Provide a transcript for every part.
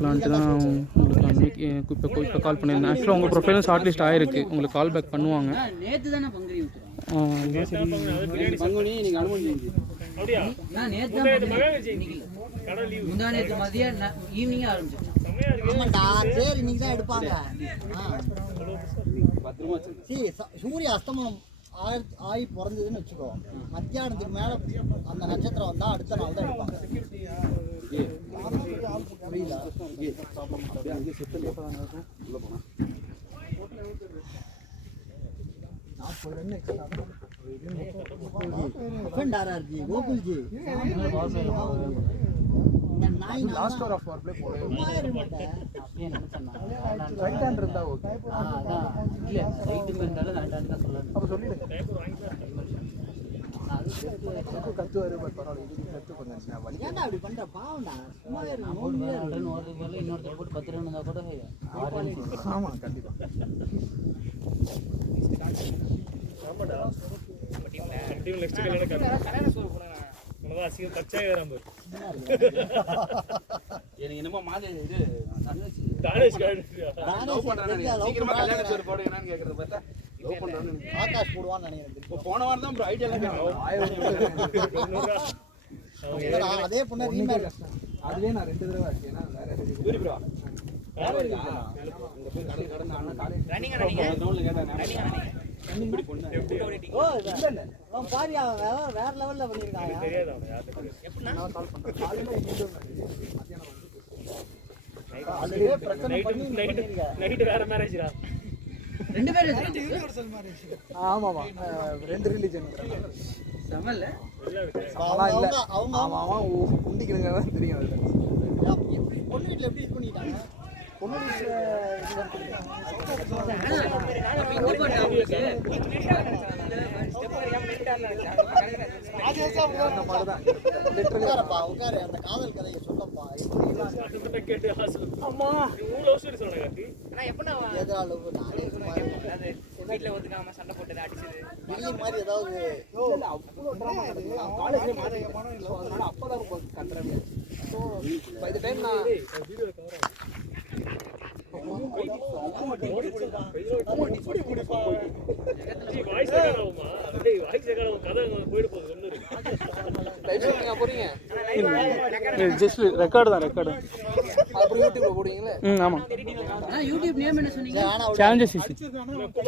பார்க்கலான்ட்டு தான் உங்களுக்கு இப்போ கால் பண்ணியிருந்தேன். ஆக்சுவலாக உங்கள் ப்ரொஃபைலும் ஷார்ட் லிஸ்ட் ஆகிருக்கு, உங்களுக்கு கால் பேக் பண்ணுவாங்க. நேற்று தானே பங்குனி முந்தா நேற்று மதியம் ஈவினிங் ஆரம்பிச்சோம். சூரிய அஸ்தமனம் ஆகி பிறந்ததுன்னு வச்சுக்கோ, மத்தியானத்துக்கு மேல அந்த நட்சத்திரம் வந்தா அடுத்த நாள் தான் எடுப்பாங்க. Gokulji last over of power play போடவே ரைட் ஹேண்ட் இருந்தா ஓகே. இல்ல ரைட் ஹேண்டால ரைட் ஹேண்ட் தான் சொல்லணும். அப்ப சொல்லிடுங்க. அது கத்துவாரு பட் பரவாயில்ல, இது கத்து கொஞ்சம் வலி. ஏன்டா அப்படி பண்ற பாவம்டா, சும்மா இரு. ஓடுறது போல இன்னொருத்தர் போட்டு 10 ரன் இருந்தா கூட ஆமா கண்டிப்பா. ஆமாடா நம்ம டீம் நெக்ஸ்ட் கல்யாண கல்யாண சோறு போறாங்க. நம்ம அசிங்க கச்சாய் வராம எனக்கு என்னமோ மாதிரி இது தானேஷ் லவ் பண்றானே சீக்கிரமா கல்யாண சோறு போடுங்கன்னு கேக்குறத பார்த்தா லவ் பண்றானே ஆகாஷ் போடுவான்னு நினைக்கிறேன். இப்போ போன வாரம் தான் ப்ரோ ஐடியா எல்லாம் கேட்டேன். அதே பொண்ணு ரீமேக் அதுவே நான் 2 தடவை ஆச்சுனா வேற சூரி ப்ரோ வேற இருக்கா அங்க போய் கடந்து அண்ணா காலேஜ் ரன்னிங் கிரவுண்ட்ல கேட்டாங்க இப்படி பொண்ணு ஓ இல்ல இல்ல அவன் பாரியா வேற லெவல்ல பண்ணிருக்காங்க. தெரியாது அவன் யார்ட்ட தெரியாது. எப்படினா நான் கால் பண்றேன். காலையில இங்க நைட் வேற மேரேஜ்டா. ரெண்டு பேரும் யூனிவர்சல் மேரேஜ். ஆமாமா 2 ரிலிஜன் சமல்ல அவங்க குண்டிக்கிறங்க தெரியும். அதுல எப்படி பொண்ணு வீட்ல எப்படி இது பண்ணிட்டாங்க? பொண்ணு வீட்ல உட்காரு அந்த காதல் கதையை சொல்லப்பா. அம்மா ஊர்ல ஸ்டோரி சொன்னாங்க. انا எப்பனா ஏதால நானே அது வீட்ல ஒதுக்காம சண்டை போட்டது அடிச்சது இந்த மாதிரி ஏதாவது இல்ல அவ்வளவு டிராமா நடக்குது. காலேஜ்ல மாதிரி மனம் இல்ல, அதனால அப்பதான் கண்டறவே. சோ பை தி டைம் நான் வீடியோ கவர் ஜஸ்ட் ரெக்கார்டு தான், ரெக்கார்டு. அப்புறம் யூடியூப்ல போடுவீங்களா? ஆமா. யூடியூப் நேம் என்ன சொன்னீங்க? Challenger CC.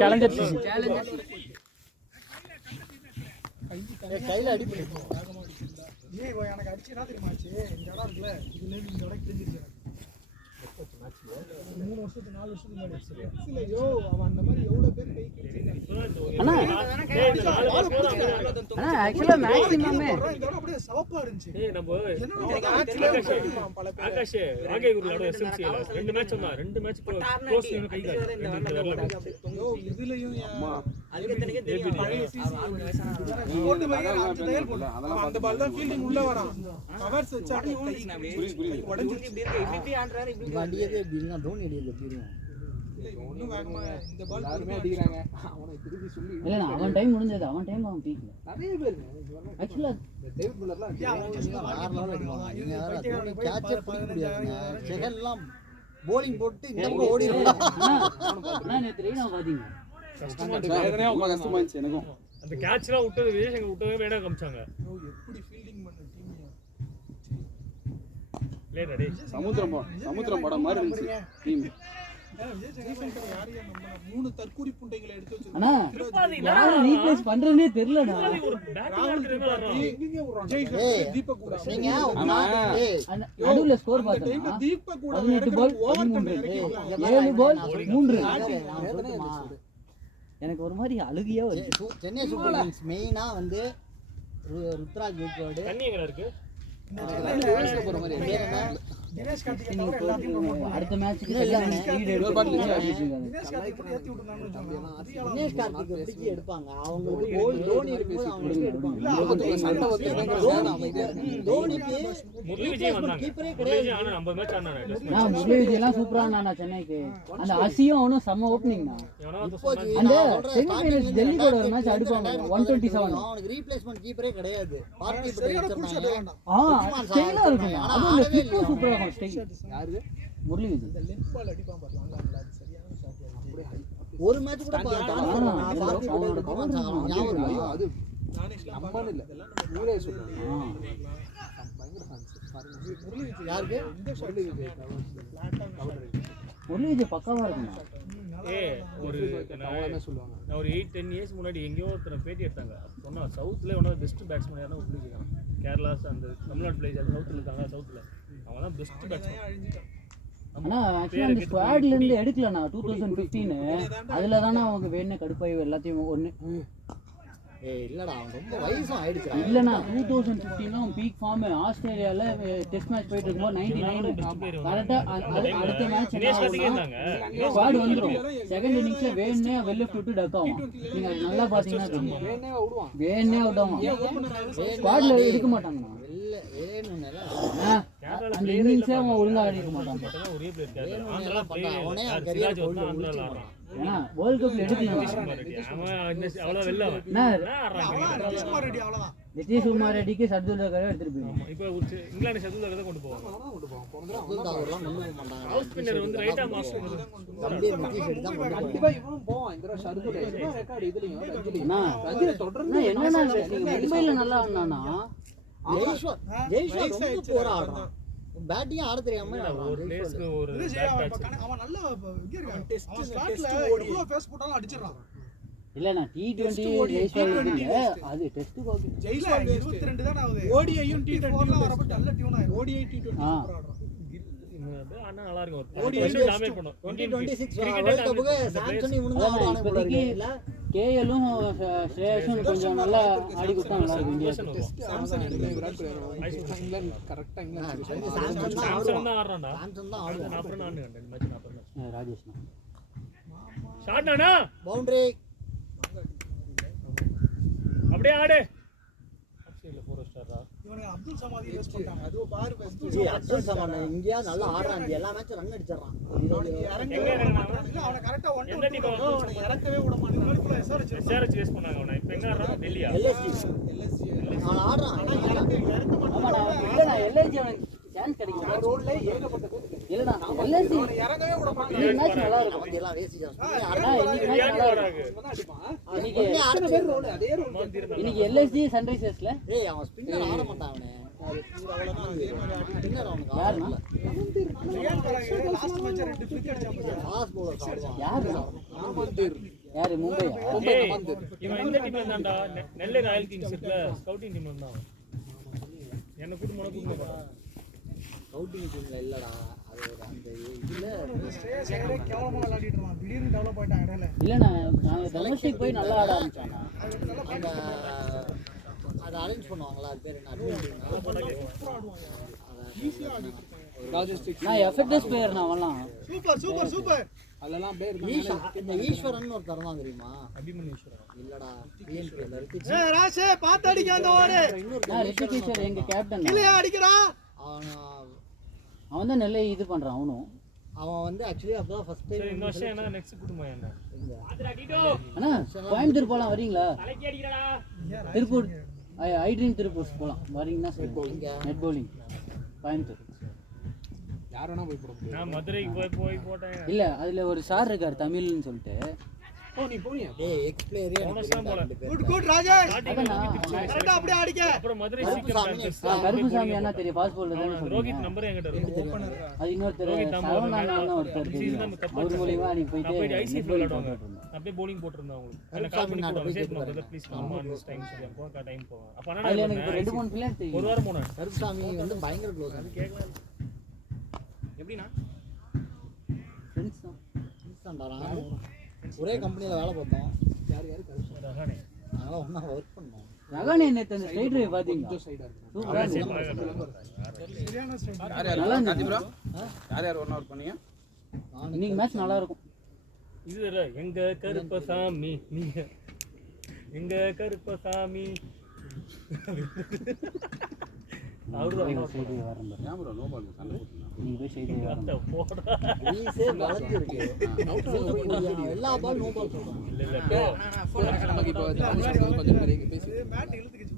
Challenger CC. கையில அடிப்படி எனக்கு அடிச்சுனா தெரியுமாச்சு. இந்த இடம் இருக்குல்ல, இதுல இந்த இடம் தெரிஞ்சிருச்சு. 3 வருஷத்துக்கு 4 வருஷத்துக்கு முன்னாடி இல்லையோ அவன் அந்த மாதிரி எவ்வளவு பேர் கை அண்ணா ஆக்சுவலா மேக்ஸिमम இந்த இடம் அப்படியே சவப்பா இருந்துச்சு. நம்ம பல பேர் ஆகாஷ் ராகே குருவோட எஸ்எம்சில 2 மேட்ச் சொன்னா 2 மேட்ச் க்ளோஸ் கை ஐயோ இதுலயும் அதுக்கு தெரியும் போட்டு பையன் அந்த தையல் போடு. அந்த பால் தான் ஃபீல்டிங் உள்ள வரான். கவர்ஸ் வச்சாடி உடைஞ்சு இப்படி இருக்கு. இப்படி ஆன்றாரு இப்படி வண்டியவே அப்படினா தோனி அடியல தெரியும். ஒண்ணும் வேகமா இந்த பால் எல்லாரும் அடிக்குறாங்க. அவனை திருப்பி சொல்லி இல்ல அவன் டைம் முடிஞ்சது. அவன் டைம் அவன் பீக்ல நிறைய பேர் ஆக்சுவலா டேவிட் மில்லர்லாம் யாரெல்லாம் அடிப்பாங்க. நீங்க வேற தோனி கேட்சர் பிடிக்க முடியாதுங்க. செகல்லாம் bowling போட்டு இந்த பக்கம் ஓடி இருக்கான். நான் நேத்து நான் பாத்தீங்க. வேதனையா கஷ்டமா இருந்துச்சு எனக்கும். அந்த கேட்ச்லாம் விட்டது விஜய் எங்க விட்டவே வேணா காமிச்சாங்க. எப்படி ஃபீல்டிங் பண்ண டீம் லேட் அடி சமுத்திரம் படம் மாதிரி இருந்துச்சு டீம். யாரையும் நம்ம 3 தற்கூரி புண்டைகளை எடுத்து வச்சிருக்கோம். அண்ணா யாரை ரீப்ளேஸ் பண்றதுனே தெரியலடா. ஒரு பேட்டிங் தீபக் கூட நீங்க நடுவுல ஸ்கோர் பார்த்தா தீபக் கூட 18 பால் 13 7 பால் 3. எனக்கு ஒரு மாதிரி அழுகியா வருது. சென்னை சூப்பர் கிங்ஸ் மெயினா வந்து ருத்ராஜ் கேக்வார்டு தண்ணி எங்க இருக்கு? போற மாதிரி தினேஷ் கார்த்திக் அடுத்த மேட்ச்க்கு எல்லாம் லீட் எடுப்பாங்க. தினேஷ் கார்த்திக் ஏத்தி விட்டுனான்னு வெச்சுக்கோங்க. தினேஷ் கார்த்திக் பிடிச்சி எடுப்பாங்க. அவங்களுக்கு கோல் தோனி இருக்கும்போது அவங்க எடுப்பாங்க. சண்டை வந்து தோனிக்கு முரளி விஜய் வந்தாங்க. கீப்பரே முரளி கிடையாது. விஜய் ஆனா 50 மேட்ச் ஆனானே. நான் முரளி விஜய் எல்லாம் சூப்பரா ஆனானா சென்னைக்கு. அந்த அசியும் அவனும் செம்ம ஓப்பனிங் தான். அந்த செமிஃபைனல்ஸ் டெல்லி கூட ஒரு மேட்ச் அடிப்பாங்க 127. அவனுக்கு ரீப்ளேஸ்மென்ட் கீப்பரே கிடையாது. பார்ட்டி பிளேயர் வச்சிருந்தாங்க. ஸ்டைலா இருக்கும். அது அந்த கிக் சூப்பரா ஆமாம் ஸ்டே யாரு முரளி விஜய் இந்த லென்த் பால் அடிப்பான் பாரு லாங் ஆன்ல அது சரியான ஷாட் ஒரு மேட்ச் கூட நான் பார்த்து ஞாபகம் இருக்கா? அது நானேஷ்லாம் நம்மன்னு இல்ல இதெல்லாம் ஊரே சொல்றாங்க ஆ பயங்கர ஃபேன்ஸ் பாருங்க முரளி விஜய் யாருக்கு? இந்த ஷாட் ஃபிளாட்டா முரளி விஜய் பக்காவாக இருக்குண்ணா. ஒரு அவங்களே சொல்லுவாங்க நான் ஒரு 8-10 இயர்ஸ் முன்னாடி எங்கேயோ ஒருத்தர் பேட்டி எடுத்தாங்க சொன்னா சவுத்தில் ஒன் ஆஃப் பெஸ்ட் பேட்ஸ்மேன் யாரும் பிடிச்சிருக்காங்க கேரளாஸ் அந்த தமிழ்நாடு பிளேயர்ஸ் சவுத்தில் இருக்காங்க சவுத்தில் அவங்க தான் பெஸ்ட் பேட்ஸ்மேன் அழிஞ்சிட்டான். ஆனால் ஆக்சுவலாக அந்த ஸ்குவாட்லேருந்து எடுக்கலண்ணா 2015 அதில் தானே அவங்க வேணே கடுப்பாய் எல்லாத்தையும் ஒன்று இல்லடா அவன் ரொம்ப வயசும் ஆயிடுச்சு. இல்லைண்ணா 2015 அவன் பீக் ஃபார்ம் ஆஸ்திரேலியாவில் டெஸ்ட் மேட்ச் போயிட்டு இருக்கும்போது 99 கரெக்டாக அடுத்த மேட்ச் ஸ்குவாட் வந்துடும். செகண்ட் இன்னிங்ஸில் வேணே வெளில விட்டு டக் ஆகும். நீங்கள் அது நல்லா பார்த்தீங்கன்னா தெரியும். வேணே விடுவான் வேணே விடுவான் ஸ்குவாட்ல எடுக்க மாட்டாங்கண்ணா. அந்த இன்னிங்ஸே அவன் ஒழுங்காக ஆடிக்க மாட்டாங்க. ஒரே பிளேயர் அவனே அவன் career goal ஆடுறான் ஏன்னா வேர்ல்டு கப்ல எடுக்கலாம். அவ்வளோ வெளில நிதிஷ்குமார் ரெட்டி அவ்வளவுதான். நிதிஷ்குமார் ரெட்டிக்கு சர்துல்கரை எடுத்துட்டு போயிருவாங்க. இப்போ இங்கிலாந்து ஷெட்யூல் தான் கொண்டு போவாங்க கொண்டு போவான் அவர்லாம் கொண்டு போக மாட்டாங்க. ஹவுஸ் ஸ்பின்னர் வந்து ரைட்டா மாஸ்டர் கம்பீர் நிதிஷ் எடுத்து தான் கொண்டு கண்டிப்பா இவனும் போவான் இந்த தடவை ஷர்துல என்ன ரெக்கார்ட் இதுலயும் அண்ணா, ரஞ்சில தொடர்ந்து அண்ணா, என்னண்ணா நீங்க மும்பைல நல்லா ஆடினானா ஜெய்ஸ்வால் ரொம்ப போரா ஆடுறான். பேட்டிங் ஆட தெரியாம ஒரு பிளேஸ்க்கு ஒரு இது செய்ய அவன் நல்ல இங்க இருக்கான். அவன் ஸ்லாட்ல எவ்வளவு பேஸ் போட்டாலும் அடிச்சிடறான். இல்லண்ணா T20 ஜெய்ஸ்வால் இல்ல அது டெஸ்ட் கோல். ஜெய்ஸ்வால் 22 தான் ஆகுது. ODI-யும் T20 வரப்ப நல்ல டியூன் ஆயிடும். ODI T20 ஆ. சூப்பரா ஆடுறான். ஆனா நல்லா இருக்கும் ODI ஒரு டாமினேட் பண்ணும் 2026 வேர்ல்ட் கப்புக்கு சாம்சன் இவனு தான் அதான் ஆடுவானே போல இப்போதைக்கு இருக்கு. இல்ல கேஎலும் ஸ்ரேயஸும் கொஞ்சம் நல்லா ஆடி கொடுத்தா நல்லா இருக்கும் இந்தியாவுக்கு. சாம்சங் விராட் கோலி இங்கிலாந்து கரெக்டா இங்கிலாந்து சாம்சன் தான் சாம்சன் தான் ஆடுறான்டா சாம்சன் தான் ஆடுவான். 40 ஆண்டு கண்டேன் மேட்ச் 40 ராஜேஷ்ண்ணா ஷாட் நானா பவுண்டரி அப்படியே ஆடு ஆப்ஷன்ல 4 ஸ்டாரா இவனுக்கு அப்துல் சமாதி யூஸ் பண்ணிட்டாங்க. அதுவும் பாரு ஜி அப்துல் சமான் இந்தியா நல்லா ஆடுறான். எல்லா மேட்சும் ரன் அடிச்சிடறான். அவனை கரெக்டா ஒன் எந்த டீம் அவனை இறக்கவே விட மாட்டாங்க. எஸ்ஆர்எச் வேஸ்ட் பண்ணாங்க அவனை இப்போ எங்க ஆடுறான் டெல்லியா LSG அவன் ஆடுறான். ஆமாண்ணா இல்லண்ணா எல்ஐசி அவனுக்கு சான்ஸ் கிடைக்கும். ரோட்ல ஏகப்பட்ட பேர் இல்லண்ணா எல்ஐசி இறங்கவே விட மாட்டாங்க. இன்னைக்கு மேட்ச் நல்லா இருக்கும். அவன் எல்லாம் வேஸ்ட் இன்னைக்கு மேட்ச் நல்லா இருக்கும். இவன் தான் அடிப்பான் இன்னைக்கு எத்தனை பேர் ரோடு அதே ரோடு இன்னைக்கு எல்எஸ்ஜி சன்ரைசர்ஸ்ல ஏய் அவன் ஸ்பின்னர் ஆட மாட்டான் அவனே. ஸ்பின்னர் அவனுக்கு யாருண்ணா? லாஸ்ட் மேட்ச் 2 ஃபிளிக் அடிச்சான். ஃபாஸ்ட் பவுலர் ஆடுவான். யாரு யாரு மும்பையா? இவன் இந்த டீம்ல இருந்தான்டா நெல்லை ராயல் கிங்ஸ் இருக்குல ஸ்கவுட்டிங் டீம்ல இருந்தான் என்ன கூட்டு போன கூட்டு போறான் ஸ்கவுட்டிங் டீம்ல இல்லடா. அது ஒரு அந்த இதுல சேரே கேவலமா விளையாடிட்டு இருந்தான். திடீர்னு டெவலப் ஆயிட்டான் இடையில. இல்லண்ணா நாங்க டொமஸ்டிக் போய் நல்லா ஆட ஆரம்பிச்சாங்க. அந்த அதை அரேஞ்ச் பண்ணுவாங்களா அது பேர் என்ன? லாஜிஸ்டிக்ஸ் நான் எஃபெக்டிவ் பிளேயர் நான் வரலாம். Super super. அதெல்லாம் பேர் இந்த ஈஸ்வரன் ஒருத்தர் தான் தெரியுமா? அபிமன்யுஸ்வரன் இல்லடா பிஎன்பில இருக்கு. ஏய் ராஷே பாத்து அடிக்க அந்த ஓடு. நான் ரிஷிகேஷர் எங்க கேப்டன். இல்லையா அடிக்கடா. அவன் தான் நெல்லை இது பண்றான் அவனும். அவன் வந்து ஆக்சுவலி அப்பதான் ஃபர்ஸ்ட் டைம் இந்த வருஷம் என்ன நெக்ஸ்ட் கூட்டுமா என்ன அண்ணா கோயம்புத்தூர் போலாம் வரீங்களா? திருப்பூர் ஐட்ரீம் திருப்பூர் போலாம் வரீங்கன்னா நெட் பவுலிங் கோயம்புத்தூர். யார் வேணா போய் போட முடியும் நான் மதுரைக்கு போய் போட்டேன் இல்ல அதுல ஒரு சார் இருக்காரு தமிழ்னு சொல்லிட்டு. நீ போனியா டேய் எக்ஸ் பிளேயரே குட் ராஜேஷ். அதான் கரெக்ட்டா அப்படியே அடிக்க. அப்புறம் மதுரை சீக்கிரம் கருப்புசாமி அண்ணா தெரியும் ஃபாஸ்ட் பவுலர் தானே ரோஹித் சொல்றீங்க. நம்பர் என்கிட்ட இருக்கு அது இன்னொருத்தர் சரவணா அண்ணா ஒருத்தர் தெரியும். அவர் மூலியமா நீ போயிட்டு போய் ஐசி net bowling விளையாடுவாங்க போட்டுட்டு அப்படியே bowling போட்டுருந்தா உங்களுக்கு என்ன கால் பண்ணி கூட மெசேஜ் பண்ணுங்க please come on this time சொல்லி அப்போ டைம் போவேன் அப்ப அதுல انا எனக்கு இப்போ 2-3 பிளேயர் ஒரு தெரியும். வாரம் போனேன் கருப்புசாமி வந்து பயங்கர க்ளோஸ். கேக்கலாம் எப்படினா ஃப்ரெண்ட்ஸ் தான். ஒரே கம்பெனியில் வேலை பார்த்தோம். யார் கருஷ் ரஹானே அதனால ஒன்றா ஒர்க் பண்ணோம். ரகானே நேத்து அந்த ஸ்ட்ரைட் டிரைவ் பாத்தீங்களா? சைடா இருக்கு சூப்பரா இருந்துச்சு. சரியான ஸ்ட்ரைக். நல்லா இருந்துச்சு. யார் ஒன் ஹவர் பண்ணீங்க இன்னைக்கு மேட்ச் நல்லா இருக்கும். இது எங்க கருப்பசாமி நீங்க எங்க கருப்பசாமி அவருதான் ஸ்ட்ரைட் டிரைவ் வரேன் பாரு. ஏன் ப்ரோ நோ பால் சண்டை போட்டுனா நீங்க போய் ஸ்ட்ரைட் டிரைவ் வரேன். அத்தை போடா வீசே வளைஞ்சிருக்கு. எல்லா பால் நோ பால் சொல்றாங்க. இல்ல இல்ல bro. நமக்கு இப்போ கொஞ்சம் பேருக்கு பேசி மேட் இழுத்துக்கிச்சு.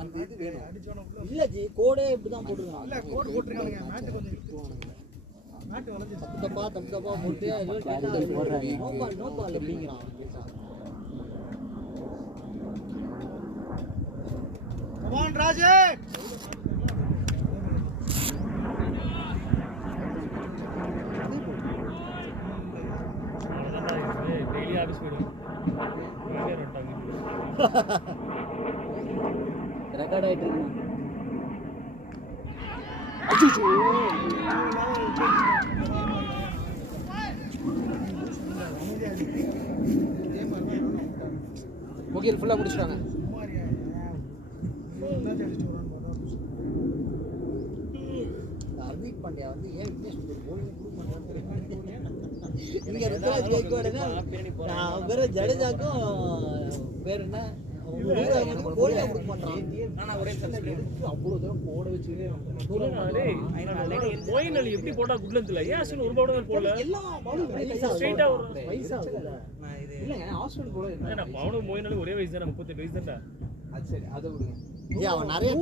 அந்த இது வேணும். இல்ல ஜி கோடே இப்படிதான் போட்டுருக்காங்க. இல்ல கோட் போட்டுருக்காங்க மேட் கொஞ்சம் மேட் வளைஞ்சு தப்பு தப்பா போட்டு நோ பால் அப்படிங்கிறான். கமான் ராஜே டெய்லி ஆஃபீஸ் போயிடுவேன். ரெக்கார்ட் ஆயிட்டு இருக்கு. முகில் ஃபுல்லா முடிச்சிட்டாங்க. ஹர்திக் பாண்டியா வந்து ஏன் விக்னேஷ் போலிங் ப்ரூவ் பண்றான்னு இங்க ருத்ராஜ் கைக்வாடுனா நான் வேற ஜடேஜாக்கும் பேர் என்ன போலிங் ப்ரூவ் பண்றான். நான் ஒரே நிமிஷம் எடுத்து அவ்வளவு தூரம் போட வச்சு மொயின் அலி எப்படி போட்டா குட்ல இருந்துல ஏன் அஸ்வின் ஒரு பவுடர் போடல எல்லாம் பாலும் ஸ்ட்ரைட்டா வரும். நான் இது இல்லங்க ஹாஸ்பிடல் போல என்ன ஏன்னா அவனுக்கு மொயின் அலி ஒரே வயசு தான் 38 வயசு தான்டா. அது சரி அதை விடுங்க. ஏய் அவன் நிறைய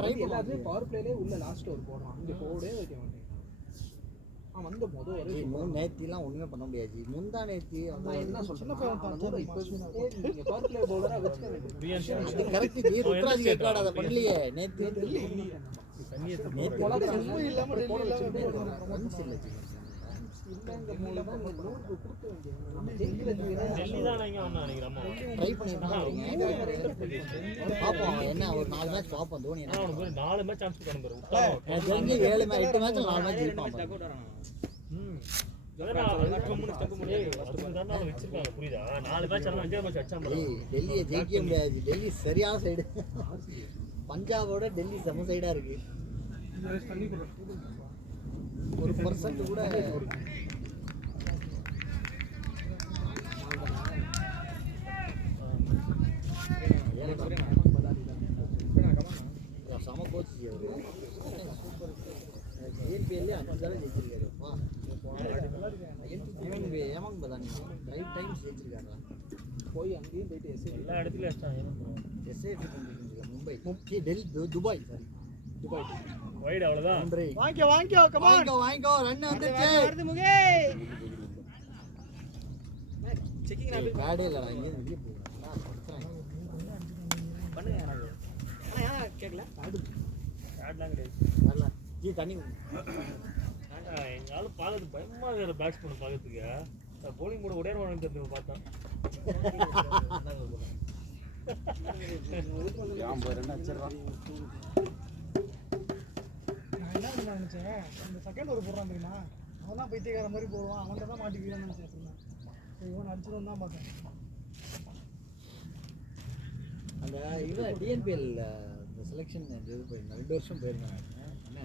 ட்ரை எல்லாத்தையும் பவர் பிளேலே உள்ள லாஸ்ட் ஓவர் போடுறான். இங்க போடவே வைக்க மாட்டேன். அவன் வந்த முதல் ஒரு நேத்திலாம் ஒண்ணுமே பண்ண முடியாது. முந்தா நேத்தி நான் என்ன சொல்றேன் இப்போ நீங்க பவர் பிளே பவுலரா வச்சுக்க வேண்டியது. அது கரெக்ட் ஜி. ருத்ராஜ் கைக்வாட் அதை பண்ணலையே நேத்தி. தண்ணியை இல்லாம ரன்ஸ் இல்ல ஜி. இல்லங்க மூல தான் நூறு கொடுக்க வேண்டியது. டெல்லி தான் நீங்க வந்தா நினைக்கிறேன். ட்ரை பண்ணிருந்தாங்க. பாப்போம் என்ன ஒரு 4 மேட்ச் பாப்போம் தோனி என்ன. அவனுக்கு ஒரு 4 மேட்ச் சான்ஸ் கொடுக்கணும் பாரு. விட்டா எனக்கு தெரிஞ்சு 7 மேட்ச் 8 மேட்ச்ல 4 மேட்ச் ஜெயிப்பான். புரியுதா? 4 மேட்ச் ஆனா 5 மேட்ச் அடிச்சான். டெல்லியை ஜெயிக்க முடியாது. டெல்லி சரியான சைடு. பஞ்சாபோட டெல்லி செம சைடா இருக்கு. 1% கூட சம கோச் அவரு. ஏபிஎல்ல 5 தடவை ஜெயிச்சிருக்காரு. ஏமாங்க பதானி ரைட் டைம்ஸ் ஜெயிச்சிருக்காரா. போய் அங்கேயும் போயிட்டு எல்லா இடத்துலயும் அடிச்சான். எஸ்ஏபி Mumbai Delhi Dubai sorry Dubai wide அவ்வளவுதான். வாங்கிக்கோ கமான் வாங்கிக்கோ ரன் வந்துச்சு. வருது முகே செக்கிங் நான் பேடே இல்லடா இங்க வெளிய போறேன். பண்ணுங்க யாராவது. ஆனா கேக்கல பேட்லாம் கிடையாது. வரல ஜி தண்ணி எங்க ஆளு பாக்கிறது பயமா இருக்கிற பேட்ஸ்மேன் பாக்கிறதுக்கு. போலிங் கூட ஒரே ஒன்று தெரிஞ்சு பார்த்தேன். நான் என்ன நினைச்சேன் இந்த செகண்ட் ஒரு போடுறான் தெரியுமா அவன் தான் பைத்தியக்கார மாதிரி போடுவான் அவன்கிட்ட தான் மாட்டிக்குவான்னு நினைச்சேன். இவன் அடிச்சிடும் தான் பார்த்தேன். அந்த இவன் டிஎன்பிஎல் இந்த செலெக்ஷன் இது போயிருந்தேன் 2 வருஷம் போயிருந்தேன். என்ன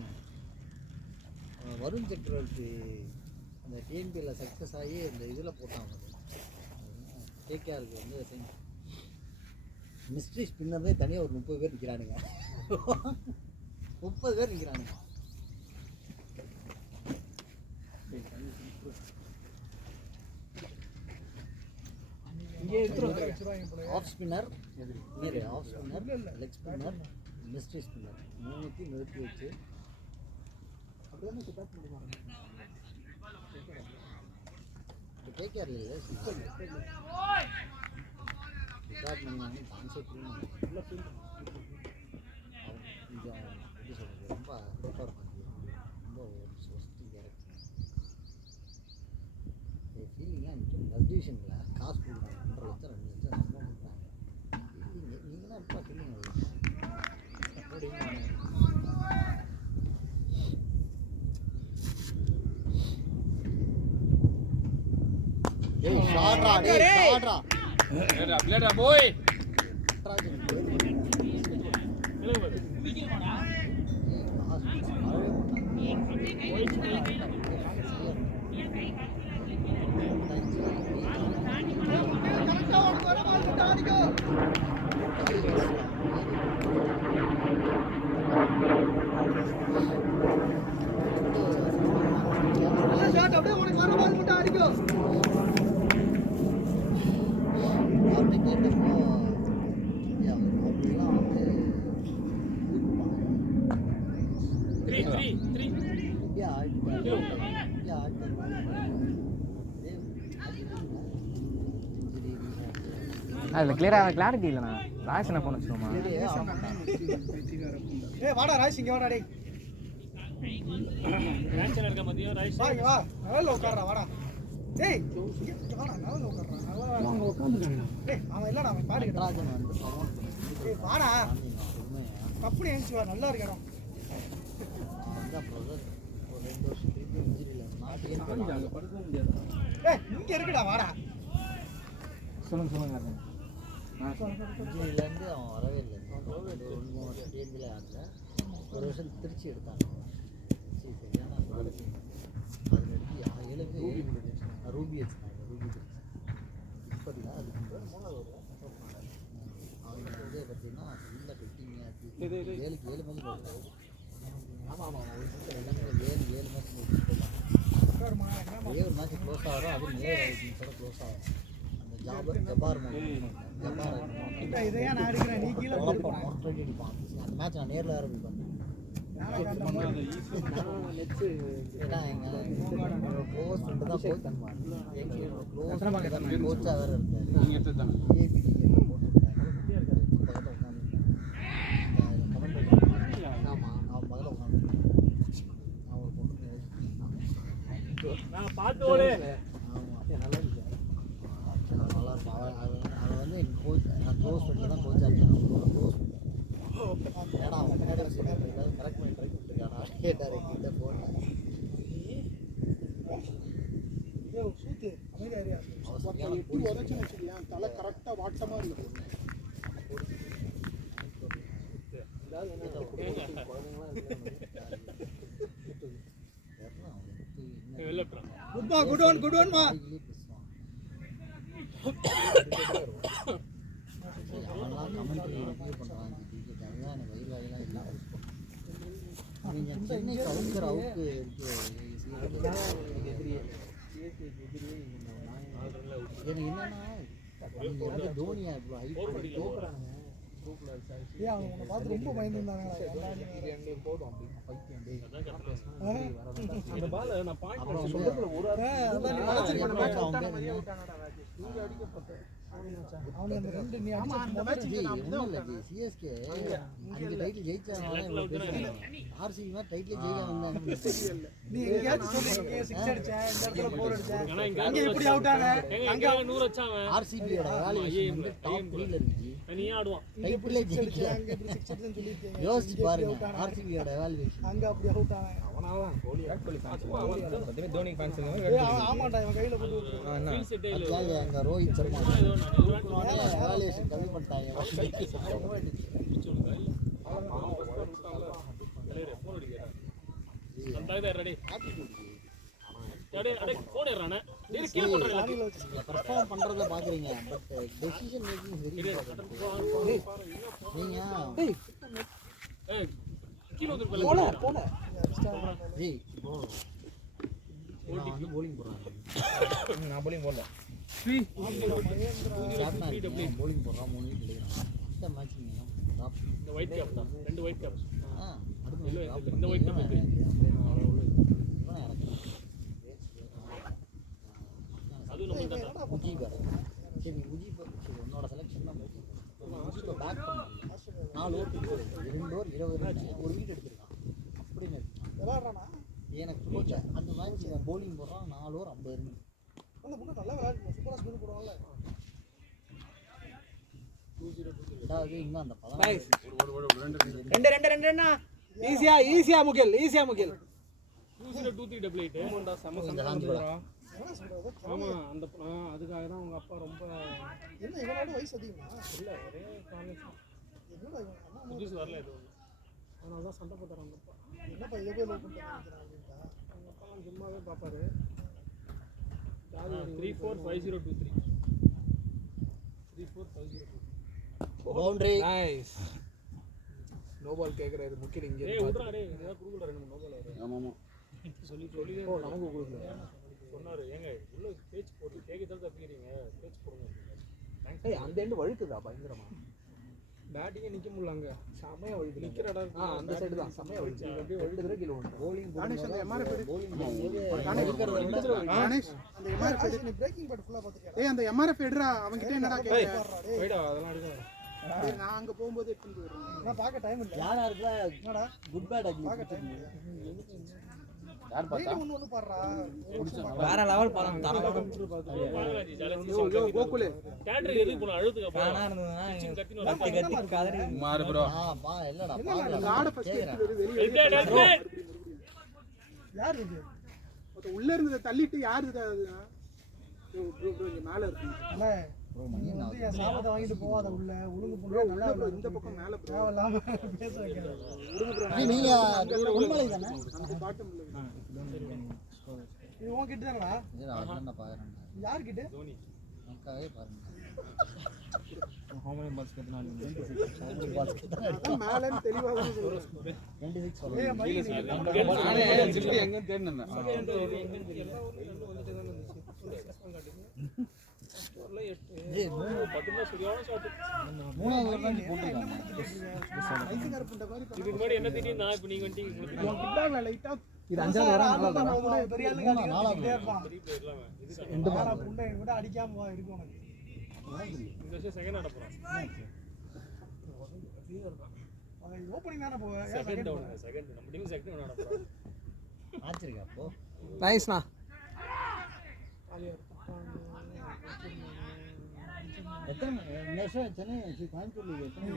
வருண் சக்கரவர்த்தி அந்த டிஎன்பிஎல்ல சக்ஸஸ் ஆகி இந்த இதில் போட்டான். கேகேஆருக்கு வந்து மிஸ்ட்ரி ஸ்பின்னர்லே தனியாக ஒரு 30 பேர் நிற்கிறானுங்க. 30 பேர் நிற்கிறானுங்க. இங்கே எடுத்துருவாங்க. Off spinner off spinner leg spinner mystery spinner 3 நிறுத்தி வச்சு அப்படியே சுத்தாட் பண்ணுவாங்க. கேகேஆர் இல்லை டிபார்ட்மெண்ட் கான்செப்ட் கொஞ்சம் எப்படி சொல்கிறது ரொம்ப ப்ரிஃபர் பண்ணி ரொம்ப ஒஸ்டி கேரக்டர் ஃபீலிங்காக இருந்துச்சு. ஃபஸ்ட் டிவிஷனில் காசு கொடுக்குறாங்க 1.5 லட்சம் 2 லட்சம் சம்பளம் கொடுக்குறாங்க. நீங்களாம் எப்பா ஃபீலிங் ஷாட்ரா ஷாட்ரா பிளேடா போய் அப்படியே உனக்கு வர பால் மட்டும் அடிக்கும். அவர்கிட்ட கேட்டப்போ அப்படிலாம் இங்கே ஆட்டு அதில் கிளாரிட்டி இல்லைண்ணா ராய்ஸ் என்ன பண்ண வச்சுக்கோமா ஏய் வாடா ராய்ஸ் இங்க வாடா டேய் மேட்ச்ல இருக்க மதியம் ரைஸ் வா இங்க வா நல்லா உட்கார்றா வாடா டேய் இங்க வாடா நல்லா உட்கார்றா நல்லா அங்க உட்கார்ந்துட்டாங்க டேய் அவன் இல்லடா அவன் பாரு ராஜன் வந்து சமம் டேய் வாடா கப்புனி ஏஞ்சி வா நல்லா இருக்கு இடம் அதான் பிரதர் ஒரு 2 வருஷம் திருப்பி இன்ஜிரியில் நாட்டு ஏன் படுக்க முடியாது. ஏய் இங்க இருக்குடா வாடா சொல்லுங்க இன்ஜினிலேருந்து அவன் வரவே இல்லை ஒரு 2-3 வருஷம் டிஎன்பியில் ஆகல ஒரு வருஷம் திருச்சி எடுத்தாங்க சரி சரியான அதில் எடுத்து 7 ரூபி வச்சுருந்தாங்க ரூபி இப்போ இல்லை அதுக்கு அவங்க வந்து பார்த்தீங்கன்னா ஃபுல்லாக பெட்டிங்க 7 மேட்ச் போட்டாங்க ஆமாம் ஒரு சில இடங்களில் 7 மேட்ச் உட்காருமா என்ன ஒரே ஒரு மேட்ச் க்ளோஸ் ஆகிறோம் அது நிலையோட க்ளோஸ் ஆகும் அந்த ஜப்பார் இதையா நான் எடுக்கிறேன் நீ கீழே போட்டு அடிப்பான் அந்த மேட்ச் நான் நேரில் வேறு போய் பார்த்தேன் ஏன்னா எங்கள் க்ளோஸ் ஃப்ரெண்டு தான் போய் தருவான் க்ளோஸ் கோச்சாக வேறு இருக்காரு ஆமாம் அவன் பக்கத்தில் உட்காந்து நான் ஒரு பொண்ணு நான் பார்த்து ஓடு ஆமாம் நல்லா இருக்கு நல்லா இருக்கும் அவன் வந்து என் கோச் நான் க்ளோஸ் ஃப்ரெண்டு தான் கோச்சாக இருக்கேன் அவங்களோட க்ளோஸ் ஏன்னா அவன் முன்னாடி வச்சு கரெக்ட் பண்ணி ட்ரை பண்ணிருக்கானா கேட்டார் எங்கிட்ட போனேன் சூத்து அமைதியா ஏரியா எட்டி உதச்சுன்னு வச்சுக்கலாம் தலை கரெக்டாக வாட்டமாக இருக்கும் குட்மா குட் ஒன்மா அவன்லாம் கமெண்ட்ரி ரிவ்யூ பண்ணுறான் கிரிக்கெட் அதுதான் எனக்கு வயிறு வாயிலாம் இல்லாமல் அவங்க சென்னை கவுண்டர் அவுக்கு இருக்கு எனக்கு என்னன்னா தோனியா இவ்வளோ ஹைட் தோக்குறானுங்க ஏன் அவங்க உன்னை பார்த்து ரொம்ப பயந்துருந்தாங்க அந்த பால் நான் பாயிண்ட் அப்புறம் சொல்றதுல ஒரு அவனுக்கு அந்த ரெண்டு நீ சிஎஸ்கே 5 டைட்டில் ஜெயிச்சாங்க ஆர்சிபி மாதிரி டைட்டில் ஜெயிக்க வந்தாங்க நீ எங்கேயாச்சும் சொல்லி 6 அடிச்சேன் இந்த இடத்துல 4 அடிச்சேன் ஆனா இங்க அங்க எப்படி அவுட் ஆன அங்க 100 வச்சாங்க ஆர்சிபியோட வேல்யூவேஷன் வந்து டாப் 3ல இருந்துச்சு நீ ஆடுவான் டைட்டிலே ஜெயிக்கல அங்க எப்படி 6 அடிச்சேன்னு சொல்லிருக்கீங்க யோசிச்சு பாருங்க ஆர்சிபியோட வேல்யூவேஷன் அங்க அப்படி அவுட் ஆனாங்க தோனி ஃபேன்ஸ் ஆமாண்டா இவன் கையில போட்டு விட்டுருக்கான். ஃபீல் செட்டே இல்ல அதான் எங்க ரோஹித் சர்மா ஏதோ நான் வேல்யூவேஷன் கம்மி பண்ணிட்டாங்க அந்த ரெடி அடே போன் ஏறானே நீ கீழ போடுறீங்க பெர்ஃபார்ம் பண்றத பாக்குறீங்க பட் டெசிஷன் மேக்கிங் வெரி நீங்க ஏய் கீழ வந்து போல போல ஏய் இப்போ நான் வந்து bowling போடுறேன் நான் bowling போடல கேப்டன் bowling போடுறான் 3 விக்கெட் எடுக்கிறான் இந்த மேட்ச் நீங்க டாப் இந்த ஒயிட் கேப் தான் ரெண்டு ஒயிட் கேப் அடுத்து இந்த ஒயிட் கேப் இருக்கு அது நம்ம தான் முஜீப் சரி முஜீப் சரி உன்னோட செலெக்ஷன் தான் முஜீப் பேக் பண்ணாங்க 4 ஓவர் 2 ஓவர் 20 ரன் ஒரு விக்கெட் எடுத்திருக்கான் அப்படின்னு விளையாடுறானா எனக்கு கோச் அந்த மேட்ச் bowling போடுறான் 4 ஓவர் 50 ரன் அந்த பொண்ணு நல்லா விளையாடுங்க சூப்பரா ஸ்பின் போடுவாங்கல்ல ரெண்டாவது இன்னும் அந்த 2 ஈஸியா முகில் 202388 செம இந்த சண்டை ராஞ்சி வந்துடும் என்ன சொல்றது ஆமா அந்த அதுக்காக தான் அவங்க அப்பா ரொம்ப என்ன இவனோட வயசு அதிகமா இல்ல ஒரே காலேஜ் என்னடா இவன் அண்ணா புதுசு வரல இது அதனால தான் சண்டை போட்டாங்க அவங்க அப்பா என்னப்பா இதை போய் லவ் பண்ணிட்டு அப்படின்ட்டா அவங்க அப்பா சும்மாவே பாப்பாரு 345023 345023 பவுண்டரி நைஸ் நோ பால் கேக்குறாரு முக்கிய இங்க ஏய் உட்றா டேய் ஏதா குடுக்குற ரெண்டு மூணு நோபால் வர ஆமாமா சொல்லி நமக்கு கொடுக்கல சொன்னாரு ஏங்க உள்ள பேச்சு போட்டு கேக்க தான் தப்பிக்கிறீங்க பேச்சு போடுங்க ஏய் அந்த எண்ட் வழுக்குதா பயங்கரமா பேட்டிங்கே நிக்க முடியல அங்க செமையா ஒழுது நிக்கிற இடம் அந்த சைடு தான் செமையா ஒழுது அப்படியே ஒழுதுற கீழ வந்து bowling கணேஷ் அந்த எம்ஆர்எஃப் bowling கணேஷ் அந்த எம்ஆர்எஃப் நீ பிரேக்கிங் பேட் ஃபுல்லா பாத்துக்கியா டேய் அந்த எம்ஆர்எஃப் எடுறா அவங்கிட்ட என்னடா கேக்குற போய்டா அதெல்லாம் எடுக்க நான் அங்க போகும்போது எடுத்து போயிடுறேன் நான் பார்க்க டைம் இல்ல யாரா இருக்கா என்னடா குட் பேட் அக்லி யார் பார்த்தா ஒன்னு பாறா வேற லெவல் படம் தரலாம். யோ கோகுலே கேண்டர் எதுக்கு போன அழுதுக்கு வேணா இருந்ததுன்னா கத்தி கதறி மாறு ப்ரோ பா இல்லடா கார்ட ஃபர்ஸ்ட் எடுத்து வெளிய யார் இது அது உள்ள இருந்தத தள்ளிட்டு யார் இது அதுனா ப்ரோ இங்க மேல இருக்கு அண்ணா மணி என்ன என் சாபத்தை வாங்கிட்டு போவாத உள்ள ஒழுங்கு பண்ணா நல்லா இல்ல இந்த பக்கம் மேல ப்ரோ இல்லாம பேச வைக்கிறேன் ஒழுங்கு ப்ரோ நீங்க உண்மையிலே தானே அந்த பாட்டம் இல்ல இது உன் கிட்ட தானடா இல்ல அதான் நான் பாக்குறேன் யார் கிட்ட தோனி நமக்காவே பாருங்க ஹோமனி பால்ஸ் கத்துனா மேலன்னு தெளிவா தான் சொல்றேன் 26 சொல்லுங்க ஏய் மணி நானே சிட்டி எங்க தேடினேன் ஏய் பட்டுமா சரியான ஷாட் மூணாவது ஓவர் தான் போட்டுருக்காங்க ஐசிகார புண்ட மாதிரி இதுக்கு முன்னாடி என்ன திடீர்னு நான் இப்போ நீங்க வந்துட்டீங்க உன் கிட்ட லைட்டா இது அஞ்சாவது வர நல்லா பெரிய ஆளு நாலாவது இருப்பான் இல்லாம இது ரெண்டு பால் புண்டை விட அடிக்காம இருக்கு உனக்கு இந்த வருஷம் செகண்ட் ஆட போறோம் ஓப்பனிங் தானே போவ செகண்ட் நம்ம டீம் செகண்ட் ஆட போறோம் மேட்ச் இருக்கா அப்போ நைஸ்ண்ணா எத்தனை இந்த வருஷம் சென்னை கோயம்புத்தூர் லீக் எத்தனை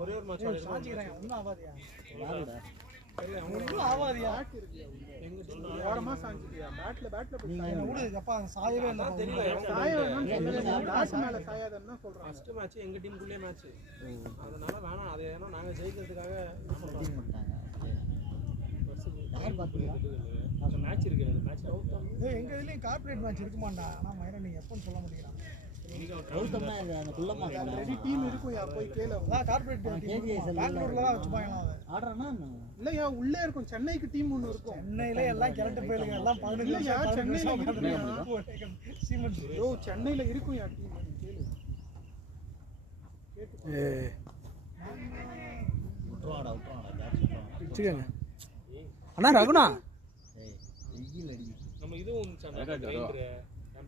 ஒரே ஒரு மேட்ச் சாஞ்சிக்கிறாங்க ஒன்னும் ஆவாதியா யாரோட ஒன்னும் ஆவாதியா எங்க ஓரமா சாஞ்சிட்டியா பேட்ல நீங்க விடு அப்பா சாயவே இல்ல தெரியல பேட் மேல சாயாதன்னு சொல்றாங்க ஃபர்ஸ்ட் மேட்ச் எங்க டீமுக்குள்ளே மேட்ச் அதனால வேணாம் அது ஏன்னா நாங்க ஜெயிக்கிறதுக்காக டீம் பண்ணிட்டாங்க யார் பாத்தீங்க அந்த மேட்ச் இருக்கு அந்த மேட்ச் அவுட் ஆகும் ஏய் எங்க இதுலயும் கார்ப்பரேட் மேட்ச் இருக்குமாடா ஆனா மயிரா நீங்க எப்பன்னு சொல்ல மாட்டீங்கடா கௌதம்னா இது அந்த குள்ளமா ரெடி டீம் இருக்குயா போய் கேளு அதான் கார்ப்பரேட் டீம் பெங்களூர்ல தான் வச்சுப்பாங்களா அது ஆடுறானா இல்லையா உள்ளே இருக்கும் சென்னைக்கு டீம் ஒன்னு இருக்கும் சென்னையில எல்லாம் கரண்ட் போயிடுங்க எல்லாம் 15 இல்லையா சென்னையில சிமெண்ட் யோ சென்னையில இருக்குயா டீம் கேட்டு விட்டுவாடா கேட்ச் வச்சுக்கங்க அண்ணா ரகுணா ஏய் வெயில் அடி நம்ம இதுவும்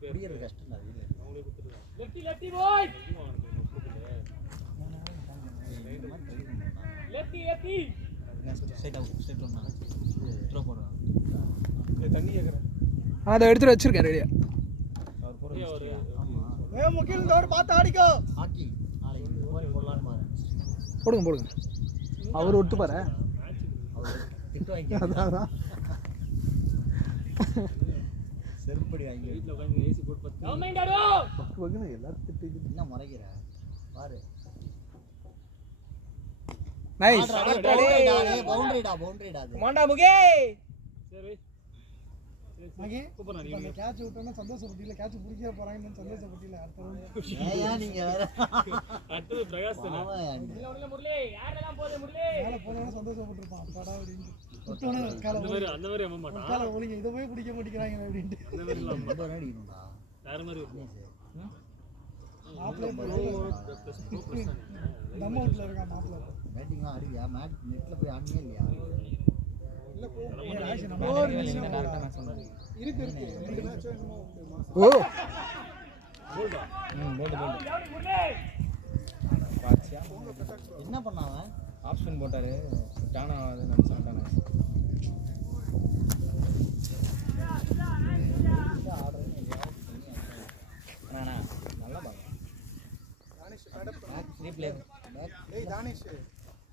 முடியறது கஷ்டம் அது இல்ல அவங்களே கொடுத்துருக்காங்க lefty boy lefty straight out straight run throw போடுறான் தண்ணி கேக்குறேன் அதை எடுத்துட்டு வச்சிருக்கேன் ரெடியா அவர் போற ஏய் முகில் இந்த ஒரு பாத்து ஆடிக்கோ ஹாக்கி நாளைக்கு போய் போடலாம்னு பாரு போடுங்க அவர் விட்டு பாரு அவர் திட்டு வாங்கி அதான் செருப்படி வாங்கி வீட்ல உட்கார்ந்து ஏசி போட்டு பத்து எல்லாரும் திட்டு என்ன முறைக்கிற பாரு நைஸ் பவுண்டரிடா அது மாண்டா முகே சரி மகி சூப்பர் அந்த நீங்க கேட்ச் விட்டோம்னா சந்தோஷப்பட்டில கேட்ச் பிடிக்க போறாங்கன்னு சந்தோஷப்பட்டில அடுத்த round. ஏயா நீங்க வேற அடுத்து பிரகாஷ் தானே மேல போனவன சந்தோஷப்பட்டிருப்பான் அப்பாடா அப்படின்னு விட்டோன்னு கால அந்த மாதிரி அம்மா மாட்டான் கால ஒளிங்க இதை போய் பிடிக்க மாட்டேங்கிறாங்க அப்படின்ட்டு அந்த மாதிரி இல்லாம ரொம்ப நேரம் அடிக்கணும்டா வேற மாதிரி இருக்கும் மாப்பிள்ளை நம்ம வீட்டுல இருக்கான் மாப்பிள்ளை பேட்டிங்லாம் ஆடுவியா மேட்ச் நெட்ல போய் ஆடினே இல்லையா இல்ல போ டேரக்டா மேட்ச் பண்றாங்க இருக்கு ரெண்டு மேட்ச் என்னமோ உண்டு மாசம் ஓ போல்ட் பாச்சியா என்ன பண்ணாவ ஆப்ஷன் போட்டாரு டானா அது நினைச்சேன் டானா அண்ணா நல்லா பாருங்க தானிஷ் பேட் பேக் ரீப்ளே ஏய் தானிஷ்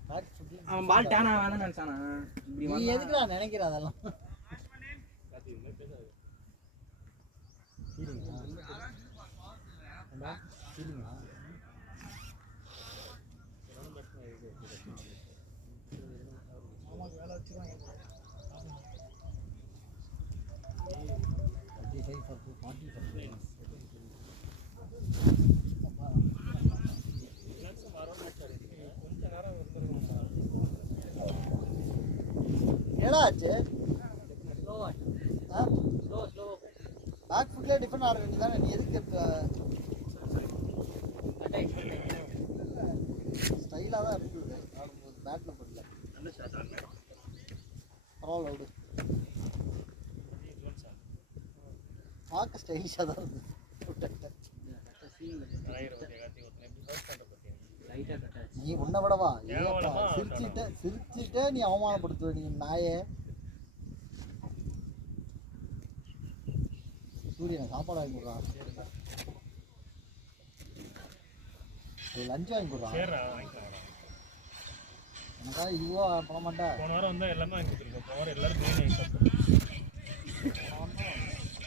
பேக் சுத்தி அவன் பால் டானா வந்து நினைச்சானா இப்படி நீ எதுக்குடா நினைக்கிற அதெல்லாம் ஃபீலிங்கா ஃபீலிங்கா ஆமாக்கு வேலை வச்சிருவாங்க 35 for 40 for ஏடா ஆச்சு ஸ்லோவா ஸ்லோ பேக் ஃபுட்ல டிஃபன் ஆட வேண்டியதானே நீ எதுக்கு ஸ்டைலாக தான் இருக்குது ஆடும்போது பேட்டில் படல நல்ல ஷாட் ஆன் பரவாயில்ல விடு பார்க்க ஸ்டைலிஷாக தான் இருக்குது நீ உன்னை விடவா சிரிச்சுட்டே நீ அவமானப்படுத்துவ நீ நாயே சூரியனை சாப்பாடு வாங்கி கொடுறான் லஞ்ச் வாங்கி கொடுறான் எனக்காக இதுவா பண்ண மாட்டேன் போன வாரம் வந்தால் எல்லாமே வாங்கி கொடுத்துருக்கோம் போன வாரம் எல்லாரும் மீன் வாங்கி சாப்பிட்டோம்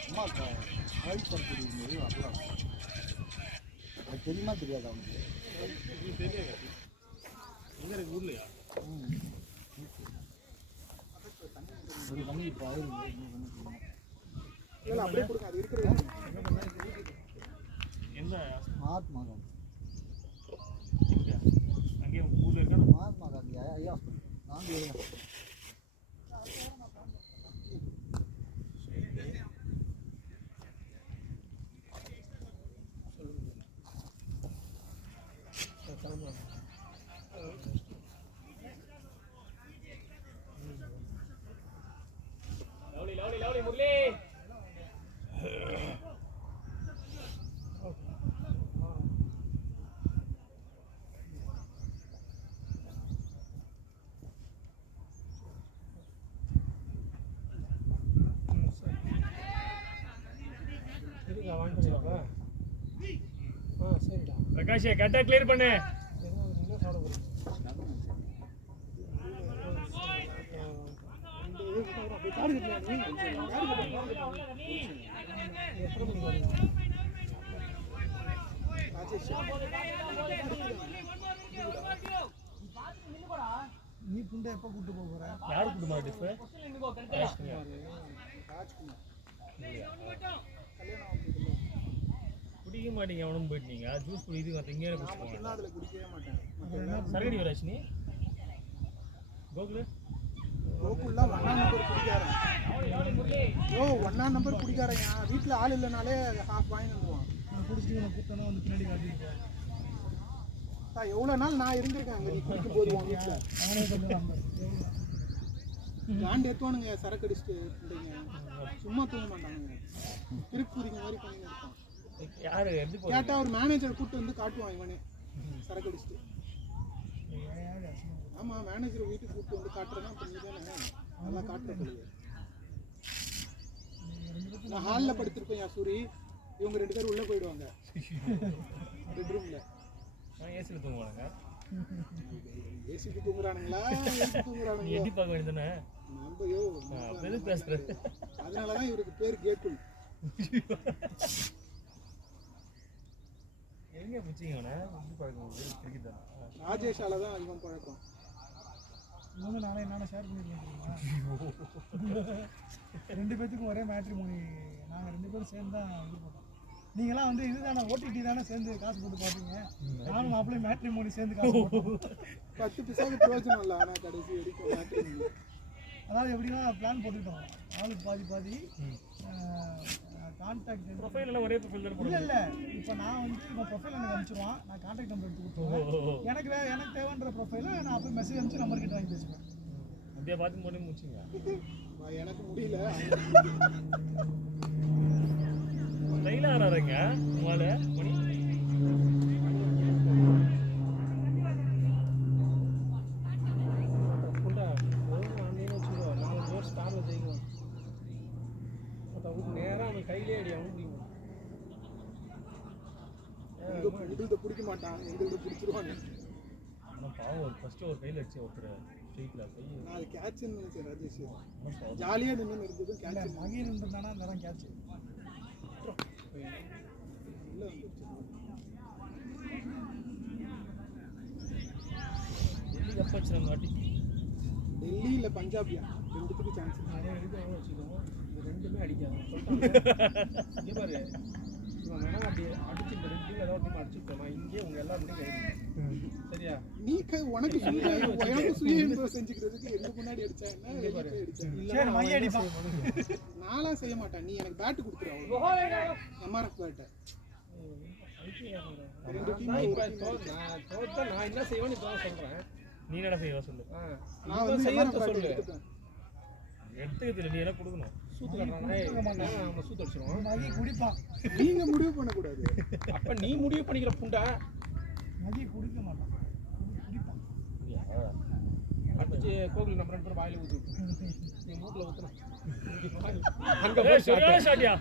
அம்மா ஆயில் பருப்பு இருந்தது அப்புறம் அது தெரியுமா தெரியாது அவனுக்கு தெரியாது எங்கே இருக்கு ஊர்லையா ஒரு பண்ணி இப்போ ஆயில் இல்லை அப்படியே கொடுங்க அது இருக்கிறது என்ன மகாத்மா காந்தி அங்கேயே ஊரில் இருக்கா மகாத்மா காந்தி ஐயா காந்தி ஐயா லவ்லி முரளி இருக்கா வாங்கிக்கலாம்ப்பா சரிடா பிரகாஷ் கரெக்டாக கிளியர் பண்ணு இன்னும் சாப்பிட போகிறீங்க நீ புண்டை எப்போ கூட்டு போகிற யாரு குடுமா டிஃப் குடிக்க மாட்டீங்க அவனும் போயிட்டீங்க ஜூஸ் குடிக்குது மற்ற இங்கே குடிச்சுக்கோங்க அதில் குடிக்கவே மாட்டேன் சரகடி வராஷ்னி கோகுலு கோகுல்லாம் 1ஆம் நம்பர் குடிக்காரன் ஓ 1ஆம் நம்பர் குடிக்காரன் வீட்டில் ஆள் இல்லைனாலே ஹாஃப் வாங்கி வந்துடுவான் நான் குடிச்சிட்டு நான் கூப்பிட்டேன்னா வந்து பின்னாடி காட்டிருக்கேன் எவ்வளோ நாள் நான் இருந்திருக்கேன் அங்கே நீ குடிக்கும் போது உன் வீட்டில் காண்டு எடுத்துவானுங்க சரக்கு அடிச்சுட்டு சும்மா தூங்க மாட்டானுங்க திருப்பூரிங்க மாதிரி பண்ணிங்க இருப்பான் யாரு கேட்டால் ஒரு மேனேஜர் கூப்பிட்டு வந்து காட்டுவான் இவனே சரக்கு அடிச்சுட்டு ஆமாம் மேனேஜர் வீட்டுக்கு கூப்பிட்டு வந்து காட்டுறேன்னா அப்போ நீ தானே நல்லா காட்டுற போலியே நான் ஹாலில் படுத்திருப்பேன் யா சூரி இவங்க 2 பேரும் உள்ளே போயிடுவாங்க பெட்ரூமில் ஏசியில் தூங்குவானுங்க ஏசிக்கு தூங்குறானுங்களா ஏசி தூங்குறானுங்களா எட்டி பார்க்க வேண்டியதானே நம்ம எது பேசுறது அதனால தான் இவருக்கு பேர் கேட்டுல் எங்க பிடிச்சிங்க அவனை எப்படி பழக்கம் கிரிக்கெட் தானே ராஜேஷால தான் இவன் பழக்கம் இன்னும் நானே என்னென்ன ஷேர் பண்ணியிருக்கீங்களா 2 பேத்துக்கும் ஒரே மேட்ரிமோனி நாங்கள் 2 பேரும் சேர்ந்து தான் இது பண்ணோம் நீங்களாம் வந்து இதுதானே ஓடிடி தானே சேர்ந்து காசு போட்டு பார்ப்பீங்க நானும் மாப்பிள்ளையும் மேட்ரிமோனி சேர்ந்து காசு போட்டோம் 10 பைசாவுக்கு பிரயோஜனம் இல்லை ஆனால் கடைசி வரைக்கும் மேட்ரிமோனி அதாவது எப்படின்னா பிளான் போட்டுக்கிட்டோம் ஆளுக்கு பாதி கான்டாக்ட் ப்ரொஃபைல் எல்லாம் ஒரே ப்ரொஃபைல் தான் இல்லை இல்லை இப்போ நான் வந்து உங்கள் ப்ரொஃபைல் எனக்கு அனுப்பிச்சிடுவான் நான் கான்டாக்ட் நம்பர் எடுத்து கொடுத்துருவேன் எனக்கு தேவைன்ற ப்ரொஃபைலை நான் அப்போ மெசேஜ் அனுப்பிச்சு நம்பர் கிட்ட வாங்கி பேசுவேன் அப்படியே பார்த்து போட்டு முடிச்சுங்க எனக்கு முடியல ஸ்டைலாக ஆறாருங்க உங்களால மணி ஸ்டாரில் ஜெயிக்குவான் அவனுக்கு நேராக அவன் கையிலே அடி அவன் முடியும் எங்கள்கிட்ட பிடிக்க மாட்டான் எங்கள்கிட்ட பிடிச்சிருவாங்க ஆனால் பாவம் ஃபஸ்ட்டு ஒரு கையில் அடிச்சு ஒருத்தர் ஸ்ட்ரெயிட்டில் கை நான் அது கேட்சுன்னு நினைச்சேன் ராஜேஷ் ஜாலியாக நின்று இருந்ததும் கேட்ச் மகிழ் இருந்தானா அந்த இடம் கேட்ச் உள்ள வந்துருச்சு டெல்லி கப் வச்சுருங்க வாட்டி டெல்லி இல்லை பஞ்சாபியா 2த்துக்கு சான்ஸ் நிறைய எடுத்து வச்சுக்கோங்க இது 2மே அடிக்காது சொல்லிட்டாங்க இங்கே பாரு இவன் வேணா அப்படி அடிச்சு இந்த 2 ஏதாவது டீம் அடிச்சுட்டோம் இங்கே உங்கள் எல்லாருமே கைது சரியா நீ உனக்கு எனக்கு சுய இன்பம் செஞ்சுக்கிறதுக்கு எங்க முன்னாடி அடிச்சா என்ன சரி மைய அடிப்பான் நான்லாம் செய்ய மாட்டேன் நீ எனக்கு பேட்டு கொடுத்துரு அவ்வளோ எம்ஆர்எஃப் பேட்டை நான் இப்ப நான் தோத்தா நான் என்ன செய்வேன்னு இப்போ சொல்றேன். நீ என்ன செய்வா சொல்லு. நான் வந்து செய்யறத சொல்லு. எடுத்துப்பேன். எடுத்துக்க தெரியல, நீ என்ன கொடுக்கணும்? சூத்து கட்டுறானே நம்ம சூத்து அடிச்சிருவோம். மகி குடிப்பான். நீங்க முடிவு பண்ணக்கூடாது. அப்ப நீ முடிவு பண்ணிக்கிற புண்டை மகி குடிக்க மாட்டான். குடிப்பான். அடிச்சு கோவில் நம்ம 2 பேரும் வாயில ஊத்தி விட்டு நீ மூக்குல ஊத்துறோம். அங்க ஏய், போய் சரியான ஷாட்டியா.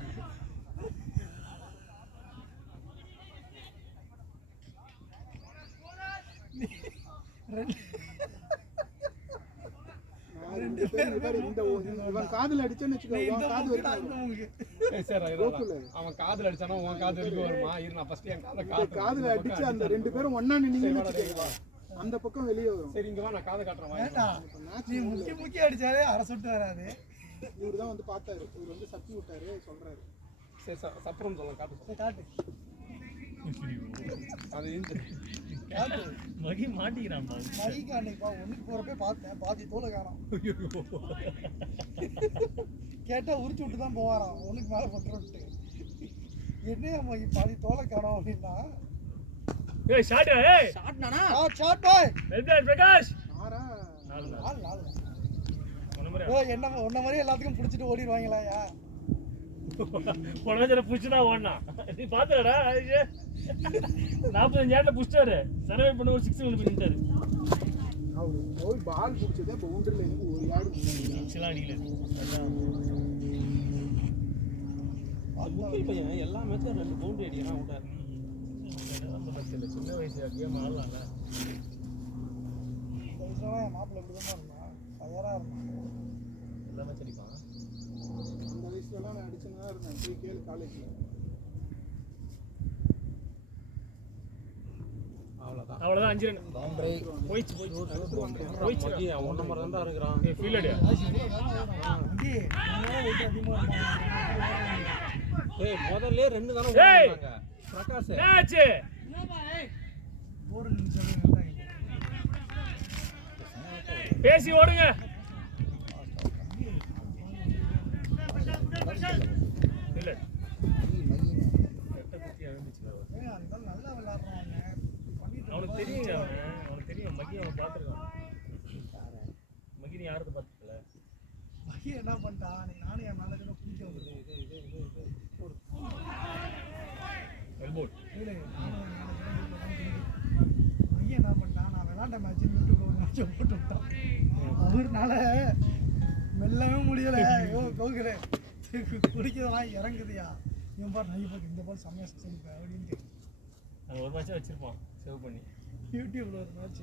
நான் 2 பேர் இந்த இவன் காதுல அடிச்சேன்னு வச்சுக்கோ, உன் காது வரைக்கும் சரி அவன் காதுல அடிச்சானா உன் காது வரைக்கும் வருமா? இரு நான் ஃபர்ஸ்ட் என் காதை காதுல அடிச்சு அந்த 2 பேரும் ஒண்ணா நின்னீங்கன்னு வச்சுக்கோ, அந்த பக்கம் வெளியே வரும். சரி இங்க வா நான் காதை காட்டுறேன். வேண்டாம். நீ முக்கி அடிச்சாலே அரை சுட்டு வராது. இவர் தான் வந்து பார்த்தாரு, இவர் வந்து சத்தி விட்டாரு சொல்றாரு. சரி சப்புறம் சொல்ல காட்டு. சரி, காட்டு அது காட்டு. மகி மாட்டிக்கிறான் பாரு. மகிக்கு அன்னைக்கு ஒன்றுக்கு போகிறப்ப பார்த்தேன், பாதி தோலை காணோம். கேட்டால் உரிச்சு விட்டு தான் போவாராம், ஒன்றுக்கு மேலே போட்டுருட்டு. என்ன மகி பாதி தோலை காணோம் அப்படின்னா, ஏய் ஷாட் ஏய் ஷாட்னானா ஷார்ட் பாய் வெல்டன் பிரகாஷ். ஆறா நாலு நாலு ஒண்ணு மாதிரி ஓ என்ன ஒன்ன மாதிரி எல்லாத்துக்கும் பிடிச்சிட்டு ஓடிடுவாங்களாயா? பொண்ணு புடிச்சுதான் ஓடனா. நீ பாத்துடா 45 யார்ட்ல புடிச்சாரு. சர்வே பண்ண ஒரு 6 வந்து பிடிச்சாரு. அவரு போய் பால் பிடிச்சதே பவுண்டரியில இருந்து ஒரு யார்டு சிக்ஸ்லாம் அடிக்கல. முக்கிய பையன் எல்லா மேட்சும் 2 பவுண்டரி அடிக்கிறான் விட்டார். அந்த பக்கத்துல சின்ன வயசு கேம் ஆடலாம்ல. இந்த வயசுல என் மாப்பிள்ளை இப்படி தான் இருந்தான், தயாராக இருந்தான். எல்லா மேட்ச் அடிப்பான். அந்த வயசுலலாம் நான் அடிச்சுன்னு தான் இருந்தேன், போய் கேளு காலேஜ்ல. அவ்வளவுதான் 5 ரன். போயிச்சு மகி அவன் ஒன்ன மாதிரி தான் இருக்கிறான். ஏய் ஃபீல்டர். இங்கே அதனால வெயிட் அதிகமாக இருந்தாங்க. ஏய் முதல்ல 2 தான ஏய்! ஓடுறாங்க. பிரகாஷ் மேட்ச். ஒரு நிமிஷம் இருந்தாங்க. பேசி ஓடுங்க. இல்ல. கட்ட குத்தி அழுந்துச்சு. அந்த நல்லா விளையாடுறாங்க. பண்ணிட்டு அவனுக்கு தெரியுங்க, அவனுக்கு தெரியும். மகி அவன் பார்த்துருக்கான். மகி நீ யாரது பார்த்துக்கல. மகி என்ன பண்ணிட்டான், நீ நானும் என் மேலே கூட பிடிக்க வந்து எல்போட். மகி என்ன பண்ணிட்டான், நான் விளையாண்ட மேட்ச் யூடியூப்ல ஒரு மேட்சை போட்டு விட்டான். அவர்னால மெல்லவே முடியலை. கோகுலே குடிக்கிறதெல்லாம் இறங்குதுயா. இவன் பாரு நான் இப்போ இந்த பால் செம்மையாக செஞ்சுப்பேன் அப்படின்ட்டு அவன் ஒரு மேட்சா வச்சிருப்பான் சேவ் பண்ணி. யூடியூப்ல ஒரு மேட்ச்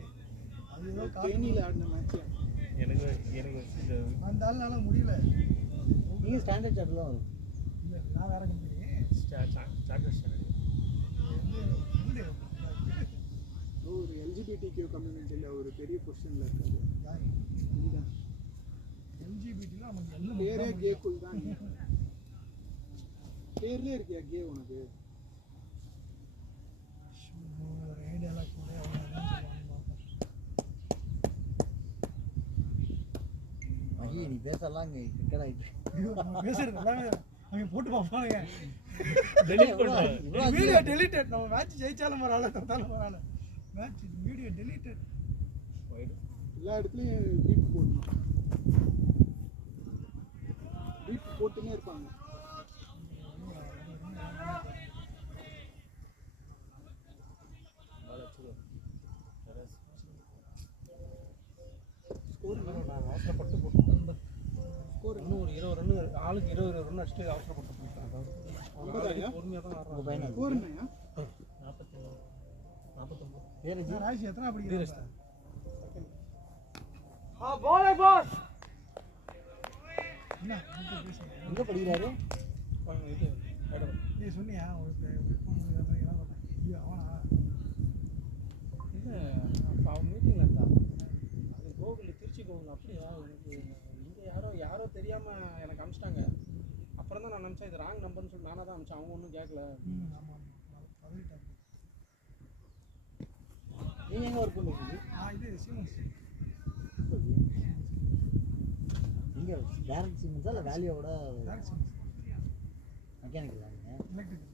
அது ஏதோ தேனியில ஆடின மேட்ச். எனக்கு இந்த அந்த ஆள்னால முடியல. நீங்க ஸ்டாண்டர்ட் சார்ட்ல தான் வரும். இல்லை நான் வேற கம்பெனி சாக்லேட் ஸ்டாண்டர்ட். ஒரு எல்ஜிபிடிக்யூ கம்யூனிட்டியில் ஒரு பெரிய பொசிஷன்ல இருக்காது. நீதான் எல்ஜிபிடியில் நமக்கு எல்லாம் பேரே கேக்குள் தான். நீ பேர்லயே இருக்கியா கே உனக்கு? ஒரு ஐடியாலாம் கூட அவங்க என்ன சொல்லுவாங்க. மகி நீ பேசலாம் இங்கே கிரிக்கெட் ஆகிட்டு பேசுறது எல்லாமே அவங்க போட்டு பார்ப்பாங்க. டெலீட் பண்றாங்க. Video deleted. நம்ம மேட்ச் ஜெயிச்சாலும் பரவாயில்ல, தோத்தாலும் பரவாயில்ல, மேட்ச் வீடியோ டெலிட்டட். எல்லா இடத்துலையும் பீப் போடணும். பீப் போட்டுன்னே இருப்பாங்க. ஸ்கோர் நான் அவசரப்பட்டு போட்டேன். ஸ்கோர் இன்னும் ஒரு 20 ரன் ஆளுக்கு 20 ரன் அடிச்சுட்டு அவசரப்பட்டு போட்டேன். பொறுமையாக தான் ஆடுறான். ஸ்கோர் என்னையா? 49. ராசி எத்தனை படிக்கிறாங்க? என்ன எங்கே படிக்கிறாரு? இது மேடம் நீ சொன்னியா அவனுக்கு ஐயோ அவனா இல்லை அப்போ அவன் மீட்டிங்கில் இருந்தான். அது கோவில் திருச்சி கோவில். அப்படியா? எனக்கு இங்கே யாரோ தெரியாமல் எனக்கு அனுப்பிச்சிட்டாங்க. அப்புறம் தான் நான் நினச்சேன் இது ராங் நம்பர்னு சொல்லி நானாக தான் அனுப்பிச்சேன். அவங்க ஒன்றும் கேட்கல. ஆமாம் பதவிட்டாங்க. நீங்கள் எங்கே ஒர்க் பண்ணுறீங்க? இது சீமன்ஸ். இங்கே டேரக்ட் சீமென்ஸா இல்லை வேல்யூவோட சீமன்ஸ் மெக்கானிக்கல் நீங்கள்? எலக்ட்ரிக்கல்.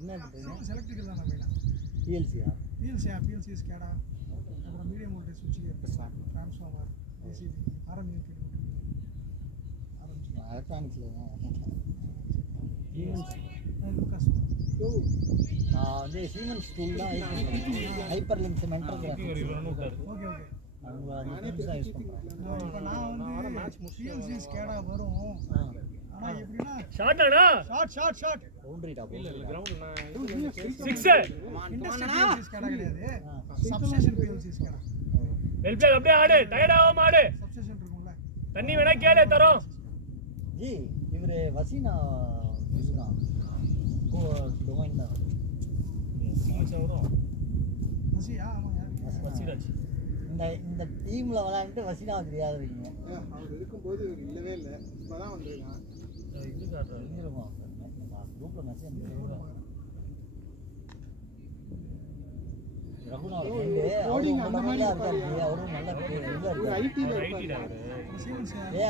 என்ன எடுத்துட்டீங்க? எலக்ட்ரிக்கல் தான் பையனா. பிஎல்சியா? பிஎல்சி ஸ்கேடா, அப்புறம் மீடியம் வோல்டேஜ் சுவிட்ச் gear, transformer, ACB, RM unit எலக்ட்ரானிக்ஸில் தான் லுக்காஸ். நான் வந்து சீமென்ஸ் டூல் தான் யூஸ் பண்ணுறேன். Hyper link mentor okay okay. அவங்க அந்த டூல்ஸ் தான் யூஸ் பண்ணுறேன். இப்போ நான் வந்து பிஎல்சி ஸ்கேடா வரும். ஆனால் எப்படின்னா ஷாட்டானா ஷார்ட் பவுண்டரி டாப் கிரவுண்ட் நான் 6 இண்டஸ்ட்ரியல் பிஎல்சி ஸ்கேடா கிடையாது, substation PLC SCADA. Well play அப்படியே ஆடு டயர்ட் ஆகாம ஆடு சப்ஸ்டேஷன் இருக்கும்ல. தண்ணி வேணா கேளு தரோம் ஜி இவர் வசீனா இதுதான் டொமைன் தான். மசியா? ஆமாம். வசீராஜ் இந்த டீமில் விளையாண்டுட்டு வசீனா தெரியாது இருக்கீங்க. அவர் இருக்கும்போது இவர் இல்லவே இல்லை, இப்போதான் வந்துருக்கான். இது காட்டுறாரு தெரிஞ்சிருக்கும் குரூப்பில் மெசேஜ் ரகுனோட ஃப்ரெண்டு அவரும் அந்த மாதிரி தான் இருக்காரு. அவரும் நல்ல இதில் இருக்காரு. ஐடியில் ஐடிடா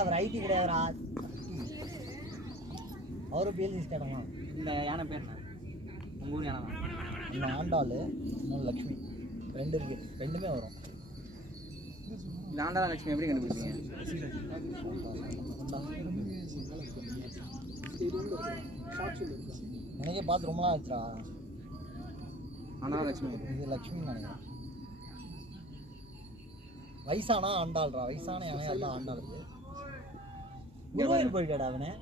அவர் ஐடி கிடையாதுரா. அவரும் பிஎல்சி ஸ்கேடமா. இந்த யானை பேர் என்ன? உங்கள் ஊர் யானை தான். இந்த ஆண்டாள் இன்னொன்று லக்ஷ்மி ரெண்டு இருக்கு, ரெண்டுமே வரும். இந்த ஆண்டாள லட்சுமி எப்படி கண்டுபிடிச்சீங்க? எனக்கே பார்த்து ரொம்ப நாள் ஆச்சுடா. ஆண்டாள லட்சுமி இது லக்ஷ்மின்னு நினைக்கிறேன். வயசானா ஆண்டாள்ரா, வயசான யானையா தான் ஆண்டாளுக்கு. குருவாயூர் போயிருக்காடா அவனே.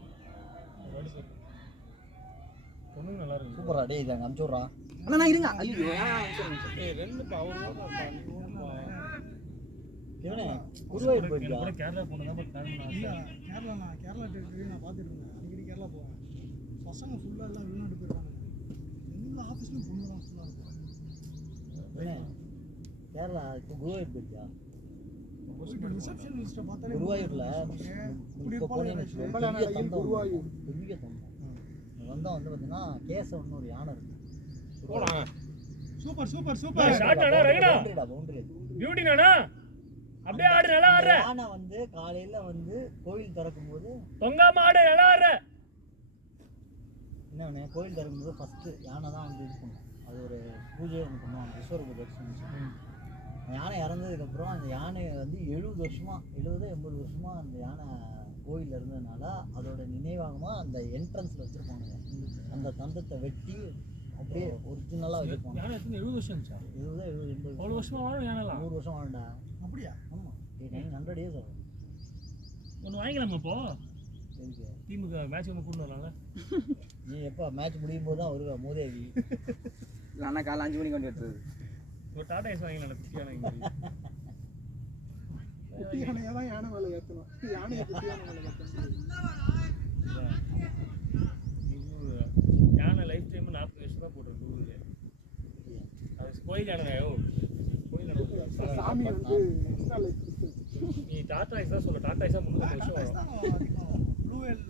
பொண்ணு நல்லா இருக்கு சூப்பரா. டேய் இதை அனுப்பிச்சு விட்றா. அண்ணா நான் இருங்க. ஐயோ ரெண்டு பவர் இவனே குருவாயூர் போயிருக்கா? கூட கேரளா போனதா பட் இல்லை கேரளா டெரிட்டரி நான் பார்த்துருக்கேன். அடிக்கடி கேரளா போவேன். பசங்க ஃபுல்லாக எல்லாம் வெளிநாட்டு போயிருக்காங்க. எல்லா ஆஃபீஸ்லையும் பொண்ணு தான் ஃபுல்லாக இருக்கும். இவனே கேரளா இப்போ குருவாயூர் போயிருக்கா? ரிசப்ஷன் லிஸ்ட்டை பார்த்தாலே குருவாயூர்ல இப்போ போனேன்னு வச்சுக்கோ, பெரிய தந்தம் குருவாயூர். பெரிய தந்தம். வந்தா வந்து பார்த்தீங்கன்னா கேசவன்னு ஒரு யானை இருக்கு. சூப்பர். ஷாட்டானா ரகுடா பவுண்டரிடா, பவுண்டரி. பியூட்டி நானா அப்படியே ஆடு நல்லா ஆடுற யானை வந்து காலையில வந்து கோயில் திறக்கும் போது தொங்காம ஆடு நல்லா ஆடுற என்ன கோயில் திறக்கும்போது ஃபர்ஸ்ட் யானை தான் வந்து இது பண்ணும். அது ஒரு பூஜை ஒன்று பண்ணுவாங்க, ஈஸ்வர பூஜை. யானை இறந்ததுக்கப்புறம் அந்த யானையை வந்து 70 வருஷமா 80 வருஷமா அந்த யானை கோயிலில் இருந்ததுனால அதோட நினைவாகமாக அந்த என்ட்ரன்ஸில் வச்சுருப்பாங்க. அந்த தந்தத்தை வெட்டி அப்படியே ஒரிஜினலாக வச்சுருப்பாங்க. யானை எத்தனை 70 வருஷம் இருந்துச்சா? 70 80 அவ்வளோ வருஷமா வாழும் யானைலாம் 100 வருஷம் வாழண்டா. அப்படியா? ஆமாம், 900 இயர்ஸ் ஆகும். ஒன்று வாங்கிக்கலாமா இப்போ எதுக்கு? டீமுக்கு மேட்ச் ஒன்று கொண்டு வரலாம்ல? நீ எப்போ மேட்ச் முடியும் போது தான் வருவா மூதேவி. இல்லை அண்ணா காலைல 5 மணிக்கு கொண்டு எடுத்தது. ஒரு டாடா ஏஸ் வாங்கிக்கலாம் குட்டியான குட்டி யானையை தான் யானை மேலே ஏற்றணும். யானையை குட்டி யானை மேலே ஏற்றணும். யானை லைஃப் டைம் 40 வருஷம் தான் போட்டிருக்கு ஊருக்கு. அது கோயில் யானை கோயில் யானை சாமி வந்து எக்ஸ்ட்ரா லைஃப் கொடுத்து நீ டாடா ஐஸ் தான் சொல்ல. டாடா ஐஸா 300 வருஷம் வரும். ப்ளூ வேல்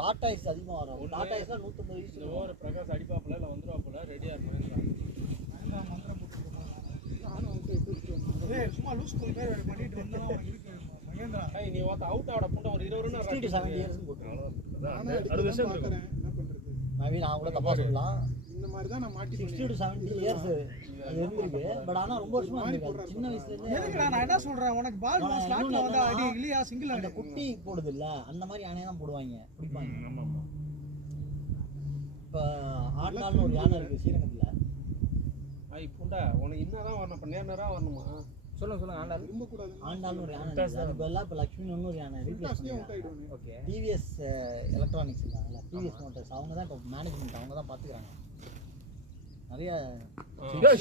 டாடா ஐஸ் அதிகமாக வரும். டாடா ஐஸ் தான் 150 வயசு. ஓவர் பிரகாஷ் அடிப்பாப்புல இல்லை வந்துருவாப்புல ரெடியாக இருக்கணும். மந்திரம் போட்டுருக்கோம். நானும் வந்து சும்மா லூஸ் ஸ்கூல் பேர் பண்ணிட்டு வந்தோம். இருக்கு மகேந்திரா. நீ ஒருத்த அவுட் ஆட புண்டை ஒரு 20 60 to 70 இயர்ஸ் போட்டு. நானும் 60 அடிக்கடி வருஷம் தான் பார்க்குறேன். என்ன பண்ணுறது? நான் கூட தப்பா சொல்லலாம். இந்த மாதிரி தான் நான் மாட்டி 60 to 70 இயர்ஸ் அது இருந்திருக்கு. பட் ஆனா ரொம்ப வருஷமா இருந்திருக்கு. சின்ன வயசுல இருந்தே எதுக்குடா நான் என்ன சொல்றேன், உனக்கு பால் ஸ்லாட்ல வந்து அடி இல்லையா சிங்கிள் அந்த அடி குட்டி போடுது இல்ல, அந்த மாதிரி யானையை தான் போடுவாங்க, பிடிப்பாங்க. ஆமா ஆமா. இப்போ ஆண்டாள்னு ஒரு யானை இருக்கு ஸ்ரீரங்கத்துல. புண்டா உனக்கு என்னதான் வரணும்? இப்போ நேரம் வரணுமா? சொல்லுங்க ஆண்டாள். விரும்பக்கூடாது. ஆண்டாள்னு ஒரு யானை இருக்கு. அதுக்கு எல்லாம் இப்போ லக்ஷ்மி ஒரு யானை ரீப்ளேஸ் ஆயிடுவாங்க. ஓகே. டிவிஎஸ் எலக்ட்ரானிக்ஸ் இருக்காங்கல்ல, டிவிஎஸ் மோட்டார்ஸ், அவங்க தான் இப்போ மேனேஜ்மெண்ட் அவங்க தான் பார்த்துக்கிறாங்க. நிறைய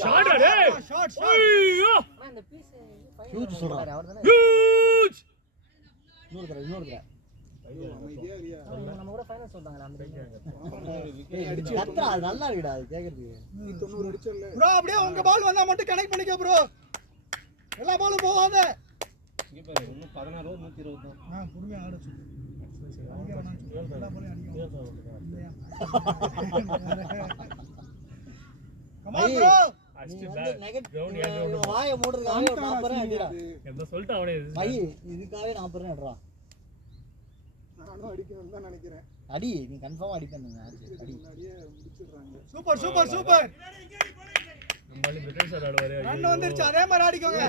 ஷாட் டேய் ஷாட் ஐயோ அண்ணா இந்த பீஸ் ஹியூஜ் சொல்றாரு. அவர்தானே ஹியூஜ் இன்னொரு தடவை அமைதியா இல்லையா? நம்ம கூட ஃபைனல் சொல்றாங்க அந்த கத்துறா, அது நல்லா இருக்குடா அது கேட்கறதுக்கு. நீ 90 அடிச்சல்ல. ப்ரோ அப்படியே உங்க பால் வந்தா மட்டும் கனெக்ட் பண்ணிக்க ப்ரோ. எல்லா பாலும் போகாத. இங்கே பாரு இன்னும் 16 120 தான். பொறுமையா ஆட சொல்லு. எல்லா பாலும் அடிக்கும். இல்லையா? Come on bro. நீ வந்து நெகட்டிவ் வாயை மூடுறதுக்காக 40 ரூபா அடிடா. எந்த சொல்லிட்டு அவனே மை இதுக்காகவே 40 ரூபா அடிடா. நானும் அடிக்கணும்னு தான் நினைக்கிறேன். அடி நீ கன்ஃபார்மாக அடிப்பேன் மேட்ச் அடி. முன்னாடியே முடிச்சிடுறாங்க. Super super super. நம்மளே பிரிட்டிஷ் சார் ஆடுவாரு. ரன் வந்துருச்சு, அதே மாதிரி ஆடிக்கோங்க.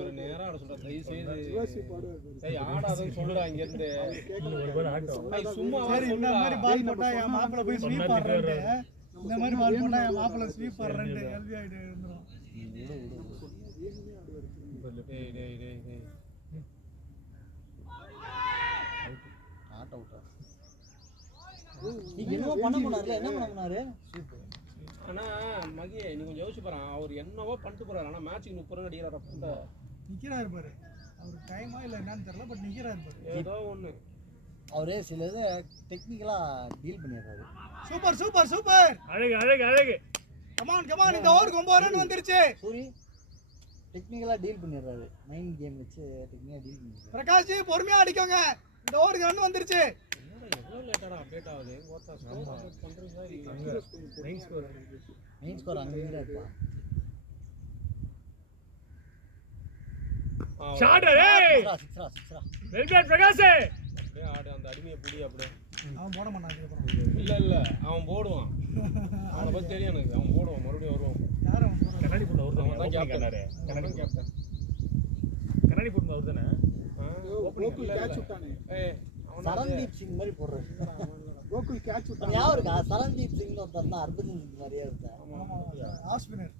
ஒரு நேரா ஆட சொல்ற தயவு செய்து. சிவாசி பாடுவாரு. ஏய் ஆடாதன்னு சொல்லுடா இங்க இருந்து. ஒரு பால் ஆட்டம். சும்மா சரி, இந்த மாதிரி பால் போட்டா என் மாப்பிள்ளை போய் ஸ்வீப் ஆடுறேன்ட்டு, இந்த மாதிரி பால் போட்டா என் மாப்பிள்ளை ஸ்வீப் ஆடுறேன்ட்டு ஹெல்தி ஆகிட்டு இருந்துரும். டேய் டேய் டேய் டேய். நாட் அவுட்டா. நீ என்னவோ பண்ண போனார்ல, என்ன பண்ண போனாரு? சூப்பர். ஆனா மகி நீ கொஞ்சம் யோசிச்சு பாரு, அவர் என்னவோ பண்ணிட்டு போறாரு. ஆனா மேட்சுக்கு 30 ரன் அடிக்கிறாரு. அப்ப நிக்கிறாரு பாரு, அவருக்கு டைமா இல்லை என்னன்னு தெரியல, பட் நிக்கிறாரு பாரு. ஏதோ ஒண்ணு அவரே சில இதை டெக்னிக்கலாக டீல் பண்ணிடுறாரு. Super super super. அழகு அழகு அழகு. கமான் கமான், இந்த ஓவருக்கு 9 ரன் வந்துருச்சு. சூரி டெக்னிக்கலாக டீல் பண்ணிடுறாரு. மைண்ட் கேம் வச்சு டெக்னிக்கலாக டீல் பண்ணிடுறாரு. பிரகாஷ் ஜி பொறுமையா அடிக்கோங்க, இந்த ஓவருக்கு ரன் வந்துருச்சு. எவ்வளவு லேட்டாடா அப்டேட் ஆகுது. ஓட்டா ஸ்கோர் அப்டேட் பண்றீங்களா இல்ல? Main score. மெயின் ஸ்கோர் அங்கே இருப்பா. ஷாட் டேய். சிக்ஸ்ரா சிக்ஸ்ரா. Well played Prakash. அப்படியே ஆடு, அந்த அடிமையை புடி அப்படியே. அவன் போட மாட்டான் அப்புறம். இல்ல அவன் போடுவான். அவனை பத்தி தெரியும் எனக்கு. அவன் போடுவான், மறுபடியும் வருவான். யார் அவன் போடுறான்? கண்ணாடி போட்டு அவன் தான் வருதானே கேப்டன். கேப்டன். கண்ணாடி கேப்டன். கண்ணாடி போட்டு வருதானே. கோகுல் கேட்ச் விட்டானே. ஏய் அவன் சரண்தீப் சிங் மாதிரி போடுறாரு. கோகுல் கேட்ச் அவன் விட்டானே. ஞாபகம் இருக்கா? சரண்தீப் சிங்னு ஒருத்தர் தான் ஹர்பஜன் சிங் மாதிரியே இருந்தா. Off spinner.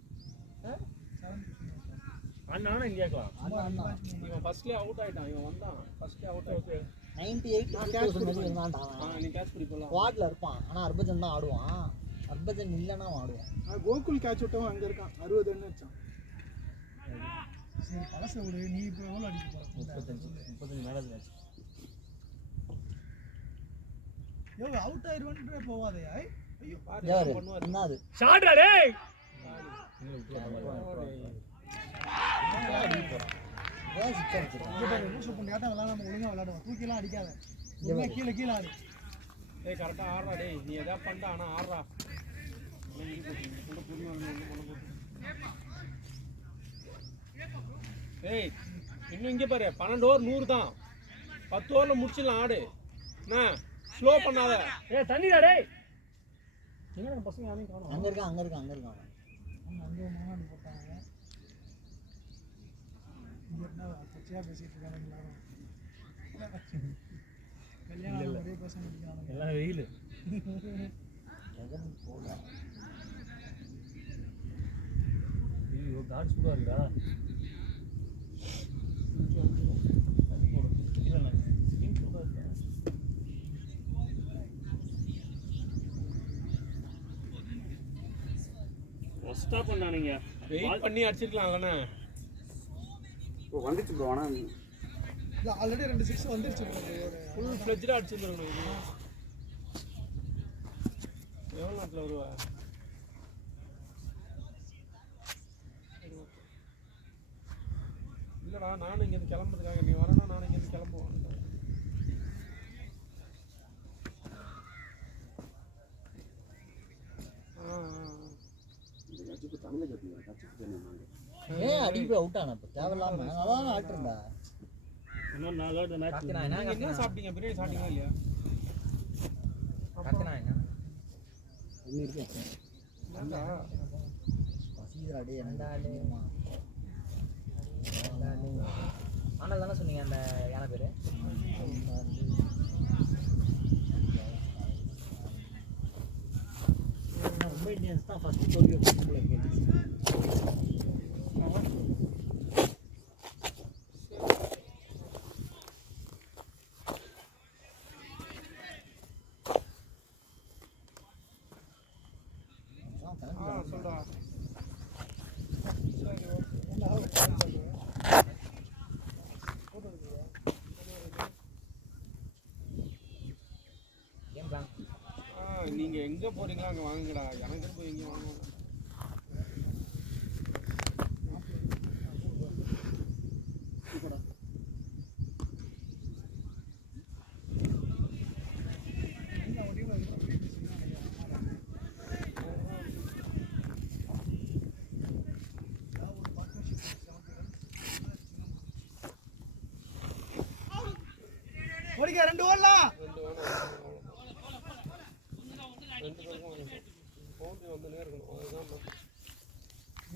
அண்ணா இங்க கேக்கலாம். அண்ணா இவன் ஃபர்ஸ்ட்லயே அவுட் ஆயிட்டான். இவன் வந்தான் ஃபர்ஸ்ட்லயே அவுட் ஆயிட்டான். 98 2000 மாதிரி இருந்தான்டா. நீ கேட்ச் பிடி போலாம். ஸ்குவாட்ல இருப்பான், ஆனா ஹர்பஜன் தான் ஆடுவான். ஹர்பஜன் இல்லைன்னா அவன் ஆடுவான். கோகுல் கேட்ச் விட்டவன் அங்க இருக்கான். 60 ரன் அடிச்சான். சரி பழச விடு, நீ இப்போ எவ்வளோ அடிக்க போற? 35 மேல இருந்துச்சு. அவுட் ஆயிடுவான்னு போவாதையா? ஐயோ யாரு என்னது? ஷாட் டேய். ஏன் சிக்ஸ் அடிச்சிருக்கான்? லூசு பண்ணியாட்டம் விளையாடாம ஒழுங்கா விளையாடுவான். தூக்கிலாம் அடிக்காத, ஒழுங்கா கீழே கீழே ஆடு. ஏய் கரெக்டா ஆடுறா டேய். நீ எதா பண்ணா ஆனா ஆடுறா. ஏய் இன்னும் இங்க பாரு, 12 ஓவர் 100 தான். 10 ஓவர்ல முடிச்சிடலாம். ஆடு என்ன ஸ்லோ பண்ணாத. ஏய் தண்ணிடா டேய். எங்க பசங்க யாரையும் காணோம். அங்க இருக்கான் அங்க இருக்கான் அங்க இருக்கான். அங்கே மாநாடு போட்டாங்க. இங்கே என்ன பச்சையாக பேசிட்டு இருக்காங்க எல்லாரும். கல்யாணம் ஒரே பேச முடியாது. எல்லாம் வெயில். ஜெகன் போடா. ஐயோ காட் சூடா இருக்குடா. தண்ணி போடு. இல்ல ஸ்கின் சூடா இருக்கு. ஒஸ்டா பண்ணானீங்க. வெயிட் பண்ணி அடிச்சிருக்கலாம் இல்லனா. வந்துச்சு ப்ரோ. ஆனா இல்லை ஆல்ரெடி 2 6 வந்துருச்சு. ஃபுல் ஃப்ளெஜ்டா அடிச்சிருந்தாங்க. எவ்வளவு நாட்ல வருவா? இல்லடா நானும் இங்க இருந்து கிளம்புறதுக்காக நீ வரனா நானும் இங்க இருந்து கிளம்புவேன். இந்த கட்சிக்கு தமிழ் கட்சிங்க கட்சிக்கு தெரியும். ஏன் அடி போய் அவுட் ஆனா? இப்ப தேவையில்லாம அதான் ஆட்டுறா. இன்னும் 4 ஓவர் மேட்ச். நீங்க என்ன சாப்பிட்டீங்க? பிரியாணி சாப்பிட்டீங்களா இல்லையா? இன்னும் இருக்கு. பசிக்குதுடா டேய் என்னடா டேய்மா. ஆனால் தானே சொன்னீங்க அந்த யானை பேர்? மும்பை இந்தியன்ஸ் தான் ஃபர்ஸ்ட் தோல்வி போல கேட்டுச்சு. சொல்றா. Game plan. நீங்க எங்க போறீங்களோ அங்க வாங்குங்கடா. எனக்கு போய் எங்க வாங்குவாங்க? ஓடிக்க 2 ஓடலாம். 2 வேணா வந்துனே இருக்கணும். அதுதான்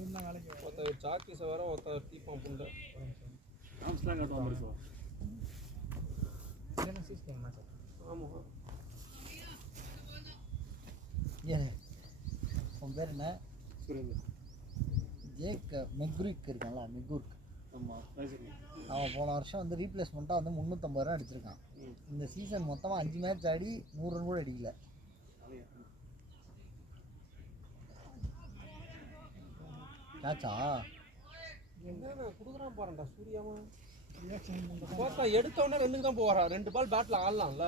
என்ன வேலைக்கு ஒருத்தர் சாக்கீஸை வேற ஒருத்தர் தீப்பான் புண்டை. ராம்ஸ்லாம் காட்டுவாங்க இருக்கு. ஆமாம். உன் பேர் என்ன? ஜேக் மெக்ரிக் இருக்கான்ல, மெக்ரிக். ஆமாம். அவன் போன வருஷம் வந்து ரீப்ளேஸ்மெண்ட்டாக வந்து 350 ரன் அடிச்சிருக்கான். இந்த சீசன் மொத்தமாக 5 மேட்ச் ஆடி 100 ரன் கூட அடிக்கல. கேட்சா என்ன கொடுக்குறான் பாருண்டா சூர்யாவா. போத்தா எடுத்தவொடனே 2க்கு தான் போவாரா. 2 பால் பேட்டில் ஆடலாம்ல.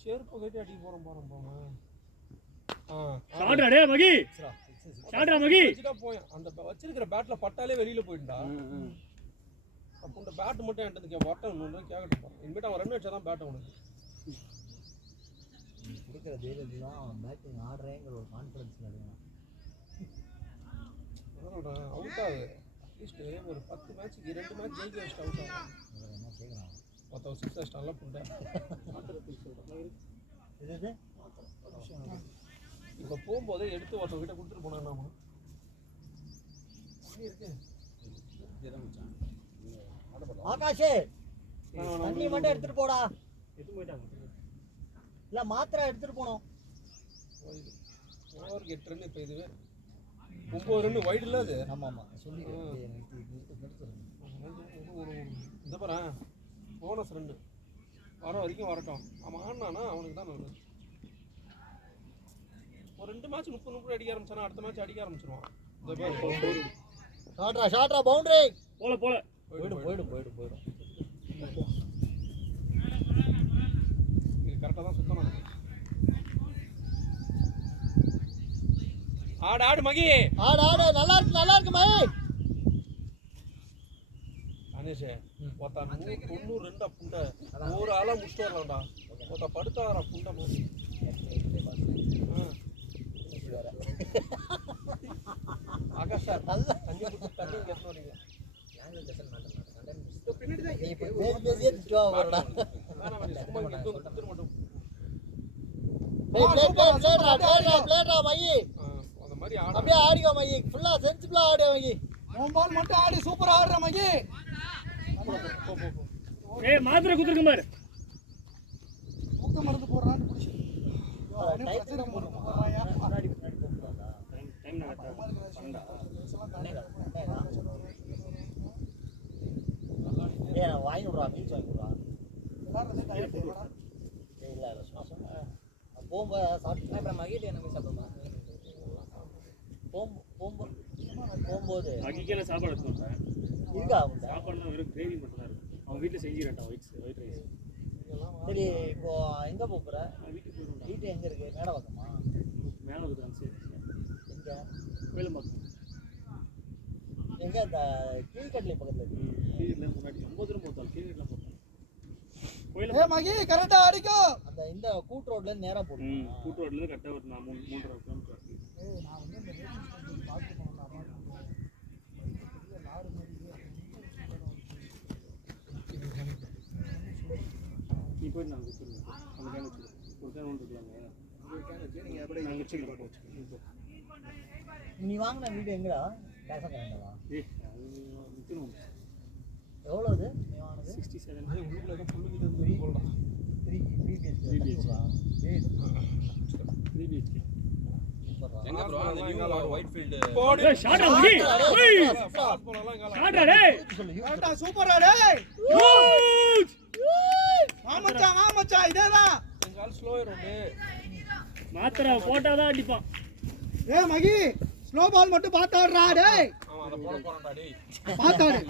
ஷேர்ப்பு கட்டி அடிக்க போகிறோம் போமா. ஷாட்ரா டே மகி. ஷாட்ரா மகி. போய் அந்த வச்சிருக்கிற பேட்டில் பட்டாலே வெளியில் போயிட்டா. அப்போ இந்த பேட்டு மட்டும் என்கிட்ட வட்டம் ஒன்று கேட்கட்டும். இனிமேட்டு அவன் ரன் அடிச்சா தான் பேட்டை உனக்கு கொடுக்குற தைரியத்தில் தான் அவன் பேட்டிங் ஆடுறேங்கிற ஒரு கான்ஃபிடன்ஸில் இருக்கான். சொல்கிறேன் அவுட் ஆகுது. அட்லீஸ்ட் ஒரு 10 மேட்ச்சுக்கு 2 மேட்ச் ஜெயிக்க வச்சுட்டு அவுட் ஆகும். என்ன கேட்குறான் மொத்தம் 6 அடிச்சிட்டான்ல புண்டை. இது இப்போ போகும்போதே எடுத்து ஒருத்தவங்கிட்ட கொடுத்துட்டு போனா என்ன இருக்கு. ஆகாஷே தண்ணி மட்டும் எடுத்துட்டு போடா. எது போயிட்டாங்க. இல்லை மாத்திரை எடுத்துட்டு போனோம். ஓவருக்கு 8 ரன். இப்போ இதுவே 9 ரன் வைடு இல்லை அது. ஆமாம் சொல்லிடுறேன். இந்த பாரு போனஸ் 2 வர வரைக்கும் வரட்டும். அவன் ஆடினானா அவனுக்கு தான் நல்லது. ஒரு 2 மேட்ச் 30 அடிக்க ஆரம்பிச்சானா அடுத்த மேட்ச் அடிக்க ஆரம்பிச்சிருவான். ஷாட்ரா பவுண்டரி. போல போயிடும். இது கரெக்டாக தான் சுத்தணும். ஆடு மகி. ஆடு நல்லா இருக்கு மகி. அனேஷே ஒருத்தா 192 புண்டை ஒரு ஆளாக முடிச்சுட்டு வரலாம்டா. ஒருத்தா படுத்தாரா புண்டை மாதிரி. ஆகாஷ் சார் நல்லா தண்ணி கட்டணும் வரீங்க. பின்னாடி தான் பேசியே திட்டுவா வரடா. வேணாம் சும்மா இங்கே கொடுத்துட மாட்டோம். பிளேட்ரா மகி. அந்த மாதிரி அப்படியே ஆடிக்கோ மகி. ஃபுல்லா சென்சிபிளா ஆடு மகி. உன் பால் மட்டும் ஆடி சூப்பரா ஆடுற மகி. ஏய் மாத்திரை குத்துருக்கு பாரு. ஊக்க மருந்து போடுறான்னு பிடிச்சி வாங்கி விடுறா. மீன்ஸ் வாங்கி விடுறா. இல்லை போகும்போது சாப்பிட்டு மகிழ்ச்சி எனக்கு சாப்பிடுமா. போகும்போது மகிக்கெல்லாம் சாப்பாடு எடுத்துட்டு இருக்கா அவங்க சாப்பாடுலாம் வெறும் கிரேவி மட்டும் தான் இருக்கும். அவன் வீட்டில் செஞ்சுட்டான் ஒயிட் ரைஸ். சரி இப்போ எங்கே போகிற? வீட்டுக்கு போயிடுவோம். வீட்டு எங்கே இருக்கு? மேடை பக்கமா? மேலே வந்துட்டான். சரி எங்கே? கோயிலம்பாக்கம். எங்கே? இந்த கீழ்கட்லி பக்கத்தில் இருக்கு. கீழே முன்னாடி 50 ரூபா போட்டான். கீழே போட்டான். ஏ மகி கரெக்டா அடிக்கோ. அந்த இந்த கூட் ரோட்ல இருந்து நேரா போடு. கூட் ரோட்ல இருந்து கரெக்டா ஒரு 3.5 கிலோமீட்டர் இருக்கு. ஏய் நான் வந்து இந்த ரேடியோ ஸ்டேஷன் பாத்து போறேன். லாரி மாதிரி நீ போய் நான் வச்சிருக்கேன். அந்த கேன் வச்சிருக்கேன். ஒரு கேன் ஒன்று இருக்கலாங்க. ஒரு கேன் வச்சு நீங்கள் அப்படியே நாங்கள் வச்சுக்கலாம். நீ வாங்கின வீடு எங்கடா? பேசக்கா ஏய் அது விற்கணும். எவ்வளோ அது நீ வாங்கினது? 67. உள்ளுக்குள்ள ஏதோ புல்லுக்கிட்ட இருந்து போடலாம். 3 BHK. எங்க ப்ரோ அந்த நியூ ஒயிட் ஃபீல்ட் போடு. ஏய் ஷாட் ஆகி. ஏய் ஃபாஸ்ட் போலலாம் எங்கல. ஷாட் டேய். கரெக்டா சூப்பரா டேய். வா மச்சான் இதேதான். எங்கால் ஸ்லோ ஆயிரோமே. மாத்திரை போட்டாதான் அடிப்பான். ஏய் மகி ஸ்லோ பால் மட்டும் பாத்தாடுறா டேய். அவன் அத போட போறான்டா டேய். பாத்தாடு.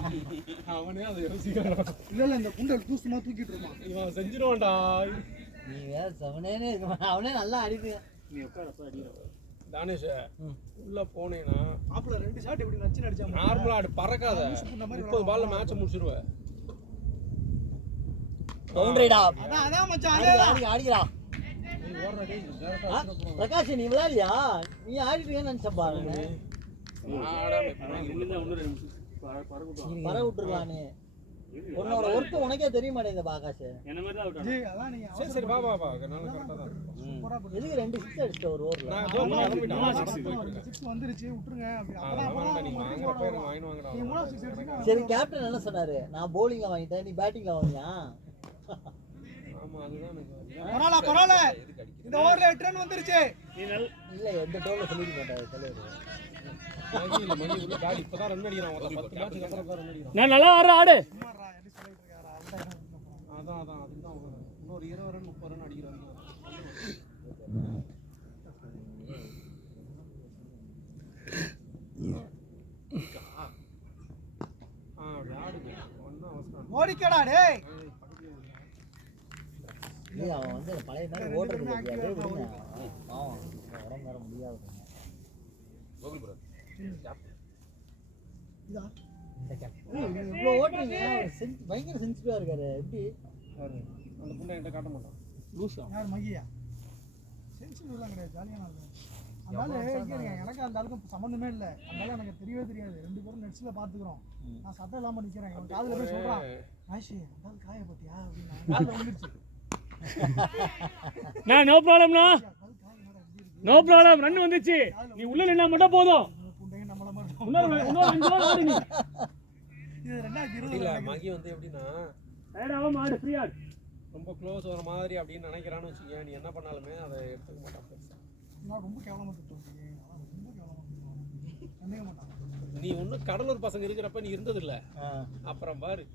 அவனே அத யோசிக்கறான். இல்ல இந்த குண்டல் தூசுமா தூக்கிட்டு இருப்பான். இவன் செஞ்சிருவான்டா. நீ வேற செவனேனே அவனே நல்லா அடிப்பீங்க. நீ உட்காரப்ப அடிடா. தானேஷ் உள்ள போனேனா மாப்ள 2 ஷாட் இப்படி நச்சு அடிச்சா நார்மலா ஆடு பறக்காத. 30 பால்ல மேட்ச் முடிச்சிருவ. பவுண்டரிடா. அதான் மச்சான் அதேதான். ஆடிடா. பிரகாஷ் நீ விளையாடியா? நீ ஆடிட்டீங்கன்னு நினைச்சேன் பாருங்க. ஆடாம விழுந்தா இன்னொரு பற விட்டுறலாம். பற விட்டுறலானே. உன்னோட ஒர்க்கு உனக்கே தெரிய மாட்டேங்குது ஆகாஷ். என்ன மாதிரி தான் விட்டாங்க. ஜி அதான் நீங்க சரி சரி பாபா நல்லா கரெக்டாக தான் இருக்கும். சூப்பரா போட்டு எதுக்கு 2 6 அடிச்சிட்ட ஒரு ஓவர்ல? நான் இதோ கிளம்பிட்டேன். 6 வந்துருச்சு விட்டுருங்க அப்படி நீ வாங்குற பேர் வாங்கி வாங்கடா. நீ 3 6 அடிச்சீங்க. சரி கேப்டன் என்ன சொன்னாரு? நான் bowlingல வாங்கிட்டேன், நீ பேட்டிங்ல வாங்கியா? ஆமா அதுதான் எனக்கு பரவாயில்ல இந்த ஓவர்ல 8 ரன் வந்துருச்சு. நீ நல்ல இல்ல எந்த டோல்ல சொல்லிட்டு மாட்டாரு தலைவர். மணி உள்ள காடி இப்பதான் ரன் அடிக்கிறான். 10 மேட்ச்க்கு அப்புறம் தான் ரன் அடிக்கிறான். நான் நல்லா ஆடுற ஆடு. சும்மாடா எப்படி சொல்லிட்டு இருக்காரு அவ்வளவுதான். அதான் அதுதான் இன்னொரு 20 ரன் 30 ரன் அடிக்கிறாங்க. அப்படி ஆடுங்க ஒன்றும் அவசரம் ஓடிக்கடா டேய். இல்ல அவன் வந்து பழைய மாதிரி ஓடுறது இல்லையா? விடுங்க. பாவம் உடம்பு வர முடியாது. கோகுல் ப்ரோ இதா இவ்வளோ ஓட்டுறீங்க, பயங்கர சென்சிட்டிவா இருக்காரு. எப்படி அந்த புண்டை என்கிட்ட காட்ட மாட்டான். லூசா. யார் மகியா? சென்சிட்டிவ்லாம் கிடையாது, ஜாலியான ஆளு. அந்த ஆளு கேளுங்க, எனக்கு அந்த ஆளுக்கும் சம்மந்தமே இல்லை. அந்த ஆளு எனக்கு தெரியவே தெரியாது. 2 பேரும் நெட்ஸ்ல பாத்துக்கிறோம். நான் சத்தம் இல்லாம நிக்கிறேன். என் காதுல போய் சொல்றான், ஆஷி அந்த ஆளு காய பத்தியா அப்படின்னு. காதுல வந்துருச்சு. நான் நோ ப்ராப்ளம்னா. No problem. ரன் வந்துச்சு. நீ உள்ள நின்னா மட்டும் போதும். புண்டைங்க நம்மள மாதிரி இன்னொரு 5 பால் ஆடு நீ. இது 2020 இல்ல மகி வந்து எப்படின்னா டயர்டாவும் ஆடு, ஃப்ரீ ஆடு. ரொம்ப க்ளோஸ் வர மாதிரி அப்படின்னு நினைக்கிறான்னு வச்சுக்கேன். நீ என்ன பண்ணாலுமே அதை எடுத்துக்க மாட்டான் பெருசா. நான் ரொம்ப கேவலமா திட்டுவேன். ரொம்ப கேவலமா திட்டுவேன். கண்டுக்க மாட்டான். நீ ஒன்றும் கடலூர் பசங்க இருக்கிறப்ப நீ இருந்தது இல்ல. அப்புறம் பாரு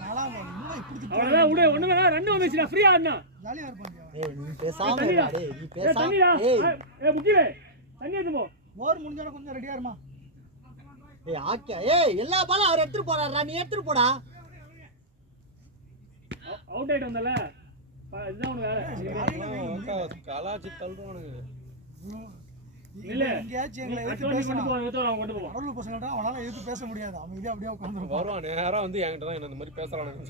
நான்லாம் இன்னும் இப்படி திட்டுவேன். அவ்வளவுதான் விடு. ஒண்ணு வேணா ரன் வந்துச்சுடா, ஃப்ரீ ஆடுனா. ஜாலியா இருப்பாங்க. ஏய் நீ பேசாம தண்ணியா? டேய் நீ ஏய் தண்ணியா? பேசாம ஏய் முக்கிலே தண்ணி எடுத்து போ. ஓவர் முடிஞ்சோட கொஞ்சம் ரெடியா இருமா. ஏய் ஆக்கியா ஏய் எல்லா பாலும் அவர் எடுத்துட்டு போறாரா, நீ எடுத்துட்டு போடா. அவுட் ஆயிட்டு வந்தல. இதுதான் உனக்கு கலாச்சி தள்ளுவானுங்க. இல்ல. எங்கேயாச்சும் எங்களை எதிர்த்து கொண்டு பேசணும். போ, எடுத்து அவன் கொண்டு போ. கடலூர் பசங்கள்ட்ட அவனால எதிர்த்து பேச முடியாது. அவன் இதே அப்படியே உட்காந்துருப்பான். வருவான் நேரா வந்து என்கிட்ட தான் என்ன இந்த மாதிரி பேசுறானுங்க.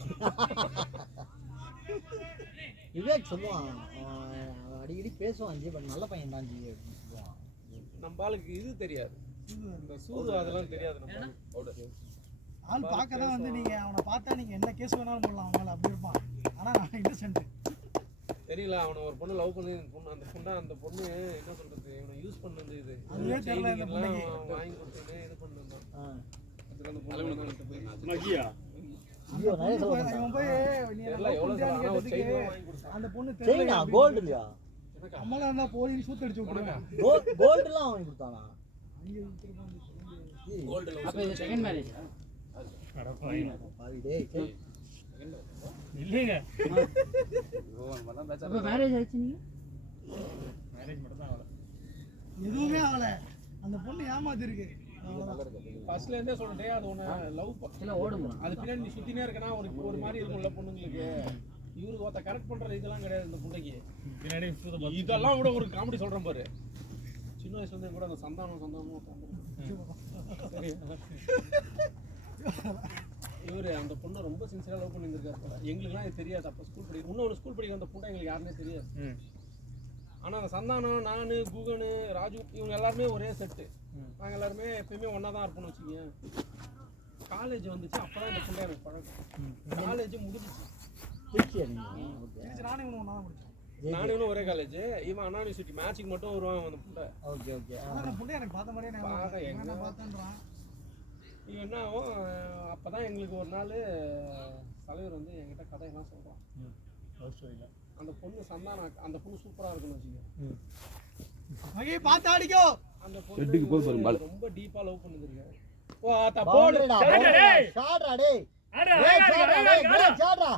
விவேக் சொல்லுவான், அவன் அடிக்கடி பேசுவான் ஜி, பட் நல்ல பையன் தான் ஜி அப்படின்னு சொல்லுவான். நம்ம ஆளுக்கு இது தெரியாது, இந்த சூது அதெல்லாம் தெரியாது. நம்ம ஆள் பார்க்க தான் வந்து நீங்க அவனை பார்த்தா நீங்க என்ன கேஸ் வேணாலும் போடலாம். அவனால அப்படி இருப்பான். ஆனா நான் இன்னசென்ட். தெரியல. அவனை ஒரு பொண்ணு லவ் பண்ணி அந்த பொண்ணு என்ன சொல்றது, இவனை யூஸ் பண்ணது இது அதுவே தெரியல இந்த பொண்ணுக்கு. வாங்கி கொடுத்தேன் இது பண்ணிருந்தான். மகியா. ஐயோ நிறைய சொல்ல இவன் மாட்டான். போய் நீ என்ன தெரியல love எவ்வளவு பண்றியான்னு சொல்றான். ஒரு செயின் கேட்டதுக்கு வாங்கி கொடுத்தான். அந்த பொண்ணு சரிண்ணா தெரியல. கோல்டு இல்லையா? நம்மளா இருந்தா போய் சூத்து அடிச்சு விட்டுருவேன். கோல்டுலாம் வாங்கி கொடுத்தானா? அங்கே விட்டுருப்பான். அப்ப இது செகண்ட் மேரேஜா? பாவி டேய் சரி. இல்லைங்க. அப்ப மேரேஜ் ஆயிடுச்சு நீங்க? மேரேஜ் மட்டும் தான் ஆகல. எதுவுமே ஆகல. அந்த பொண்ணு ஏமாத்திருக்கு. ஃபர்ஸ்ட்ல இருந்தே சொல்றேன், அது ஒண்ணு லவ் இல்ல ஓடுமா? அது பின்னாடி நீ சுத்தினே இருக்கனா ஒரு மாதிரி இருக்கும்ல பொண்ணுங்களுக்கு. இவருக்கு ஒருத்த கரெக்ட் பண்றது இதெல்லாம் கிடையாது இந்த புண்டைக்கு. பின்னாடி சூத பாத்து. இதெல்லாம் கூட ஒரு காமெடி சொல்றேன் பாரு. சின்ன வயசுல இருந்தே கூட அந்த சந்தானம் இவரு அந்த பொண்ணை ரொம்ப சின்சியரா லவ் பண்ணியிருக்காரு போல. எங்களுக்குலாம் இது தெரியாது. அப்போ ஸ்கூல் படிக்க இன்னொரு ஸ்கூல் படிக்கிற அந்த பொண்ணை எங்களுக்கு யாருன்னே தெரியாது. ஆனால் அந்த சந்தானம், நான், குகனு, ராஜு இவங்க எல்லாருமே ஒரே செட்டு. நாங்கள் எல்லாருமே எப்பயுமே ஒன்றா தான் இருப்போம்னு வச்சுக்கோங்க. காலேஜ் வந்துச்சு, அப்போ தான் இந்த பொண்ணை எனக்கு பழக்கம். காலேஜ் முடிஞ்சிச்சு. திருச்சியா நீங்க? ஓகே. நானே இவனு ஒன்றா முடிச்சேன். நானும் இவனும் ஒரே காலேஜ். இவன் அண்ணா யூனிவர்சிட்டி மேட்சுக்கு மட்டும் வருவான் அந்த பொண்ணை. Okay okay. அந்த பொண்ணு எனக்கு பார்த்த மாதிரியே பார்த்தேன், நான் எங்க? பார்த்தேன்றான். இவன் என்ன ஆகும், அப்போ தான் எங்களுக்கு ஒரு நாள் தலைவர் வந்து என்கிட்ட கதையெல்லாம் சொல்கிறான். அந்த பொண்ணு சந்தானம், அந்த பொண்ணு சூப்பராக இருக்குன்னு வச்சுக்கோங்க. மகி பார்த்து ஆடிக்கோ. அந்த பொண்ணு ரொம்ப டீப்பா லவ் பண்ணிருக்காரு. ஓ ஆத்தா போடு. பவுண்டரிடா பவுண்டரிடா. ஷாட்ரா டேய். ஆடா டேய் ஷாட்ரா டேய் ஷாட்ரா.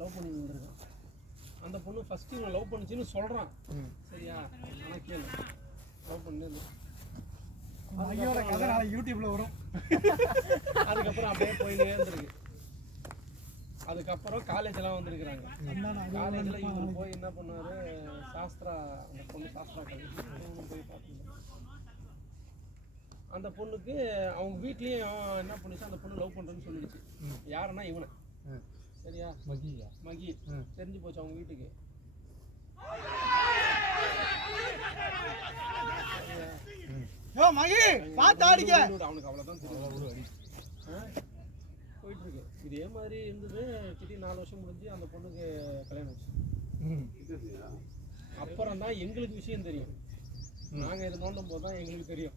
லவ் பண்ணி நின்னுறான். அந்த பொண்ணு ஃபர்ஸ்ட் இவன் லவ் பண்ணுச்சுன்னு சொல்றான். சரியா? ஆனா கேளு. லவ் பண்ணது. மகியோட கதை நாளைக்கு யூடியூப்ல வரும். அதுக்கப்புறம் அப்படியே போயிட்டே இருந்திருக்கு. அதுக்கப்புறம் காலேஜ் எல்லாம் வந்திருக்காங்க. காலேஜ்ல இவங்க போய் என்ன பண்ணாரு, சாஸ்திரா அந்த பொண்ணு சாஸ்திரா காலேஜ் போய் பார்த்துருந்தாங்க. அந்த பொண்ணுக்கு அவங்க வீட்லயும் என்ன பண்ணுச்சு, அந்த பொண்ணு லவ் பண்றேன்னு சொல்லிடுச்சு. யாருன்னா இவனை. சரியா? மகி தெரிஞ்சு போச்சு அவங்க வீட்டுக்கு. யோ மகி பார்த்து ஆடிக்க. அவனுக்கு அவ்வளவுதான் தெரியும். இதே மாதிரி இருந்தது. திடீர்னு 4 வருஷம் முடிஞ்சு அந்த பொண்ணுக்கு கல்யாணம் ஆச்சு. அப்புறம் தான் எங்களுக்கு விஷயம் தெரியும். நாங்கள் இதை நோண்டும் போது தான் எங்களுக்கு தெரியும்.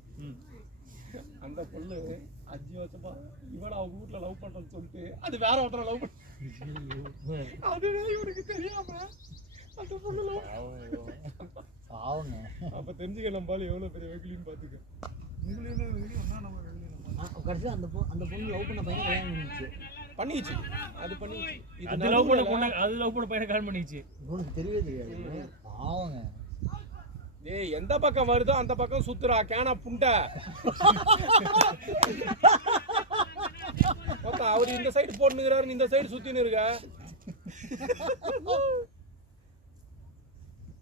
அந்த பொண்ணு 5 வருஷமா இவனை அவங்க வீட்டில் லவ் பண்ணுறேன்னு சொல்லிட்டு அது வேற ஒருத்தரை லவ் பண்ண, அதுவே இவனுக்கு தெரியாம அந்த பொண்ணு லவ். ஆவுங்க. அப்போ தெரிஞ்சுக்க நம்பாலும் எவ்வளோ பெரிய வெகுலின்னு பார்த்துக்க. கடைசியில் அந்த பொண்ணு லவ் பண்ண பையனை கல்யாணம் பண்ணிச்சு. அது பண்ணிச்சு. அது லவ் பண்ண பொண்ணு, அது லவ் பண்ண பையனை கால் பண்ணிச்சு. உனக்கு தெரியவே தெரியாது. ஆவுங்க. ஏய், எந்த பக்கம் வருதோ அந்த பக்கம் சுத்துறா கேனா புண்டை. அவர் இந்த சைடு போட்டுக்கிறாரு, இந்த சைடு சுத்தின்னு இருக்க.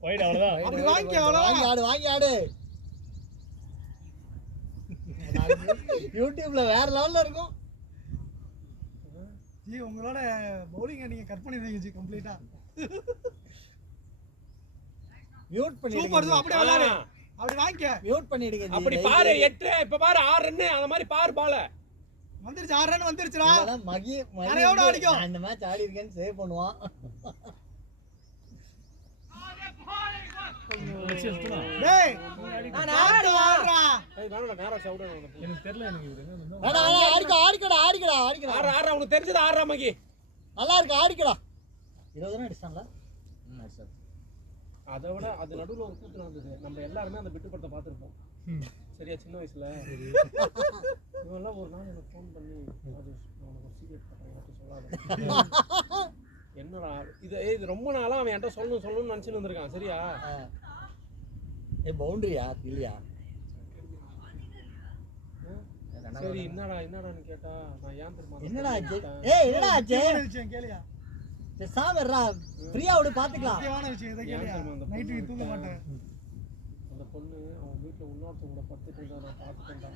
வைட் அவ்வளவுதான். அப்படி வாங்கி அவ்வளோ வாங்கி ஆடு. யூடியூப்ல வேற லெவல்ல இருக்கும். ஜி உங்களோட பவுலிங்கை நீங்க கட் பண்ணிடுவீங்க ஜி கம்ப்ளீட்டா. மியூட் பண்ணி சூப்பர். அப்படியே விளையாடு. அப்படி வாங்கிக்க. மியூட் பண்ணிடுங்க ஜி. அப்படி பாரு 8 இப்ப பாரு 6 ரன். அந்த மாதிரி பாரு பால. வந்துருச்சு 6 ரன் வந்துருச்சுடா. மகி நிறையோட அடிக்கும். அந்த மேட்ச் ஆடி இருக்கேன்னு சேவ் பண்ணுவான். டேய் நான் ஆடுறா. ஏய் வேணாடா நேரா சவுட் ஆன. எனக்கு தெரியல. எனக்கு இது வேணா ஆடிக்கடா. ஆறா உனக்கு தெரிஞ்சது ஆறா மகி. நல்லா இருக்கு ஆடிக்கடா. 20 ரன் அடிச்சான்ல. அடிச்சான். அதை விட அது நடுவில் ஒரு கூத்து நடந்தது. நம்ம எல்லாருமே அந்த பிட்டு படத்தை பார்த்துருப்போம். சரியா சின்ன வயசுல இவெல்லாம் ஒரு நாள் எனக்கு ஃபோன் பண்ணி அது அவனுக்கு ஒரு சீக்ரெட் பண்ணுறேன் சொல்லாத. என்னடா இது ரொம்ப நாளாக அவன் என்கிட்ட சொல்லணும்னு நினச்சின்னு வந்திருக்கான். சரியா பவுண்டரியா இல்லையா? சரி என்னடான்னு கேட்டா நான் ஏன் தெரியுமா என்னடா ஆச்சு? என்னடா ஆச்சு? விஷயம் கேளியா? சாமர்ரா ஃப்ரீயா விடு பாத்துக்கலாம். முக்கியமான விஷயம் இதை கேளியா? நைட்டு நீ தூங்க மாட்டேன். அந்த பொண்ணு அவன் வீட்டில் இன்னொருத்தவங்க கூட படுத்துட்டு இருந்தா நான் பார்த்துட்டேன்டா.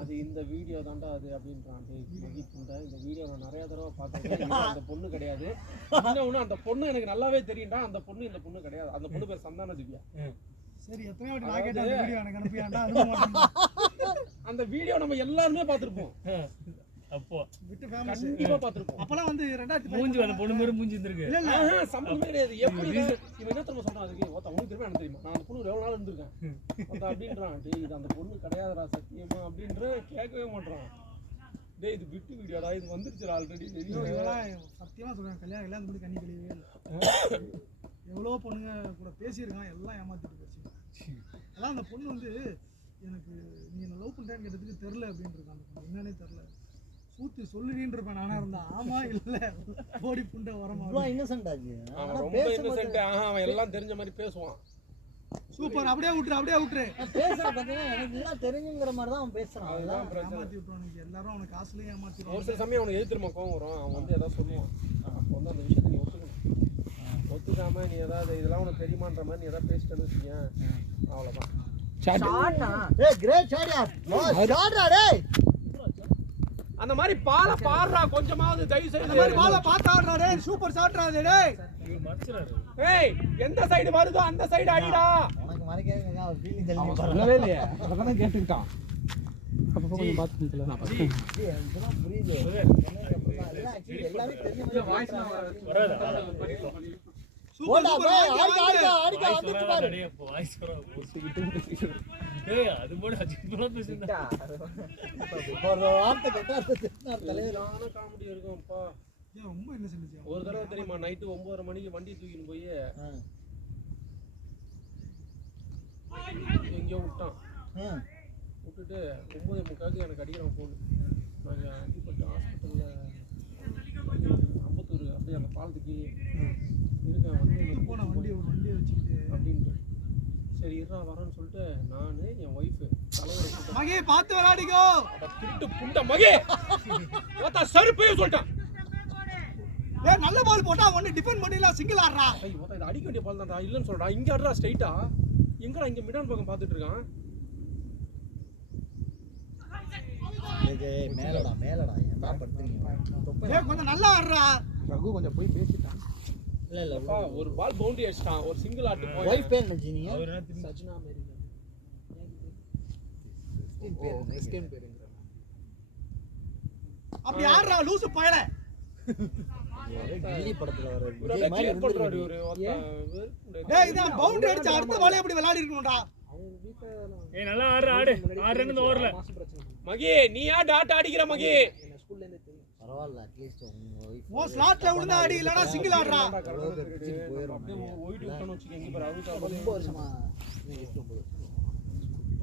அது இந்த வீடியோ தான்டா அது அப்படின்றான். மகிப்புண்டா இந்த வீடியோ நான் நிறைய தடவை பார்த்துருக்கேன். அந்த பொண்ணு கிடையாது. இன்னொன்று அந்த பொண்ணு எனக்கு நல்லாவே தெரியும்டா. அந்த பொண்ணு இந்த பொண்ணு கிடையாது. அந்த பொண்ணு பேர் சந்தான திவ்யா. சரி எத்தனை வாட்டி நான் கேட்ட வீடியோ எனக்கு அனுப்பியாண்டா அனுப்ப மாட்டேன். அந்த வீடியோ நம்ம எல்லாருமே பார்த்துருப்போம். அப்போ விட்டு ஃபேமஸ் கண்டிப்பா பார்த்துருப்போம். அப்பலாம் வந்து 2000 மூஞ்சி அந்த பொண்ணு மாதிரி மூஞ்சி இருந்திருக்கு. இல்ல இல்ல சம்பந்தமே கிடையாது. எப்படி இவன் என்ன தெரியுமா சொல்றான்? அதுக்கு உனக்கு தெரியுமா எனக்கு தெரியுமா? நான் அந்த பொண்ணு எவ்வளவு நாள் இருந்திருக்கேன் அப்படின்றான். டேய் இது அந்த பொண்ணு கிடையாதுடா சத்தியமா அப்படின்ற கேட்கவே மாட்டான். டேய் இது பிட்டு வீடியோடா, இது வந்துருச்சு ஆல்ரெடி. இதெல்லாம் சத்தியமா சொல்றேன். கல்யாணம் முடி கண்ணி கழியவே இல்லை. எவ்வளோ பொண்ணுங்க கூட பேசியிருக்கான், எல்லாம் ஏமாத்திட்டு போச்சு. அதான் அந்த பொண்ணு வந்து எனக்கு நீ என்ன லவ் பண்ணுறேன்னு கேட்டதுக்கு தெரில அப்படின்னு இருக்கான். அந்த பொண்ணு என்னன்னே தெரில. சூத்து சொல்லுவீன்னு இருப்பேன் நானா இருந்தா. ஆமா இல்ல ஓடி புண்டை வரமா இன்னசென்ட் ஆச்சு. அவன் ரொம்ப இன்னசென்ட். அவன் எல்லாம் தெரிஞ்ச மாதிரி பேசுவான். சூப்பர். அப்படியே விட்டுரு. பேசுற பார்த்தீங்கன்னா எனக்கு எல்லாம் தெரிஞ்சுங்கிற மாதிரி தான் அவன் பேசுறான். அதுதான் ஏமாத்தி விட்டுருவானுங்க எல்லாரும். அவனுக்கு காசுலயும் ஏமாத்தி. ஒரு சில சமயம் அவனுக்கு எதிர்த்து கோவம் வரும். அவன் வந்து ஏதாவது சொல்லுவான். அப்போ வந்து அந்த விஷயத்தை நீ ஒத்துக்கணும். ஒத்துக்காம நீ ஏதாவது இதெல்லாம் உனக்கு தெரியுமான்ற மாதிரி நீ ஏதாவது பேசிட்டேன்னு வச்சுக்கீங்க, அவ்வளோதான். அந்த மாதிரி பாலை பாடுறா கொஞ்சமாவது தயவு செய்து. அந்த மாதிரி பாலை பார்த்து ஆடுறா டேய். சூப்பர் ஷாட்ரா டேய். இவர் மறைச்சறாரு. ஏய் எந்த சைடு வருதோ அந்த சைடு அடிடா. உனக்கு மறைக்காதீங்க. அவர் ஃபீலிங் தெரியல. சொல்லவே இல்லையே. அதான் கேட்டுக்கிட்டான். அப்போ கொஞ்சம் பார்த்துக்கல. நான் பார்த்தேன். இதெல்லாம் புரியுது. எல்லாமே தெரிஞ்ச மாதிரி வாய்ஸ் வராதா? சூப்பர் ஆடிக்க வந்துச்சு பாரு. டேய் அப்போ வாய்ஸ் வர. டேய் அது போட அஜித்மலா பேசினா. ஒரு வார்த்தை கேட்டா அது தலையிலான காமெடி இருக்கும்ப்பா. ஏன் ரொம்ப என்ன செஞ்சுச்சு? ஒரு தடவை தெரியுமா நைட்டு 9:30 மணிக்கு வண்டி தூக்கின்னு போய் எங்கேயோ விட்டான். விட்டுட்டு 9:45 எனக்கு அடிக்கிறான் ஃபோன். நாங்கள் அடிப்பட்டு ஹாஸ்பிட்டலில் அம்பத்தூர் அப்படியே அந்த பாலத்துக்கு இருக்கேன் வந்து போன வண்டியை வச்சுக்கிட்டு அப்படின்ட்டு. சரி இருறா வரேன்னு சொல்லிட்டு நான் என் ஒய்ஃபு தலைவர் மகே பார்த்து விளையாடிக்கோ. திருட்டு புண்ட மகே ஓத்தா சருப்பையும் சொல்லிட்டான். ஏய் நல்ல பால் போட்டா ஒன்னு டிஃபெண்ட் பண்ணிடலாம். சிங்கிள் ஆடுறா. ஐய் ஓத்தா இது அடிக்க வேண்டிய பால் தான்டா. இல்லைன்னு சொல்றா. இங்கே ஆடுறா ஸ்ட்ரைட்டா. எங்கடா இங்கே மிடான் பக்கம் பார்த்துட்டு இருக்கான். மேலடா என்ன படுத்துறீங்க? ஏய் கொஞ்சம் நல்லா ஆடுறா. ரகு கொஞ்சம் போய் பேசிட்டான். இல்ல ஒரு பால் பவுண்டரி அடிச்சிட்டான். ஒரு சிங்கிள் ஆட்டு போய் வைஃப் பேர் என்ன ஜீனியா? அவர் என்ன திரும்பி சஜ்னா அமெரிக்கா எஸ்கேன் பேருங்க. அப்படி ஆடுறா லூசு பயல. கில்லி படத்துல வர இவரு விஜய் மாதிரி clear பண்றாரு இருந்திருக்கு. இவரு. டேய் இதான் பவுண்டரி அடிச்சு அடுத்த பாலே அப்படி விளையாடி இருக்கணும்டா. ஏய் நல்லா ஆடு ஆடு 6 ரன் இந்த ஓவர்ல. மகி நீயா டாட் அடிக்கிற மகி. பரவாயில்ல அட்லீஸ்ட் உங்க wife ஓ ஸ்லாட்ல விழுந்தா அடி இல்லனா சிங்கிள் ஆடுறா. அளவுக்கு பிடிச்சிட்டு போயிடும். ஓய்ட்டு விட்டோன்னு வச்சுக்கோங்க இங்க பாரு அறுபத்தாறு ரொம்ப வருஷமா இஷ்டம் போகுது.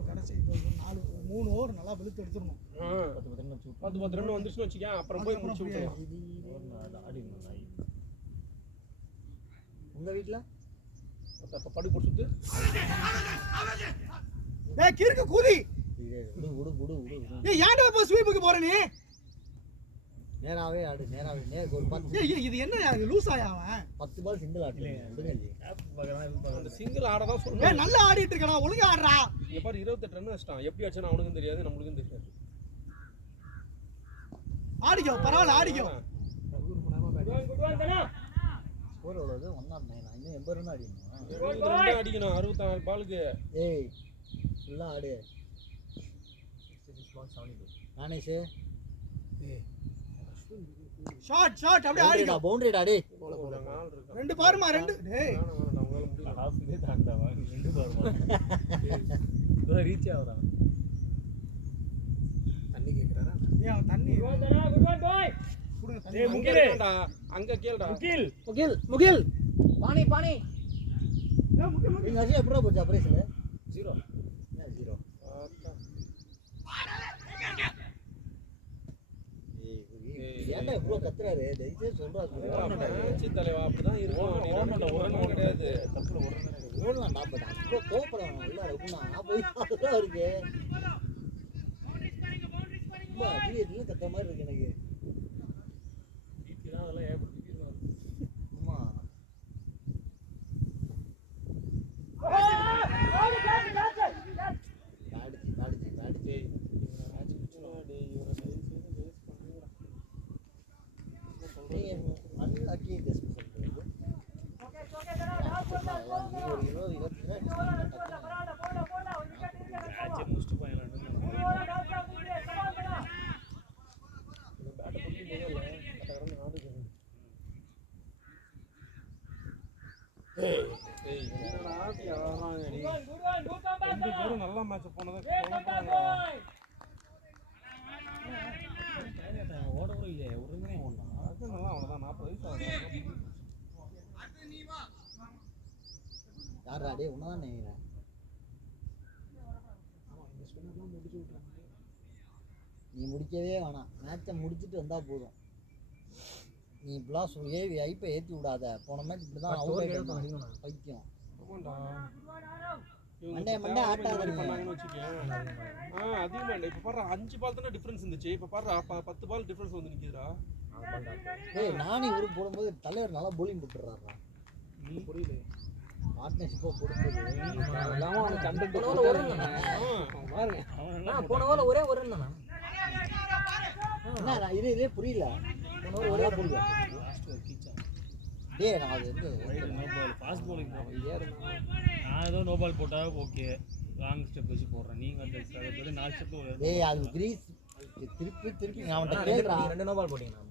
கடைசி இப்போ 3 ஓவர் நல்லா வெளுத்து எடுத்துறணும். 10 ரன் வந்துருச்சுன்னு வச்சுக்கேன் அப்புறம் போய் முடிச்சு விட்டுறலாம். உங்க வீட்ல அப்ப படு போட்டு டேய் கிறுக்கு கூதி. விடு விடு விடு விடு. ஏய் ஏன்டா இப்ப ஸ்வீப்புக்கு போற நீ? நேராவே ஆடு நேராவே நேருக்கு ஒரு 10 ஏய் இது என்ன லூஸ் ஆயா அவன்? 10 பால் சிங்கிள் ஆடுங்க. விடுங்க. அந்த சிங்கிள் ஆட தான் ஏய் சொல்றேன். நல்லா ஆடிட்டு இருக்கடா ஒழுங்கா ஆடுறா. இங்க பாரு 28 ரன் வச்சிட்டான். எப்படி அடிச்சானு அவனுக்கும் தெரியாது நம்மளுக்கும் தெரியாது. ஆடிக்கோ பரவாயில்ல ஆடிக்கோ. ஸ்கோர் எவ்வளவு 109. இன்னும் 80 ரன் அடிக்கணும். 20 ரன் அடிக்கணும் 66 பாலுக்கு. ஏய் ஃபுல்லா ஆடு. 66 பால் 72. நானேஷ் ஷாட் அப்படியே ஆடிக்கோ. பவுண்டரிடா டேய். நாள் இருக்கு. ரெண்டு பாருமா ரெண்டு. டேய் அவங்களால முடியல. ஹாஃப் இதே தாண்டாவா 2 பாருமா. இதோ ரீச் ஆவறா. தண்ணி கேக்குறாரா? ஏய் அவன் தண்ணி குடுங்க தண்ணி. ஏய் முகிலே அங்க கேளுடா. முகில் பாணி ஏய் முக்கிய நீங்க அஜய் எப்படா போச்சு ஆபரேஷன்ல? 0. என்ன 0? ஏய் ஏன்டா இவ்ளோ கத்துறாரு? தயவுசெய்து சொல்றா. மேட்ச் தலைவா அப்படிதான் இருக்கும். நீ ரன் கிடையாது. ஓடலாம்டா பட் அவ்ளோ கோபப்படணும் இல்ல இருக்குனா நான் போய் அதெல்லாம் இருக்கு. ரொம்ப அடியதுல கத்த மாதிரி இருக்கு எனக்கு. இதெல்லாம் அதெல்லாம் ஏற்படுத்திடுவாங்க. ஆமா. தாடிச்சி மேட்ச் முடிச்சுடா டேய் இவர சைஸ் வேஸ்ட் பண்ணுங்கடா. அன்லக்கி கெஸ் பண்றது. ஒரு 20 மேட்ச் முடிச்சிட்டு போயிடலாம். பேட் பண்ணி போகல. கரெக்ட்டா ஆடுது. ஏய் என்னடா ஆடி ஆறாங்க நீ. ரெண்டு பேரும் நல்ல மேட்ச் போனதே போறாங்க. ஓட கூட இல்லையே ஒரு ரன் ஓடலாம். அது நல்லா அவ்வளவுதான் 40 வயசு ஆகுது. யாரா டேய் உன்னதான் நினைக்கிறேன். நீ முடிக்கவே வேணாம். மேட்சை முடிச்சிட்டு வந்தா போதும். நீ பிளாஸ் ஏவி ஐப்பை ஏற்றி விடாத. போன மேட்ச் இப்படி தான் அவுட் ஆகிடும் பைத்தியம். மண்டே ஆட்டாத பண்ணாங்கன்னு வச்சுக்கேன். அதிகமாக இப்போ பாரு 5 பால் தானே டிஃபரன்ஸ் இருந்துச்சு. இப்போ பாரு 10 பால் டிஃபரன்ஸ் வந்து நிற்கிதுடா. ஏய் நானே ஊருக்கு போடும்போது தலைவர் நல்லா போலிங் போட்டுறாரா. நீ புரியல. பார்ட்னர்ஷிப்பாக போடும்போது எல்லாமே அவனுக்கு கண்டென்ட் போன ஓவர்ல ஒரே ஒரு ரன் தானா? என்ன இதே புரியல. போன ஓவர் ஒரே போல். டேய் நான் அது ஃபாஸ்ட் bowling நான் ஏதோ நோ பால் போட்டா ஓகே லாங் ஸ்டெப் வச்சு போடுறேன். நீங்க அந்த 4 ஸ்டெப் டேய் அது கிரீஸ் திருப்பி நான் அவன்கிட்ட கேட்குறா. 2 நோ பால் போட்டீங்களா?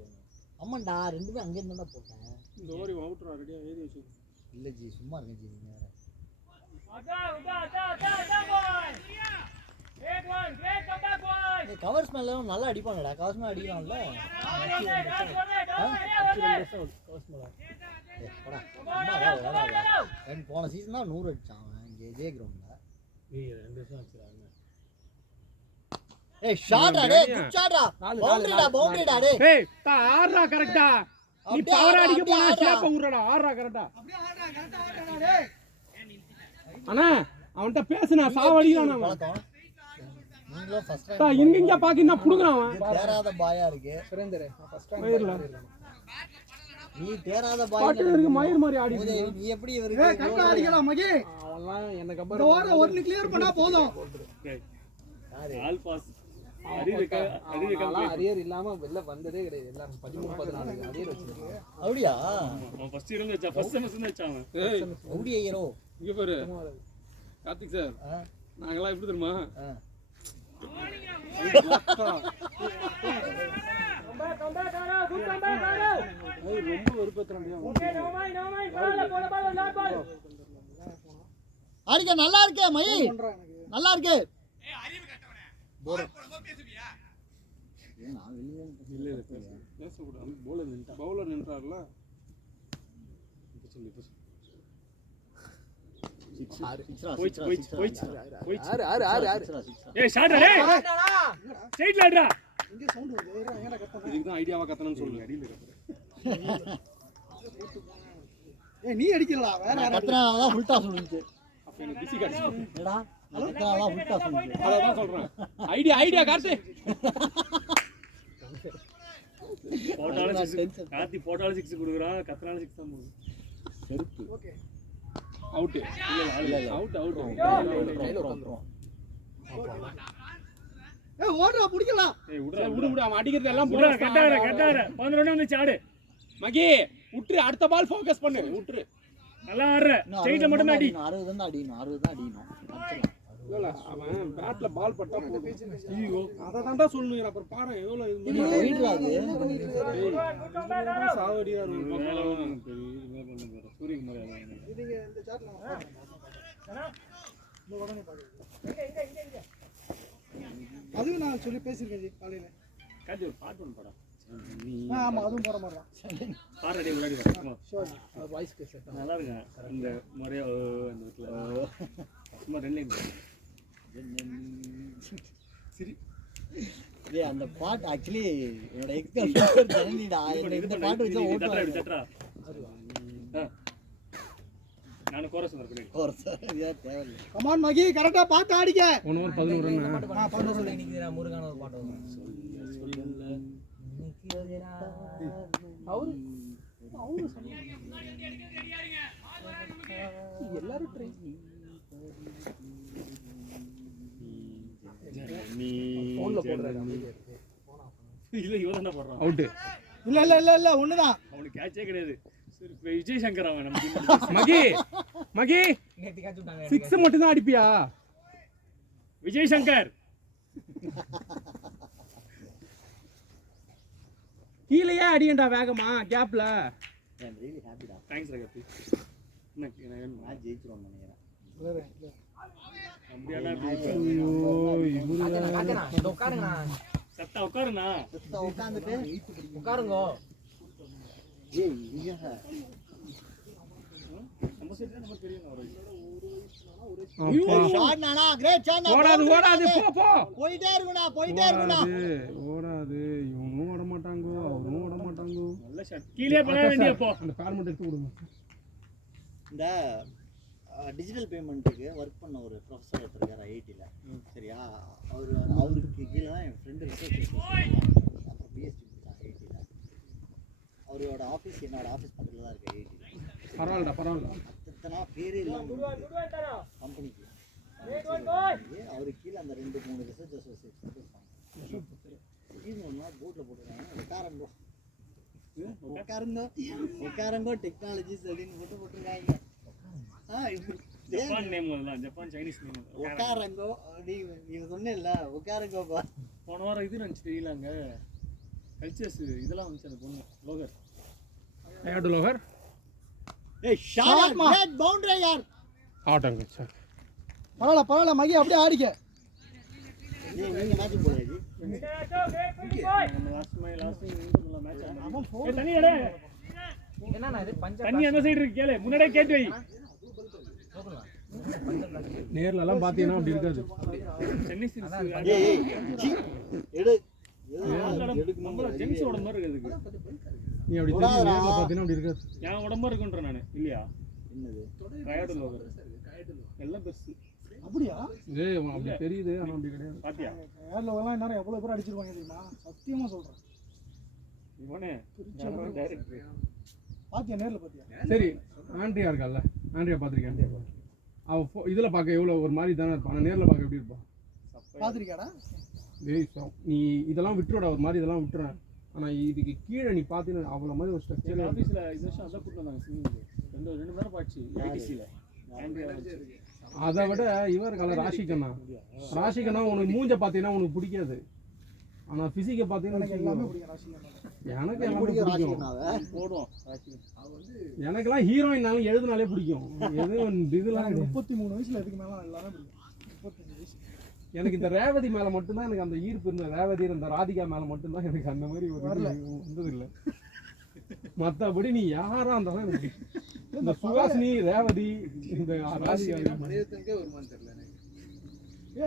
ஆமாண்டா ரெண்டுமே அங்கே இருந்தா போட்டேன். இந்த ஓவர் அவுட்ரா ரெடியா எழுதி வச்சு. இல்லை ஜி சும்மா இருங்க ஜி நீங்க வேற. கவர் ஸ்மெல்லாம் நல்லா அடிப்பானடா. Cover smell அடிக்கலாம்ல. போன சீசன் தான் 100 அடிச்சான் அவன் இங்கே ஜே கிரவுண்ட்ல. 2 வருஷம் ஆச்சுடா. ஏய் ஷாட்ரா டேய் குட் ஷாட்ரா. பவுண்டரிடா டேய். ஏய் ஆடுறா கரெக்ட்டா. நீ பவர் அடிக்க போனா ஷேப்ப உறடா. ஆடுறா கரெக்ட்டா. அப்படியே ஆடுறா கரெக்ட்டா ஆடுறா டேய். அண்ணா அவன்கிட்ட பேசுனா சாவடிறான் அவன். பழக்கம். நீங்களும் ஃபர்ஸ்ட் டா இங்க பாக்கினா புடுங்கறான் அவன். தேராத பாயா இருக்கு. சுரேந்தர் ஃபர்ஸ்ட் டைம் மயிர்ல. நீ தேராத பாயா பாட்டு இருக்கு மயிர் மாதிரி ஆடி. நீ எப்படி ஏய் இவருக்கு கரெக்ட்டா ஆடிக்கடா மகி. அவன்லாம் எனக்கு இந்த ஓவர ஒன்னு கிளியர் பண்ணா போதும். ஆல் பாஸ் அரியர் இல்லாம வெளில வந்ததே கிடையாது. எல்லாரும் 13-14 அரியர் வச்சிருக்காங்க. அப்படியா? அவன் ஃபர்ஸ்ட் இயர்ல வச்சா ஃபர்ஸ்ட் செமஸ்டர்ல வச்சான். ஏய் அப்படியே ஹீரோ. இங்க பாரு கார்த்திக் சார். நாங்கலாம் எப்படி தெரியுமா? அடிக்க நல்லா இருக்கே மை, நல்லா இருக்கு. பவுலர் நின்றார்ல இங்கே சவுண்ட் வருது, ஏன்டா கத்தணும்? இதுதான் ஐடியாவா கத்தணும்னு சொல்லுங்க. ஏய் நீ அடிக்கலடா, வேற யாரும் கத்துனாதான் ஃபுல் டாஸ் விழுந்துச்சு. அப்ப எனக்கு பிஸி காட்டுச்சு. என்னடா கத்துனாதான் ஃபுல் டாஸ் விழுந்துச்சு. அதான் சொல்றேன். ஐடியா காட்டு. கார்த்தி போட்டாலும் 6 கொடுக்குறான், கத்தனாலும் 6 தான் போகுது. செருப்பு ஓகே. அவுட். இல்ல அவுட். ஏய் ஓடுறா புடிக்கலாம். ஏய் விடு அவன் அடிக்கிறது எல்லாம் புடா கட்டார 11 ரன் வந்து சாடு. மகி உட்ரு, அடுத்த பால் ஃபோக்கஸ் பண்ணு. உட்ரு. நல்லா ஆடுற. ஸ்ட்ரைட்ல மட்டும் அடி. 60 தான் அடிக்கணும். இல்ல அவன் பேட்ல பால் பட்டா போதும். ஐயோ அத தான்டா சொல்லுங்க. அப்புறம் பாரு எவ்வளவு இது போயிடுறாது. சாவடியா சூரியகுமார் இதுங்க இந்த சாட்ல இந்த உடனே பாருங்க. அதுவும் நான் சொல்லி பேசியிருக்கேன் ஜி காலையில. காஜி ஒரு பாட்டு ஒன்று படம். ஆமா அதுவும் போற மாதிரி தான். பாடுறதே முன்னாடி வா. ஷோர் வாய்ஸ் கேசட் நல்லா இருக்கு. அந்த முறையா அந்த வீட்டில் சும்மா 2 லைன் சரி. டேய் அந்த பாட்டு ஆக்சுவலி என்னோட எக்ஸ்பீரியன்ஸ் ஜனனிடா. இந்த பாட்டு வச்சா ஓட்டுறா. நானும் கோரஸ் வந்திருக்கேன். கோரஸ் இது தேவையில்லை. கமான் மகி கரெக்ட்டா பாத்து அடிக்க. 1 ஓவர் 11 ரன். 11 ரன். இன்னைக்கு நான் முருகான ஒரு பாட்டு வரும். அவரு எல்லாரும் ட்ரை போன்ல போடுறாரு. இல்ல இவன் என்ன போடுறான்? அவுட். இல்ல ஒண்ணுதான். அவனுக்கு கேட்சே கிடையாது. சரி விஜய் சங்கர் அவன் நம்ம மகி நேத்து கேட்ச் விட்டாங்க. 6 மட்டும் தான் அடிப்பியா? விஜய் சங்கர் கீழேயே அடியண்டா வேகமா கேப்ல. ஐ அம் ரியலி ஹாப்பி டா. தேங்க்ஸ் ரகத்தி. எனக்கு மேட்ச் ஜெயிச்சிரோம் நினைக்கிறேன். அப்படியாடா ஐயோ இவரு காஞ்சனா இந்த உட்காருங்க. சத்தா உட்காருண்ணா. உட்கார்ந்துட்டு உட்காருங்க. ஏய் இங்க நம்ம சைடுல நம்ம தெரியும் ஒரு ஷாட் நானா கிரேட் ஷாட். ஓடாது போ. போயிட்டே இருக்குடா. ஓடாது. இவனும் ஓட மாட்டாங்க, அவரும் ஓட மாட்டாங்க. நல்ல ஷாட். கீழே போக வேண்டிய போ. அந்த ஃபார்மட் எடுத்து கொடுங்க. இந்த டிஜிட்டல் பேமெண்ட்டுக்கு ஒர்க் பண்ண ஒரு ப்ரொஃபஸர் இருக்கார் ஐஐடியில். சரியா, அவருக்கு கீழே தான் என் ஃப்ரெண்டு ரிசர்ச் அப்புறம் பிஎஸ்டி முடிச்சான் ஐஐடியில். அவரோட ஆஃபீஸ் என்னோட ஆஃபீஸ் பக்கத்தில் தான் இருக்குது ஐஐடியில். பரவாயில்ல. அத்தனை பேரே இல்லாமல் கம்பெனிக்கு அவருக்கு கீழே அந்த 2-3 ரிசர்ச் அசோசியேட்ஸ் இருப்பாங்க. திடீர்னு ஒரு நாள் போட்டில் போட்டுருக்காங்க உட்காரங்கோ டெக்னாலஜிஸ் அப்படின்னு போட்டுருக்காங்க. ஜப்பான் நேம் அதெல்லாம் ஜப்பான் சைனீஸ் நேம். உட்காரங்கோ நீங்க சொன்னேன்ல உட்காரங்கோப்பா. போன வாரம் இது நினச்சி தெரியலாங்க கல்ச்சர்ஸ் இதெல்லாம் வந்துச்சு அந்த பொண்ணு லோகர். ஐயாடு லோகர். ஏய் ஷாட் கிரேட் பவுண்டரி யார். ஆட்டங்க சார். பரவாயில்ல மகி அப்படியே ஆடிக்க. நீங்க மேட்ச் போடுறீங்க. நம்ம லாஸ்ட் மேட்ச் ஆனா தண்ணி எடே. என்னன்னா இது பஞ்ச தண்ணி அந்த சைடு இருக்கு. கேளு முன்னாடியே கேட்டு வை. நேர்ல எல்லாம் பாத்தீங்கன்னா அப்படி இருக்காது. சென்னை சில்க்ஸ் ஏய் எடு நம்மள ஜென்ஸ் ஓட மாதிரி இருக்கு. நீ அப்படி தெரியும் நேர்ல பாத்தீங்கன்னா அப்படி இருக்காது. நான் உடம்பா இருக்குன்ற நானு இல்லையா? என்னது டயர்ட் லோகர் எல்லாம் பெருசு. அப்படியா? ஏய் அப்படி தெரியுது ஆனா அப்படி கிடையாது. பாத்தியா ஏர்ல எல்லாம் நேரம் எவ்வளவு பேர் அடிச்சிருவாங்க தெரியுமா? சத்தியமா சொல்றேன். இவனே டைரக்டர் பாத்தியா நேர்ல பாத்தியா? சரி ஆண்ட்ரியா இருக்கால்ல, ஆண்ட்ரியா பாத்திருக்கேன். அவ இதுல பார்க்க எவ்வளவு ஒரு மாதிரி தானே இருப்பான், நேர்ல பார்க்க எப்படி இருப்பான்? பாத்திருக்கியாடா? ஏய் நீ இதெல்லாம் விட்டுறடா, ஒரு மாதிரி இதெல்லாம் விட்டுறேன். ஆனா இதுக்கு கீழே நீ பாத்தீங்கன்னா அவ்வளவு மாதிரி ஒரு ஸ்ட்ரக்சர். ஆபீஸ்ல இந்த வருஷம் அதான் கூட்டு வந்தாங்க ஸ்விமிங். 2 மணி நேரம் போச்சு ஐடிசில. அதை விட இவர் இருக்கால ராஷிகண்ணா உனக்கு மூஞ்ச பாத்தீங்கன்னா உனக்கு பிடிக்காது. ஆனால் ஃபிசிக்கை பார்த்தீங்கன்னா எனக்கு எல்லாமே பிடிக்கும் ராசிகன். எனக்கு எனக்கு எல்லாமே பிடிக்கும் பிடிக்கும். ராசிகனாவை. போடுவோம் எனக்கெல்லாம் ஹீரோயின்னாலும் எழுதுனாலே பிடிக்கும். எதுவும் இதெல்லாம் எனக்கு கிடையாது. 33 வயசுல எதுக்கு மேலே எல்லாமே பிடிக்கும். 35 வயசு எனக்கு இந்த ரேவதி மேலே மட்டும்தான் எனக்கு அந்த ஈர்ப்பு இருந்த ரேவதி இந்த ராதிகா மேலே மட்டும்தான் எனக்கு அந்த மாதிரி ஒரு வரல. வந்தது இல்லை. மற்றபடி நீ யாரா இருந்தாலும் எனக்கு பிடிக்கும். இந்த சுஹாசினி ரேவதி இந்த ராதிகா மனிதனுக்கே வருமானு தெரியல எனக்கு.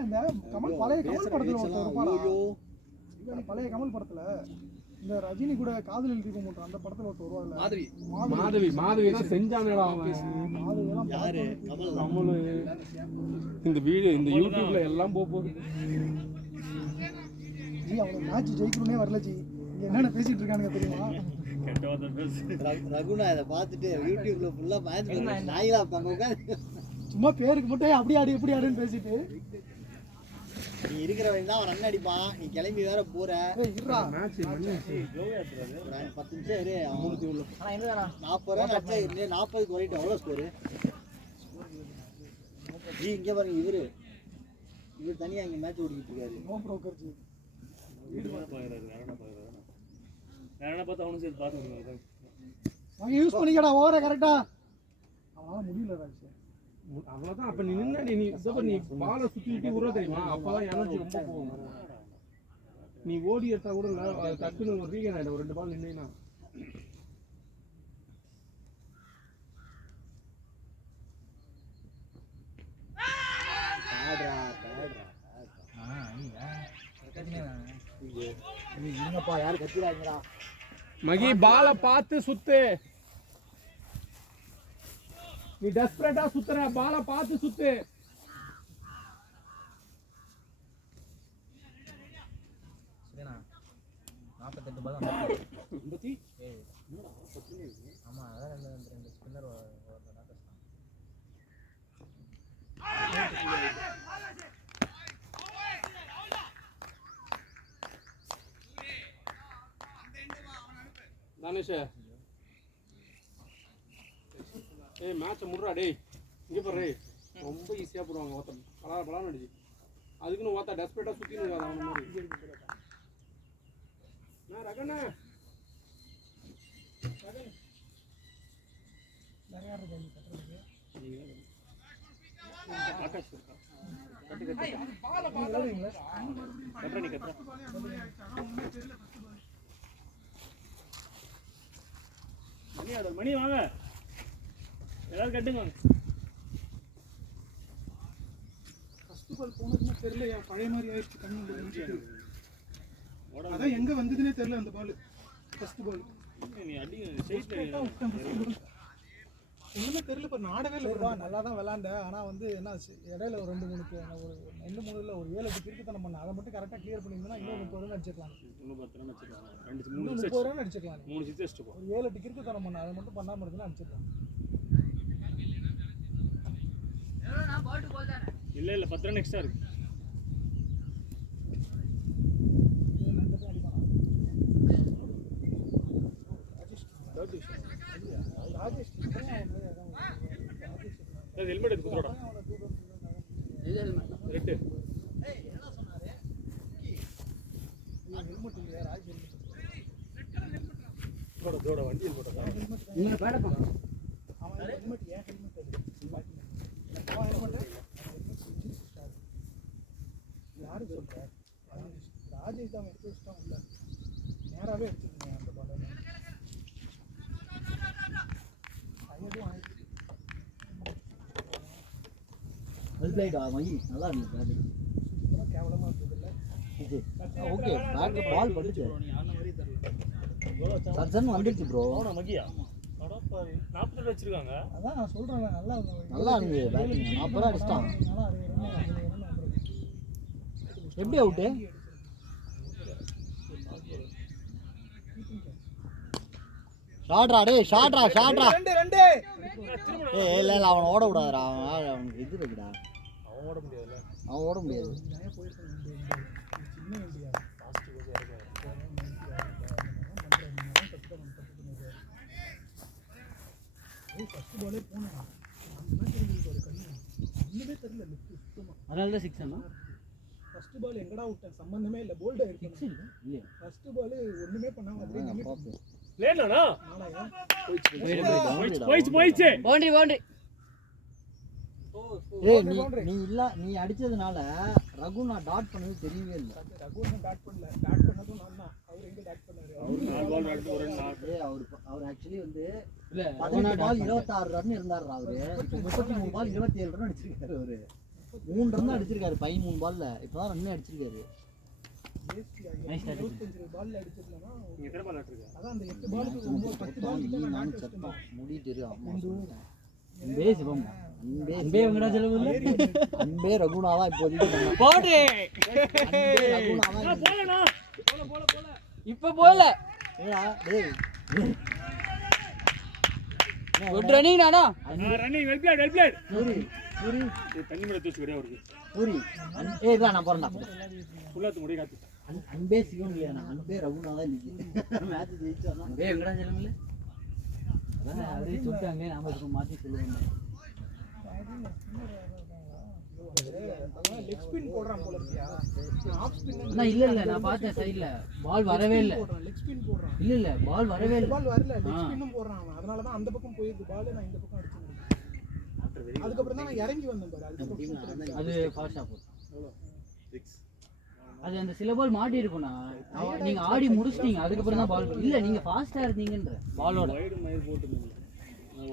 இந்த கமல் பழைய கமல் படத்துல ஒருத்தர் இருப்பாரா? ஐயோ. பழைய கமல் படத்துல இந்த ரஜினி கூட காதலில் தீபம் போட்டான் அந்த படத்துல ஒருத்தர் வருவார்ல மாதிரி மாதவி தான் செஞ்சானடா அவன். யாரு கமல் கமலு இந்த வீடியோ இந்த யூடியூப்ல எல்லாம் போகுது. ஜி அவனை மேட்ச் ஜெயிக்கணும்னே வரல ஜி. இங்க என்னென்ன பேசிட்டு இருக்கானுங்க தெரியுமா? ரகுனா இதை பார்த்துட்டு யூடியூப்ல ஃபுல்லா மேட்ச் நாயிலா இருப்பாங்க உட்காந்து. சும்மா பேருக்கு மட்டும் அப்படி ஆடு இப்படி ஆடுன்னு பேசிட்டு நீ இருக்கிற வரைக்கும் தான் அவன் ரன் அடிப்பான். நீ கிளம்பி வேற போற. இருடா மேட்ச் ஒரு 10 நிமிஷம் இரு. 40 ரன் அடிச்சா 40 குறைட்டு எவ்வளோ ஸ்கோரு? ஜி இங்கே பாருங்க இவர் தனியா இங்க மேட்ச் ஓடிக்கிட்டு இருக்காரு. No broker ji. வாங்க யூஸ் பண்ணிக்கடா ஓவர கரெக்டா. அவனால முடியல ராஜ். அவ்வளவுதான். அப்ப நீ நின்னாடி நீ நீ பாலை சுத்தி உருவ தெரியுமா? அப்பதான் எனர்ஜி ரொம்ப போகும். நீ ஓடி எடுத்தா கூட இல்ல டக்குன்னு ஒரு ரீகன் ஆயிடும். ஒரு 2 பால் நின்னா நீங்கப்பா யாரு கத்திராங்கடா? மகி பாலை பார்த்து சுத்து. நீ டெஸ்பரேட்டா சுத்துற. பாலை பார்த்து சுத்து. சரிண்ணா 48 பால் 87. ஆமாம் அதான் ரெண்டு ஸ்பின்னர் தனுஷ் ஏய் மேட்சை முடுறா டேய். இங்கே பாரு ரொம்ப ஈஸியாக போடுவாங்க. ஒருத்தன் பலான்னு அடிச்சு அதுக்குன்னு ஒருத்தா டெஸ்பரேட்டாக சுற்றின்னு இருக்காது அவன மாதிரி. நான் ரகண்ணா நிறைய இருக்கு கட்டுறதுக்கு. ஆகாஷ் இருக்கா? மணி வாங்க எல்லாரும் கட்டுங்க. ஃபர்ஸ்ட் பால் போனதுன்னு தெரியல. என் பழைய மாதிரி ஆயிடுச்சு. கண்ணு அதான் எங்க வந்ததுன்னே தெரியல அந்த பால். ஃபர்ஸ்ட் பால் நீ அடி ஸ்ட்ரைட்ல ஒன்றுமே தெரியல. இப்போ நாடவே இல்லை. நல்லா தான் விளாண்டேன். ஆனால் வந்து என்ன இடையில ஒரு 2-3 இல்லை ஒரு 7-8 கிரிக்கெட் பண்ணேன். அதை மட்டும் கரெக்டாக கிளியர் பண்ணியிருந்தேன்னா இன்னும் 30 ரன் அடிச்சிருக்கலாம். இன்னும் 10 ரன் அடிச்சிடலாம். 30 ரன் அடிச்சிருக்கலாம். 3 சிக்ஸ் அடிச்சிட்டு போ. ஒரு 7-8 கிரிக்கெட் பண்ணேன். அதை மட்டும் பண்ணாமல் இருக்குன்னா அடிச்சிருக்கலாம். இல்ல 10 ரன் எக்ஸ்ட்ரா இருக்கு. ராஜேஷ் ஹெல்மெட் எடுத்து குடுறடா. இது ஹெல்மெட் ரெட் ஹெல்மெட் இல்லையா? ராஜ் ஹெல்மெட் தோட வண்டியில் போட்டா நீங்க பேடப்பா அவன் ஹெல்மெட் ஏன் ஹெல்மெட் அது அவன் ஹெல்மெட் யாரு சொல்ற? ராஜேஷ் தான் எடுத்து வச்சிட்டான். இல்லை நேராகவே எடுத்துருங்க அந்த பால். நல்லா இருந்துச்சு. கேவலமாக இருக்குது இல்லை. ஓகே பேட்ல பால் பட்டுச்சு. நீ ஆன மாதிரி தெரியல. சர்சன் வந்துடுச்சு ப்ரோ. அவனா மகியா அடப்பாவி 40 ரன் வச்சிருக்காங்க. அதான் நான் சொல்கிறேன். நல்லா இருந்துச்சு பேட்டிங். 40 ரன் அடிச்சிட்டான். எப்படி அவுட்டு? ஷாட்ரா டேய் ஷாட்ரா. ஏய் இல்ல அவன் ஓட விடாதடா. அவனுக்கு இது இருக்குடா. அவன் ஓட முடியாதுல்ல. அவன் ஓட முடியாது. அதனால தான் 6 அண்ணா. ஃபர்ஸ்ட் பால் எங்கடா விட்டேன் சம்பந்தமே இல்லை போல்டா இருக்கு இல்லையா ஃபர்ஸ்ட் பால் ஒண்ணுமே பண்ணாம அப்படியே நின்னுட்டு லேட்லண்ணா நாளைக்கு போயிடுச்சு பவுண்டரி ஏய் நீ அடிச்சதுனால ரகு நான் டாட் பண்ணது தெரியவே இல்லை. ரகுவன் டாட் பண்ணதும் நான் தான். அவர் எங்க டாட் பண்ணாரு ஏய் அவர் ஆக்சுவலி வந்து 18 பால் 26 ரன் இருந்தாரு அவரு. இப்போ 33 பால் 27 ரன் அடிச்சிருக்காரு அவரு. 3 ரன் அடிச்சிருக்காரு 13 பால்ல. இப்பதான் ரன் அடிச்சிருக்காரு. 25 பால்ல அடிச்சிருந்தா எத்தனை பால் அடிச்சிருக்காரு? அதான் அந்த 8 பாலுக்கு 10 பால் கிட்ட நான் நாட் செத்தான். மூடிட்டு இரு அம்மா. அன்பே சிவம் அன்பே வெங்கடா செலவு அன்பே ரகுநாதா இப்போதைக்கு போடு அன்பே ரகுநாதா போலண்ணா போல இப்ப போல ஏடா டேய் குட் ரன்னிங் நானா ரன்னிங் வெல் பிளேட் சூரி தண்ணி மேல தூசி விட அவருக்கு சூரி ஏய் இதா நான் போறேன்டா ஃபுல்லாத்து முடி காத்து அன்பே சிவம் இல்லையா அன்பே ரகுநாதா இன்னைக்கு மேட்ச் ஜெயிச்சானா அன்பே வெங்கடா செலவு இல்ல அதான் அப்படியே சொல்லிட்டாங்க நாம இதுக்கு மாத்தி சொல்லுவாங்க லெக் ஸ்பின் போடுறான் போல இருக்கியா ஆஃப் ஸ்பின் அண்ணா இல்ல நான் பார்த்தேன் சைடுல பால் வரவே இல்ல போடுறான் லெக் ஸ்பின் போடுறான் இல்ல பால் வரவே இல்ல பால் வரல லெக் ஸ்பின்னும் போடுறான் அவன் அதனால தான் அந்த பக்கம் போயிருக்கு பால் நான் இந்த பக்கம் அடிச்சேன் அதுக்கப்புறம் தான் நான் இறங்கி வந்தேன் பாரு அதுக்கு அது ஃபாஸ்டா போச்சு அது அந்த சில பால் மாட்டி இருக்கும்னா நீங்க ஆடி முடிச்சிட்டீங்க அதுக்கப்புறம் தான் பால் இல்ல நீங்க ஃபாஸ்டா இருந்தீங்கன்ற பாலோட வைடு மாதிரி போட்டுருந்தீங்க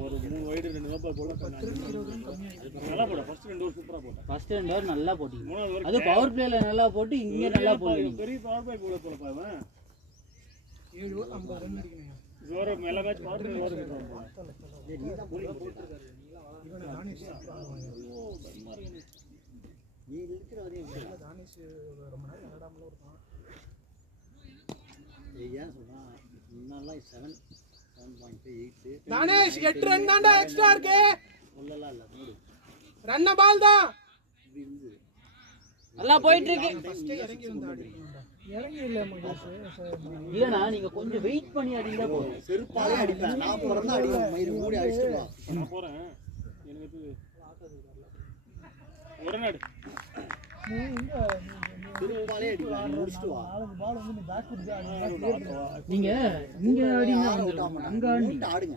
ஒரு 3 வைடு 2 நோபால் போல நல்லா போட ஃபர்ஸ்ட் 2 ஓவர் சூப்பரா போட்ட ஃபர்ஸ்ட் 2 ஓவர் நல்லா போட்டீங்க மூணாவது ஓவர் அது பவர் பிளேல நல்லா போட்டு இங்க நல்லா போடுவீங்க பெரிய பவர் பிளே போல பாவன் 7 ஓவர் 50 ரன் அடிக்கணும் ஜோர மேல மேட்ச் பாத்து ஓவர் ஏய் நீ தான் போலிங் போட்டுருக்காரு இவன் தானிஷ் நீ இருக்கிற வரையும் தானிஷ் ரொம்ப நேரம் விளையாடாமல இருக்கான் ஏய் ஏன் சொன்னா முன்னெல்லாம் 7.8 தானிஷ் 8 ரன் தான்டா எக்ஸ்ட்ரா இருக்கு சொல்லலாம் இல்ல மூடு ரன் பால் தான் இப்படி இருந்து நல்லா போயிட்டு இருக்கு ஃபர்ஸ்ட் இறங்கி வந்து ஆடிக்கணும்டா இறங்கி இல்ல மகேஷ் இல்லனா நீங்க கொஞ்சம் வெயிட் பண்ணி அடிங்க போதும் செருப்பாலே அடிப்பேன் நான் பிறந்தா அடிப்பேன் மயிறு மூடி அடிச்சிட்டு வா நான் போறேன் எனக்கு ஒரு நாடு நீ இங்க செருப்பாலே அடிப்பேன் முடிச்சிட்டு வா நாலு பால் வந்து நீ பேக் குடிச்சா நீங்க இங்க அடிங்க அங்க ஆடி மூட்டை ஆடுங்க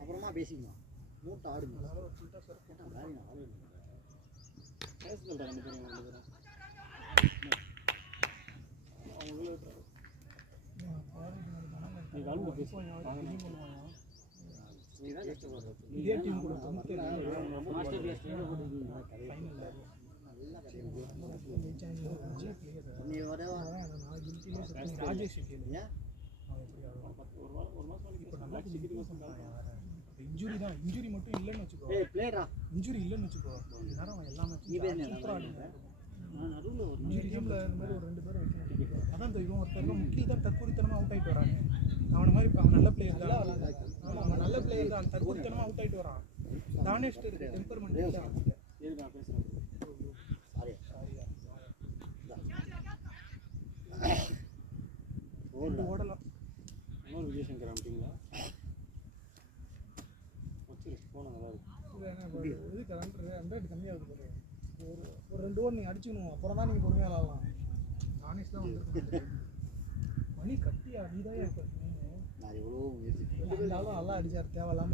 அப்புறமா பேசிக்கலாம் மூட்டை ஆடுங்க கேட்டா வேற ஆடுங்க பேஸ் சொல்றேன் ரெண்டு பேரும் நீ கால் பண்ணி பேசு நீதான் கஷ்டப்படுறது இதே டீம் கூட மாஸ்டர் கிளாஸ் போட்டுருக்கீங்க நல்லா நீ வரவா ராஜேஷ் ஏன் ஒரு மாசம் இப்போ நல்லா சிக்கிட்டு இன்ஜுரி தான் இன்ஜுரி மட்டும் இல்லைன்னு வச்சுக்கோ ஏய் பிளேடா இன்ஜுரி இல்லைன்னு வச்சுக்கோ நேரம் அவன் எல்லாமே நீ பேர் என்ன சூப்பரா ஆடுவான். நான் நடுவுல ஒரு இன்ஜுரி கேம்ல இந்த மாதிரி ஒரு 2 பேர் வைக்கணும் அதான் இந்த இவன் ஒருத்தர் முக்கிய தான் தற்கொலைத்தனமா அவுட் ஆயிட்டு வராங்க அவன மாதிரி அவன் நல்ல பிளேயர் தான் ஆமா, அவன் நல்ல பிளேயர் தான் தற்கொலைத்தனமா அவுட் ஆயிட்டு வரான் தானேஷ் இருக்கு டெம்பர்மெண்ட் இல்ல அவனுக்கு. சரி நான் பேசுறேன் ரெண்டு ஓடலாம் இன்னொரு விஜயசங்கர் அனுப்பிங்களா வச்சிரு போன நல்லா இருக்கு இது என்ன பாரு, எதுக்கு ரன் கம்மியாகுது பாரு ஒரு 2 ஓவர் நீங்க அடிச்சுக்கணும் அப்புறம் தான் நீங்க பொறுமையா விளையாடலாம் தானேஷ் தான் வந்து மணி கட்டியா நீதான் இருக்க நான் எவ்வளோ முயற்சி இருந்தாலும் நல்லா அடிச்சார் தேவையில்லாம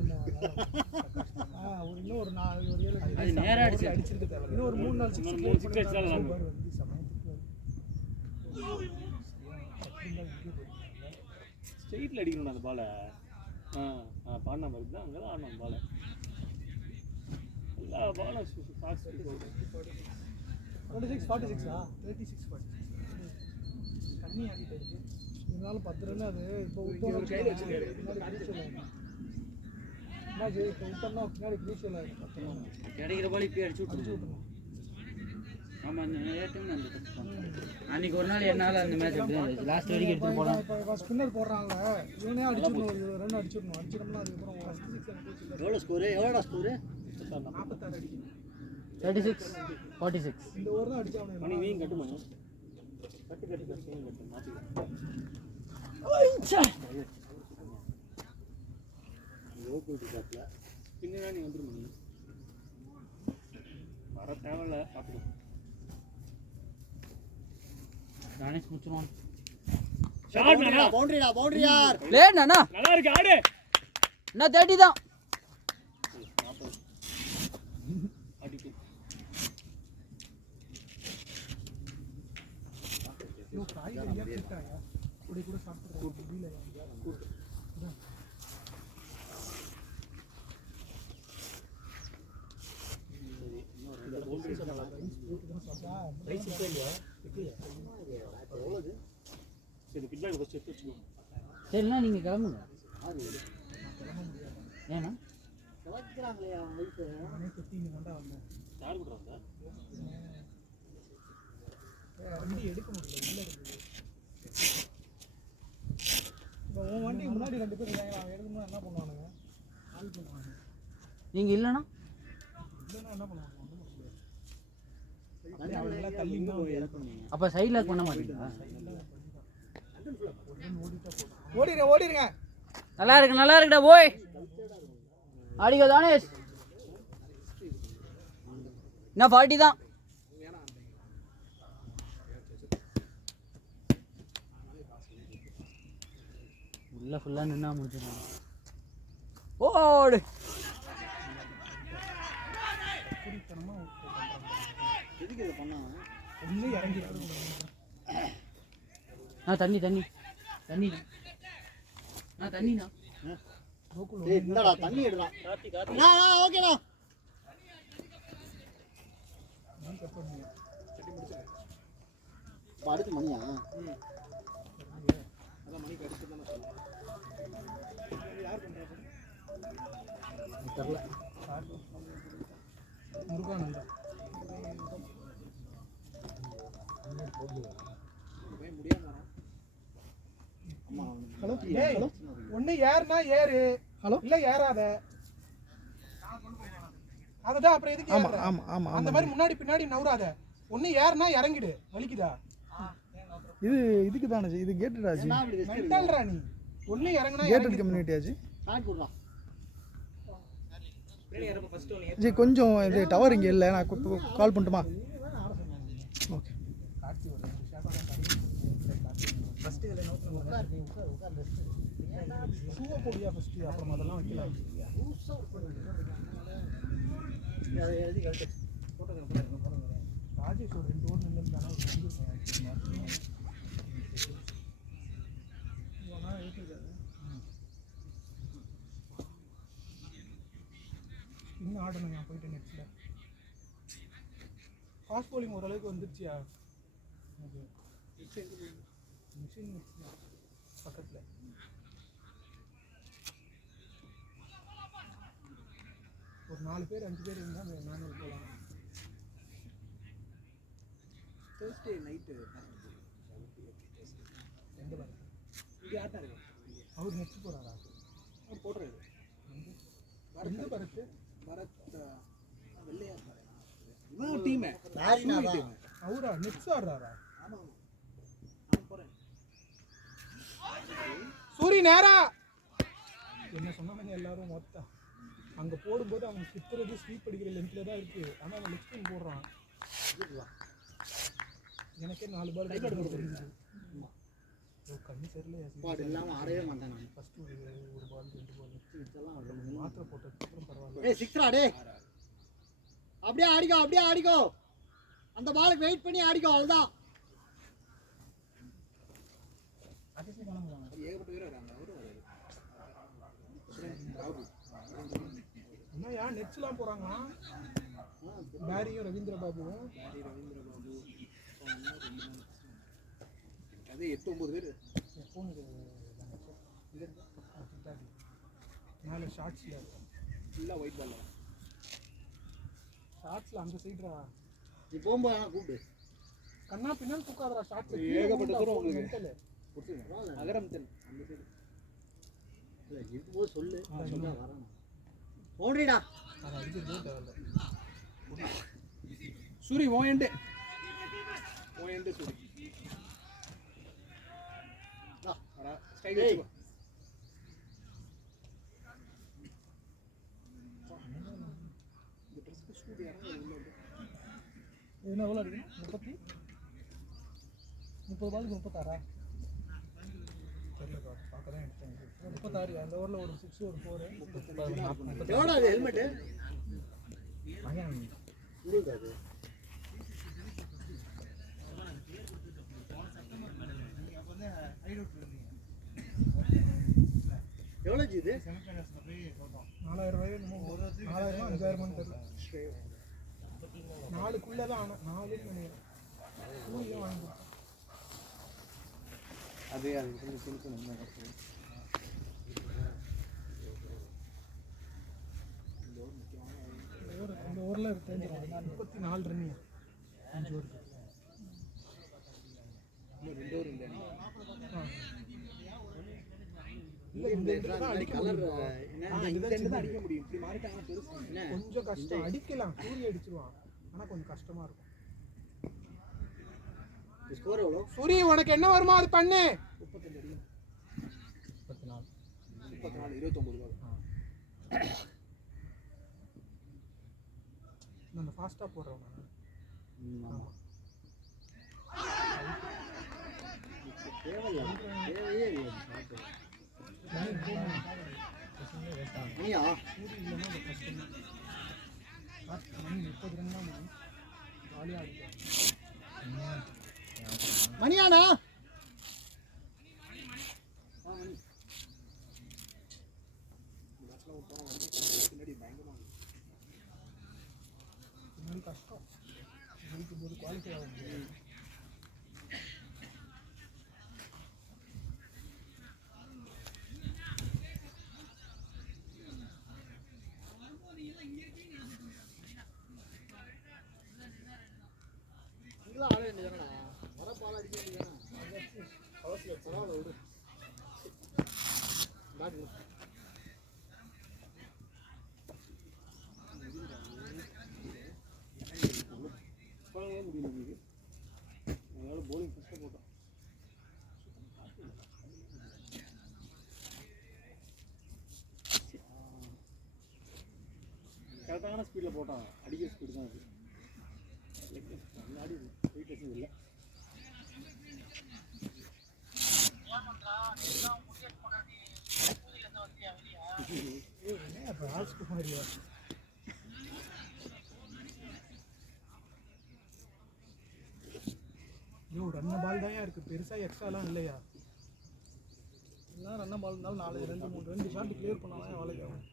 ஒரு இன்னும் ஒரு 4 ஒரு 7 அது நேரா அடிச்சிருக்க தேவை இன்னும் ஒரு 3 நாள் 6 மூணு six அடிச்சாலும் நல்லா வந்து சமயத்துக்கு ஸ்ட்ரெயிட்ல அடிக்கணும் அந்த பாலை பாடின மாதிரி தான் அங்கே தான் ஆடணும் பாலை எல்லா பாலும் ஃபாஸ்ட் 36 46 தண்ணி ஆடிட்டு இருக்கு இருந்தாலும் 10 ரன் அது இப்போ ஒரு கையில் வச்சிருக்காரு என்னாச்சு இப்போ விட்டோம்னா பின்னாடி கிரீஷியல் ஆகிடும் கிடைக்கிற பால் இப்பயே அடிச்சு விட்டுருவோம் ஆமா அந்த நேரத்துல அந்த அன்னைக்கு ஒரு நாள் என்னால அந்த மேட்ச் அப்படி லாஸ்ட் வரைக்கும் எடுத்து போலாம் இப்போ ஸ்பின்னர் போடுறாங்க இவனே அடிச்சிடணும் ஒரு 20 ரன் அடிச்சிடணும் அடிச்சிடணும்னா அதுக்கப்புறம் ஃபர்ஸ்ட் 6 எவ்வளோ ஸ்கோரு எவ்வளோடா ஸ்கோரு 46 அடிக்கணும் 36 46 இந்த ஓவர் தான் அடிச்சா மணி நீங்க கட்டு மணி கட்டு கட்டு மாற்றி போயிட்டு பின்னா நீ வந்துடும் மணி வர தேவையில்ல பார்த்துக்கோ கணேஷ் முடிச்சிருவான். ஷாட் நானா பவுண்டரி யார் லேட் அண்ணா. நல்லா இருக்கு ஆடு. நான் 30 தான். ஐயோ காய்கறியா கேட்டாயா கூட கூட சாப்பிடுறேன் முடியல சரி பிட்பேக் ஃபர்ஸ்ட் எடுத்து வெச்சுக்கோ. சரிண்ணா நீங்கள் கிளம்புங்க. ஏண்ணா கலக்குறாங்களே வைஃப் நானே குத்திங்க தான்டா வந்தேன் யார் கூட வந்தா? வண்டி எடுக்க முடியல உள்ள இருக்குது இப்போ உன் வண்டி முன்னாடி 2 பேர் இருக்காங்க அவன் எடுக்கணும்னா என்ன பண்ணுவானுங்க கால் பண்ணுவாங்க நீங்கள் இல்லைண்ணா இல்லைன்னா என்ன பண்ணுவாங்க ஒன்றும் முடியாது அவங்களெல்லாம் தள்ளிங்கன்னா அவங்க இறக்கணும் அப்போ சைட் லாக் பண்ண மாட்டீங்களா? ஓடிடுங்க நல்லா இருக்குடா போய். அடிக்கோ தானேஷ். என்ன 40 தான். உள்ள ஃபுல்லாக நின்னா முடிச்சிடலாம். ஓடு. எதுக்கு இதை பண்ணாங்க ஒன்று இறங்கி தண்ணிண்ணா. தண்ணிண்ணா. டேய் இந்தடா தண்ணி எடுடா ஓகேடா அடுத்து மணியா அதான் மணிக்கு அடுத்து தானே சொல்லுவேன். யார் பண்ணுறது தெரியல முருகானந்தா ஹலோ டேய் ஒன்று ஏறுனா ஏறு ஹலோ இல்லை ஏறாத அதுதான் அப்புறம் எதுக்கு ஆமாம் ஆமாம் ஆமாம் அந்த மாதிரி முன்னாடி பின்னாடி நவுறாத ஒன்று ஏறுனா இறங்கிடு வலிக்குதா இது இதுக்கு தானே இது கேட்டுடாச்சு மென்டல்ரா நீ ஒன்று இறங்குனா கேட்டட் கம்யூனிட்டி ஆச்சு ஸ்டார்ட் போடுறா ஜி கொஞ்சம் இது டவர் இங்கே இல்லை நான் கால் பண்ணட்டுமா ஓகே ஃபஸ்ட்டு இதில் ஷூவை போடியா ஃபஸ்ட்டு அப்புறம் அதெல்லாம் வைக்கலாம் ராஜேஷ் ஒரு 2 ஓவர் நின்றுந்தானா இன்னும் ஆடணும் நான் போயிட்டு நெக்ஸ்ட்டில் ஃபாஸ்ட் பவுலிங் ஓரளவுக்கு வந்துருச்சியா மிஷின் பக்கத்தில் ஒரு 4 பேர் 5 பேர் இருந்தால் மேனுவல் போகலாம் தேர்ஸ்டே நைட்டு எந்த பரத் இங்கே ஆட்டா இருக்கு அவர் நெக்ஸ்ட் போகிறாரா அவர் போடுறாரு எந்த பரத்து பரத் வெள்ளையார் இவன் டீமே அவரா நெக்ஸ்ட் ஆடுறாரா சூரி நேரா என்ன சொன்னாங்க எல்லாரும் மொத்தம் அங்கே போடும்போது அவங்க சுற்றுறது ஸ்வீப் அடிக்கிற லென்த்தில் தான் இருக்குது ஆனால் அவன் லெக் ஸ்பின் போடுறான் எனக்கே 4 பால் தெரிஞ்சுது கண்ணு சரியில்லை இல்லாமல் ஆடவே மாட்டேன் நான் ஃபஸ்ட்டு ஒரு பால் 2 பால் இதெல்லாம் மாத்திரை போட்டதுக்கப்புறம் பரவாயில்ல ஏய் சிக்ஸ்ரா டே அப்படியே ஆடிக்கோ அந்த பாலுக்கு வெயிட் பண்ணி ஆடிக்கோ அவ்வளோதான் ஏகப்பட்ட பேர் வராங்க அவரும் வராது இன்னும் ஏன் நெட்ஸ்லாம் போகிறாங்க பேரியும் ரவீந்திர பாபுவும் அது 8-9 பேர் ஃபோனுக்கு மேலே ஷார்ட்ஸில் ஃபுல்லாக ஒயிட் பால் ஷார்ட்ஸில் அந்த சைடுரா நீ போகும்போது ஆனால் கூப்பிடு கண்ணா பின்னால் தூக்காதரா ஷார்ட்ஸ் ஏகப்பட்ட தூரம் உங்களுக்கு அகரம்தன் அந்த சைடு இல்லை இருக்கும்போது சொல்லு சொன்னா வரேன் பவுண்டரிடா அதை அடிக்கிறதே தேவையில்ல சூரி ஓயண்டு சூரி ஸ்டைல் வச்சுக்கோ இந்த ட்ரெஸ்க்கு ஷூட் யாரும் உள்ள என்ன எவ்வளோ அடிக்கணும் 30 30 பாலுக்கு 36 தெரியல பார்க்க தான் எடுத்தேன் 36 அந்த ஓவரில் ஒரு 6 ஒரு 4 எவ்வளோ அது ஹெல்மெட்டு கொடுக்காது எவ்வளோ இது 4000 ரூபாய் 4000 5000 தெரியல 4க்குள்ளே தான் ஆனால் 4ன்னு நினைக்கிறேன் கூலியும் வாங்கி கொடுத்தேன் அது கொஞ்சம் சிலுக்கணும் இந்த ஓவரில் தெரிஞ்சிடும் 34 ரன்னியா 5 ஓவர் கொஞ்சம் கஷ்டம் அடிக்கலாம் சூரிய அடிச்சிருவான் ஆனா கொஞ்சம் கஷ்டமா இருக்கும் ஸ்கோர் எவ்வளோ சூரிய உனக்கு என்ன வருமோ அது பண்ணு 34 29 நம்ம ஃபாஸ்டா போடுறோம் தேவையே இல்லை நீயா சூரிய இல்லைன்னா அது கஷ்டம் மணி 30 ரன் தான் மணி ஜாலியாக அடிக்கும் மணியாண்ணா பின்னாடி கஷ்டம் ஜெயிக்கும் போது குவாலிஃபை ஆக முடியாது ஆட வேண்டியதானே வர பால் அடிக்க வேண்டியதானே அவசியம் பரவாயில்ல விடு முடியல அதனால போலிங் ஃபஸ்ட்டாக போட்டோம் கரெக்டான ஸ்பீடில் போட்டான் அடிக்கிற ஸ்பீடு தான் அது முன்னாடி வெயிட் இல்லை ராஜ்குமாரியா ஐயோ ரன்ன பால் தான் இருக்கு பெருசா எக்ஸ்ட்ராலாம் இல்லையா எல்லாம் ரன்ன பால் இருந்தாலும் 4 2 ஷாட் கிளியர் பண்ணாதான் வேலைக்கு ஆகும்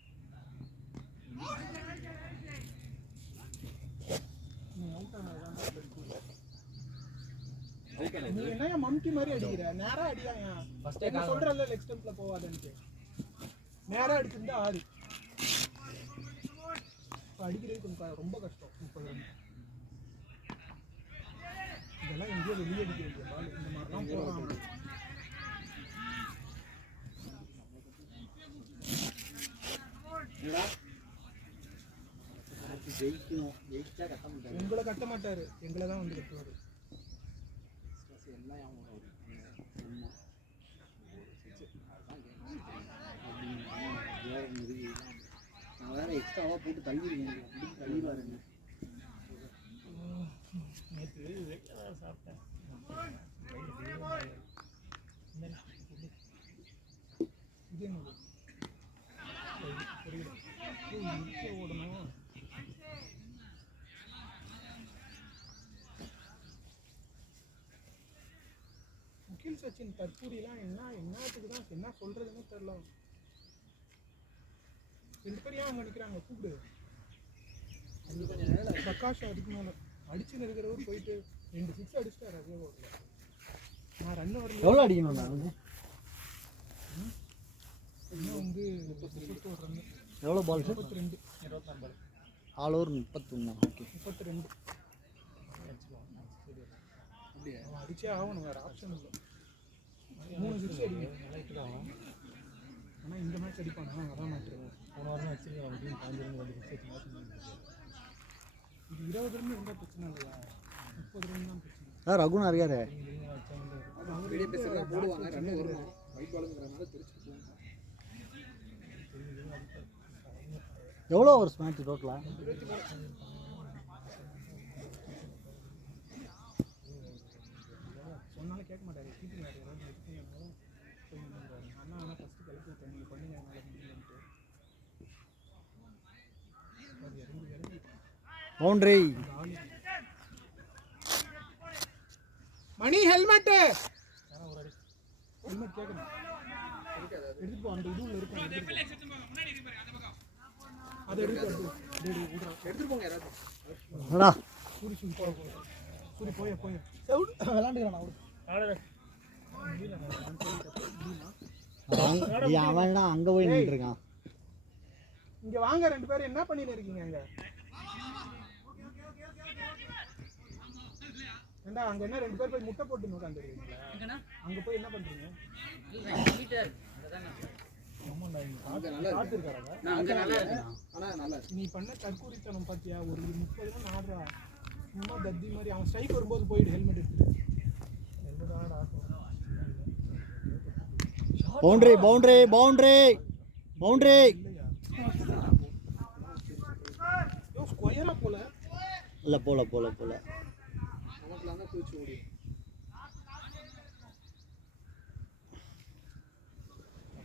நீ என்ன மம்டி மாதிரி அடிக்கிற நேரா அடியாங்க என்ன சொல்றல லெக் ஸ்டெம்ப்ல போவாதன்னு நேரா அடிச்சிருந்தா 6 அடிக்கிறது கொஞ்சம் ரொம்ப கஷ்டம் 30 ரன் இதெல்லாம் எங்கேயோ வெளியே அடிக்க வேண்டிய பால் இந்த மாதிரிலாம் போடுறாங்க உங்களை கட்ட மாட்டாரு எங்களை தான் வந்து கட்டுவாரு நான் வேற எக்ஸ்ட்ராவாக போட்டு தள்ளிடுவேன் தள்ளிடுவாரு நேற்று சாப்பிட்டேன் இது என்னது புரியல ஓடணும் முகில் சச்சின் தற்பூரிலாம் என்னத்துக்கு தான் என்ன சொல்றதுன்னு தெரியல 2 பேர் ஏன் அங்கே நிற்கிறாங்க கூப்பிடு பிரகாஷ் அதுக்கு மேலே அடிச்சு இருக்கிறவர் போயிட்டு 2 6 அடிச்சிட்டாரு அதே ஓவரில் நான் ரன் வரல எவ்வளோ அடிக்கணும் நான் இன்னும் வந்து 31 ரன் எவ்வளோ பால் 32 24 பால் ஆல் ஓவர் 31 ஓகே 32 அவன் அடிச்சே ஆகணும் வேறு ஆப்ஷன் இல்லை 3 6 அடிக்கணும் ஆனால் இந்த மேட்ச் அடிப்பானா அதான் மேட்ரு போன வாரம் வச்சுருக்கேன் அப்படின்னு 15 2 6 இது 20 ரன் இருந்தால் பிரச்சனை இல்லையா 30 ரன் தான் பிரச்சனை ரகுன் அறியாரு வெளியே பேசுகிறதா போடுவாங்க ரன் வரும் ஒயிட் பாலுங்கிறதுனால தெரிச்சுட்டு எவ்வளோ ஓவர்ஸ் மேட்ச் டோட்டலாக சொன்னாலும் கேட்க மாட்டாரு கீப்பிங் யார் யாராவது எடுத்துனாலும் போய் நின்றுறாரு அண்ணா ஆனால் ஃபஸ்ட்டு கிளப்பி விட்டேன் நீங்கள் பண்ணுங்க என்னால் முடியலன்ட்டு அது இறங்கி பவுண்டரி மணி ஹெல்மெட்டு ஹெல்மெட் கேட்கணும் எடுத்துட்டு போ அந்த இதுல இருக்கும் அதை எடுத்துட்டு போங்க யாராவது சூரி போய் விளாண்டுக்கிறான் அவன் அங்கே போய் நின்றுருக்கான். இங்க வாங்க 2 பேரும் என்ன பண்ணிட்டு இருக்கீங்க அங்க? ஏண்டா அங்க என்ன 2 பேர் போய் முட்டை போட்டு உட்கார்ந்துருக்கீங்களா? அங்க போய் என்ன பண்றீங்க? நீ பண்ண தற்கூரித்தனம் பாத்தியா? ஒரு 30 தான் ஆடுறா சும்மா தத்தி மாதிரி. அவன் ஸ்ட்ரைக் வரும்போது போயிடு ஹெல்மெட் எடுத்துட்டு. பவுண்டரி பவுண்டரி பவுண்டரி பவுண்டரி ஸ்கொயரா போல இல்ல போல போல போல நமக்குலாம் தான் தூச்சு ஓடி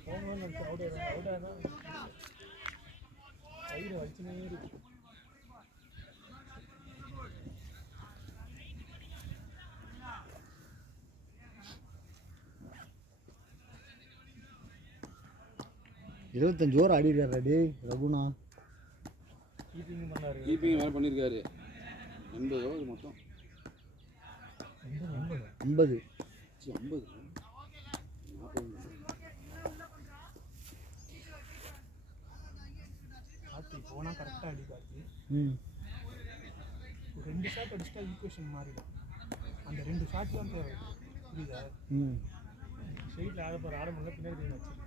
போங்கன்னு அவுட் ஆனா ஐயோ வச்சுனே இருக்கு. $25 ஆடிடுறாரு டேய் ரகுணா. கீப்பிங் வேறு பண்ணியிருக்காரு. 80 ஓவர் மொத்தம் 50 50 கார்த்தி போனா கரெக்டா அடி கார்த்தி. 2 ஷாட் அடிச்சா ஈக்குவேஷன் மாறிடும். அந்த 2 ஷாட் தான் புரியுதா? ஸ்ட்ரைட்ல ஆட போற ஆரம்பத்துல பின்னாடி வச்சு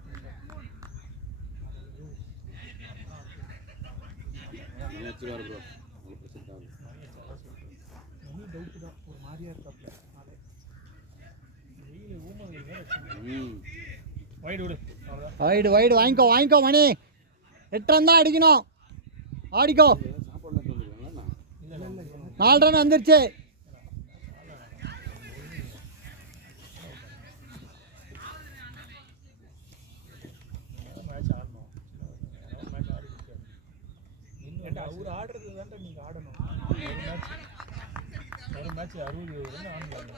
வச்சுக்காரு ப்ரோ. உங்களுக்கு பிரச்சனை மணி டவுட் தான் ஒரு மாதிரியா இருக்காப்ல. வெயில ஊமா வைடு விடு. வைடு வைடு வாங்கிக்கோ வாங்கிக்கோ மணி 8 ரன் தான் அடிக்கணும். ஆடிக்கோ. சாப்பாடுல வந்துருக்காங்களா? இல்ல இல்ல 4 ரன் வந்துருச்சு. மேட்ச் ஆடணும். மேட்ச் ஆடி இருக்காரு. ஏண்டா அவர் ஆடுறது தான்டா நீங்க ஆடணும். ஒரு மேட்ச் 60 ரன் ஆடணும்.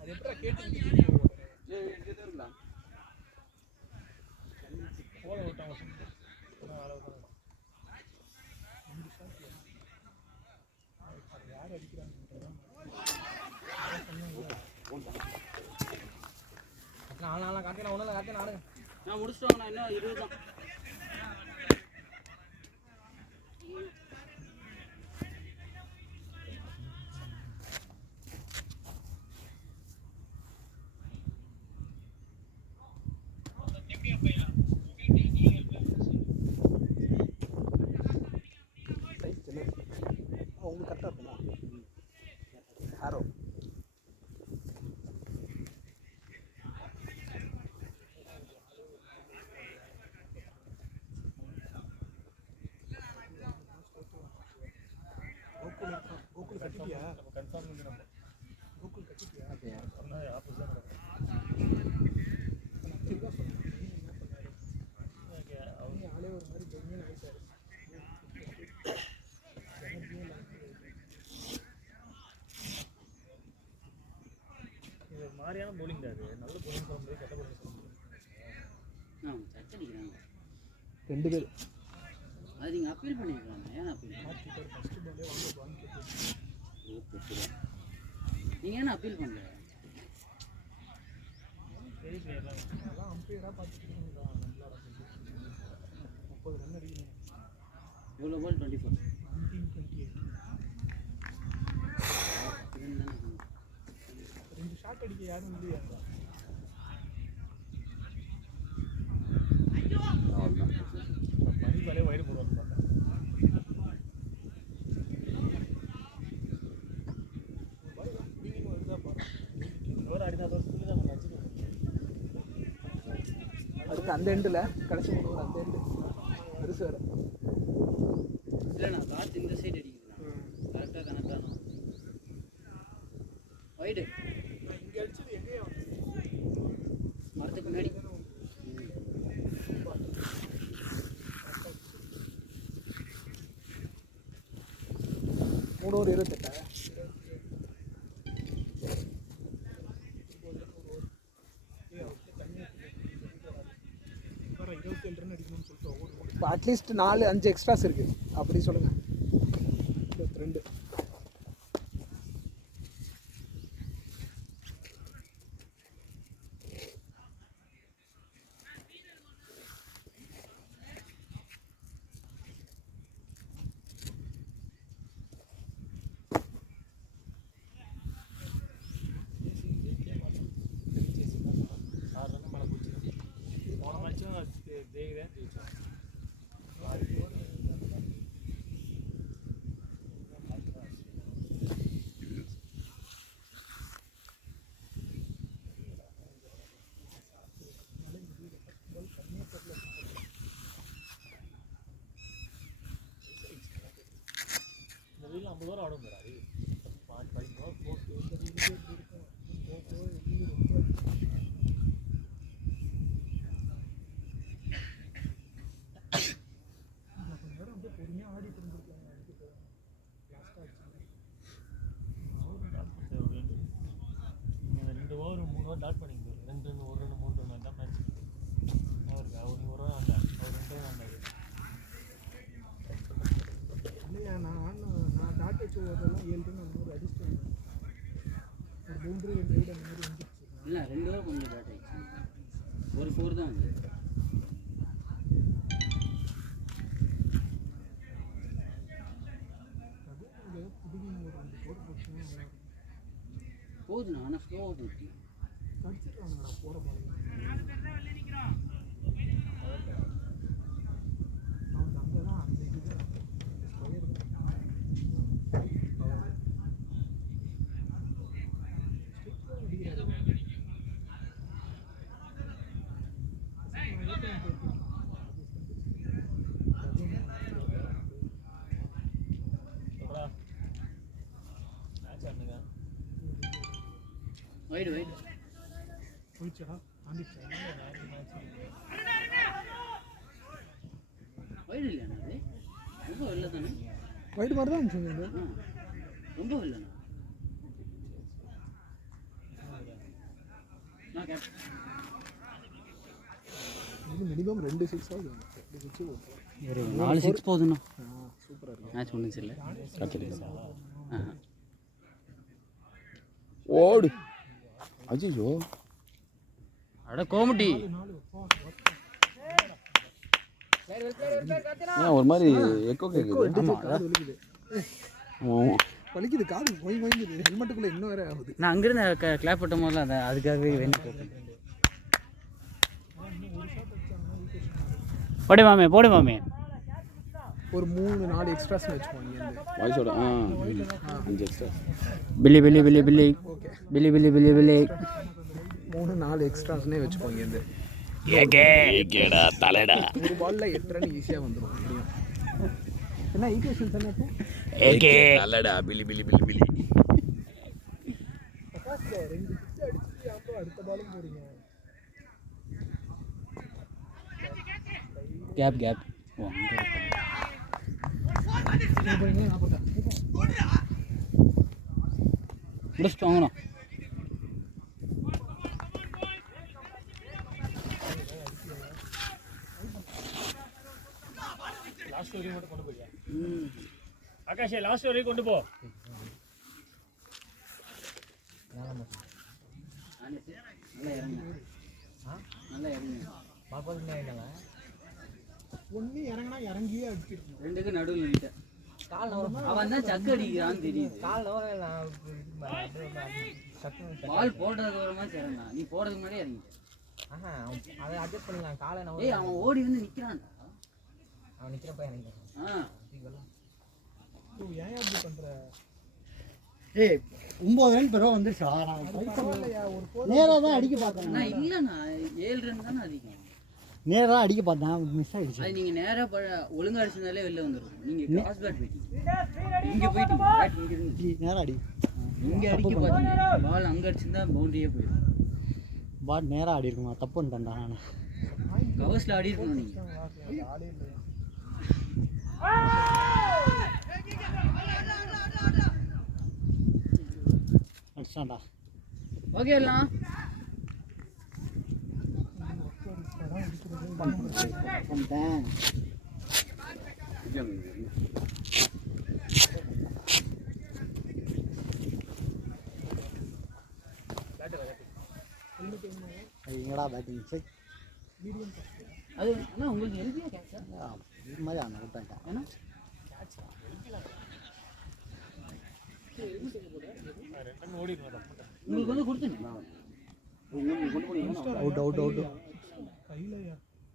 அது எப்படா கேட்டு இருக்கலாம். போல விட்டாங்க யார் அடிக்கிறாங்க? நானும் காட்டுறேன் ஒன்றும் காட்டுறேன் நானுங்க நான் முடிச்சிட்டோம். நான் இன்னும் 20 தான். உங்களுக்கு கரெக்டாக இருக்குமா? ஹாரோ கோகுல் கட்டிட்டியா? கன்ஃபார்ம் வந்து நம்ம கோகுல் கட்டிட்டியா? சொன்னா ஆப்போசிட் அவங்க ஆளே ஒரு மாதிரி ஜென்யூன் ஆயிட்டாரு. இது மாதிரியான போலிங் தான். அது நல்ல போலிங் சொல்ல முடியாது, கெட்ட போலிங் சொல்ல முடியாது. சட் அடிக்கிறாங்க 2 பேர். அது நீங்கள் அப்பீல் பண்ணிருக்கலாம். ஏன் அப்பீல்? ஃபர்ஸ்ட் பாலே வாங்க நீங்கள் ஏன்னா அப்பீல் பண்ணல? பெரிய பிளேயர்லாம் அதெல்லாம் அம்பையராக பார்த்துட்டு நல்லா 30 ரன் அடிக்கணும். எவ்வளோ பால்? 24. 19-28 2 ஷாட் அடிக்க யாரும் இல்லையா? பனிபாலே வயிறு போடுவாங்க பார்த்தேன். நீங்கள் வருதா பாரு. ஒரு அடினா வருஷத்துக்கு தான் நம்ம வச்சுக்கணும். அதுக்கு அந்த எண்டில் கடைசி போடுவோம். அந்த எண்டு பெருசு வேறு இல்லைண்ணா காற்று இந்த சைடு அடிக்குதுண்ணா. கரெக்டாக கணக்கு வைடு இங்கே அடிச்சது எங்கேயா மரத்துக்கு முன்னாடி மூணு ஒரு 28 இப்போ அட்லீஸ்ட் 4-5 எக்ஸ்ட்ராஸ் இருக்குது அப்படி சொல்லுங்கள் 22 போன மேட்சும் ஜெயிக்கிறேன் ஜெயிச்சோம். இந்த வீட்டில் 50 ஓவர் ஆடும் போறாரு 5 ஓவர் போட்டு நீங்கள் 2 ஓவர் 3 ஓவர் டாட் பண்ணிங்க 2 ரன் 1 ரன் 3 ரன் தான் மேட்ச் அவருக்கு அவர் 1 ரன் ஆடல அவர் 2 ரன் ஆனாரு. இல்லையா நான் டாட் வச்சு ஓவரெல்லாம் 7 ரன் அந்த மாதிரி அடிச்சுட்டு வந்தேன். ஒரு பவுண்டரி 2 ரைடு அந்த மாதிரி வந்துச்சு. இல்லை 2 ஓவர் கொஞ்சம் பேட் ஆயிடுச்சு ஒரு 4 தான் வந்து அதுவும் புதுமையான ஒரு 2 ஸ்கோர் போச்சுன்னா போகுதுண்ணா ஆனால் ஸ்லோவாக போயிட்டு அடிச்சிருக்கானுங்கடா போகிற பாருங்க. அவங்க அங்கே தான் அந்த இதுதான் ஸ்கொயர் சொல்றா மேட்ச் ஆடுங்க. வைடு வைடு போயிடுச்சா ஆண்டிச்சா வைடு இல்லைண்ணா அது ரொம்ப வெளில தானே ஒயிட் மாதிரி தான் இருந்துச்சுங்க அது. ரொம்ப வெளிலண்ணா நான் கேப் இது மினிமம் 2 6 ஆகுது 2 6 ஒரு 4 6 போகுதுண்ணா சூப்பராக இருக்கும். மேட்ச் முடிஞ்சு இல்லை ஓடு அஜிஜோ அட கோமுட்டி ஒரு மாதிரி எக்கோ கேட்குது. காது வலிக்குது. வலிக்குது காது போய் வாங்குது ஹெல்மெட்டுக்குள்ளே இன்னும் வேற ஆகுது. நான் அங்கிருந்து கிளாப் போட்ட போதில் அதை அதுக்காகவே வேண்டி போடு மாமே போடு மாமே ஒரு 3-4 எக்ஸ்ட்ராஸ் வச்சுக்கோங்க இந்த வாய்ஸோட 5 எக்ஸ்ட்ரா. பில்லி பில்லி பில்லி பில்லி ஓகே பில்லி பில்லி பில்லி பில்லி 3-4 எக்ஸ்ட்ராஸ்னே வச்சுக்கோங்க இந்த ஏகேடா தலைடா. ஒரு பால்ல 8 ரன் ஈஸியாக வந்துடும் முடியும். என்ன ஈக்குவேஷன்ஸ் என்ன இப்போ ஏகே தலைடா பிலி பிலி பிலி பிலி. பக்காஸ்ல 2 6 அடிச்சுட்டு அப்புறம் அடுத்த பாலும் போறீங்க. கேப் கேப் முடிச்சுட்டு வாங்கணும் லாஸ்ட் வரையும் மட்டும் கொண்டு போறியா ஆகாஷே லாஸ்ட் வரையும் கொண்டு போ. நல்லா இறங்க நல்லா இறங்க ஒண்ணு இறங்கினா இறங்கியே அடிச்சிருக்கணும். 2க்கு நடுவில் நின்றுட்டேன் அவன் தான் சக்கு அடிக்கிறான்னு தெரியுது பால் போடுறதுக்கு ஒரு மாதிரி இறங்கா நீ போடுறதுக்கு முன்னாடியே இறங்கிட்ட அதை அட்ஜஸ்ட் பண்ணிக்கலாம் காலை நம்ம ஏய் அவன் ஓடி வந்து நிற்கிறான்டா அவன் நிற்கிறப்ப எனக்கு ஏன் அப்படி பண்ற? ஏய் 9 ரன் பெற வந்துருச்சா நேராக தான் அடிக்க பார்த்தேன் நான் இல்லைண்ணா 7 ரன் தானே அதிகம் நேராக அடிக்க பார்த்தேன் மிஸ் ஆகிடுச்சு அது நீங்கள் நேராக ஒழுங்கா அடிச்சிருந்தாலே வெளில வந்துடும் நீங்கள் கிராஸ் பேட் போயிட்டீங்க இங்கே போயிட்டீங்க பேட் இங்கே இருந்து நேராக அடி இங்க அடிக்க பார்த்தீங்க பால் அங்க அடிச்சிருந்தா பவுண்டரியே போயிடும். பால் நேராக ஆடி இருக்கணும், தப்பு பண்ணிட்டேன்டா நான். கவர்ஸ்ல ஆடி இருக்கணும் நீங்க. அடிச்சான்டா. ஓகே எல்லாம் பண்ணிட்டேன். எங்கடா பேட்டிங் சரி அது அண்ணா உங்களுக்கு எல்பியா கேட்சா இது மாதிரி அண்ணன் விட்டாங்க. ஏன்னா உங்களுக்கு வந்து கொடுத்துருங்க. அவுட் அவுட் அவுட்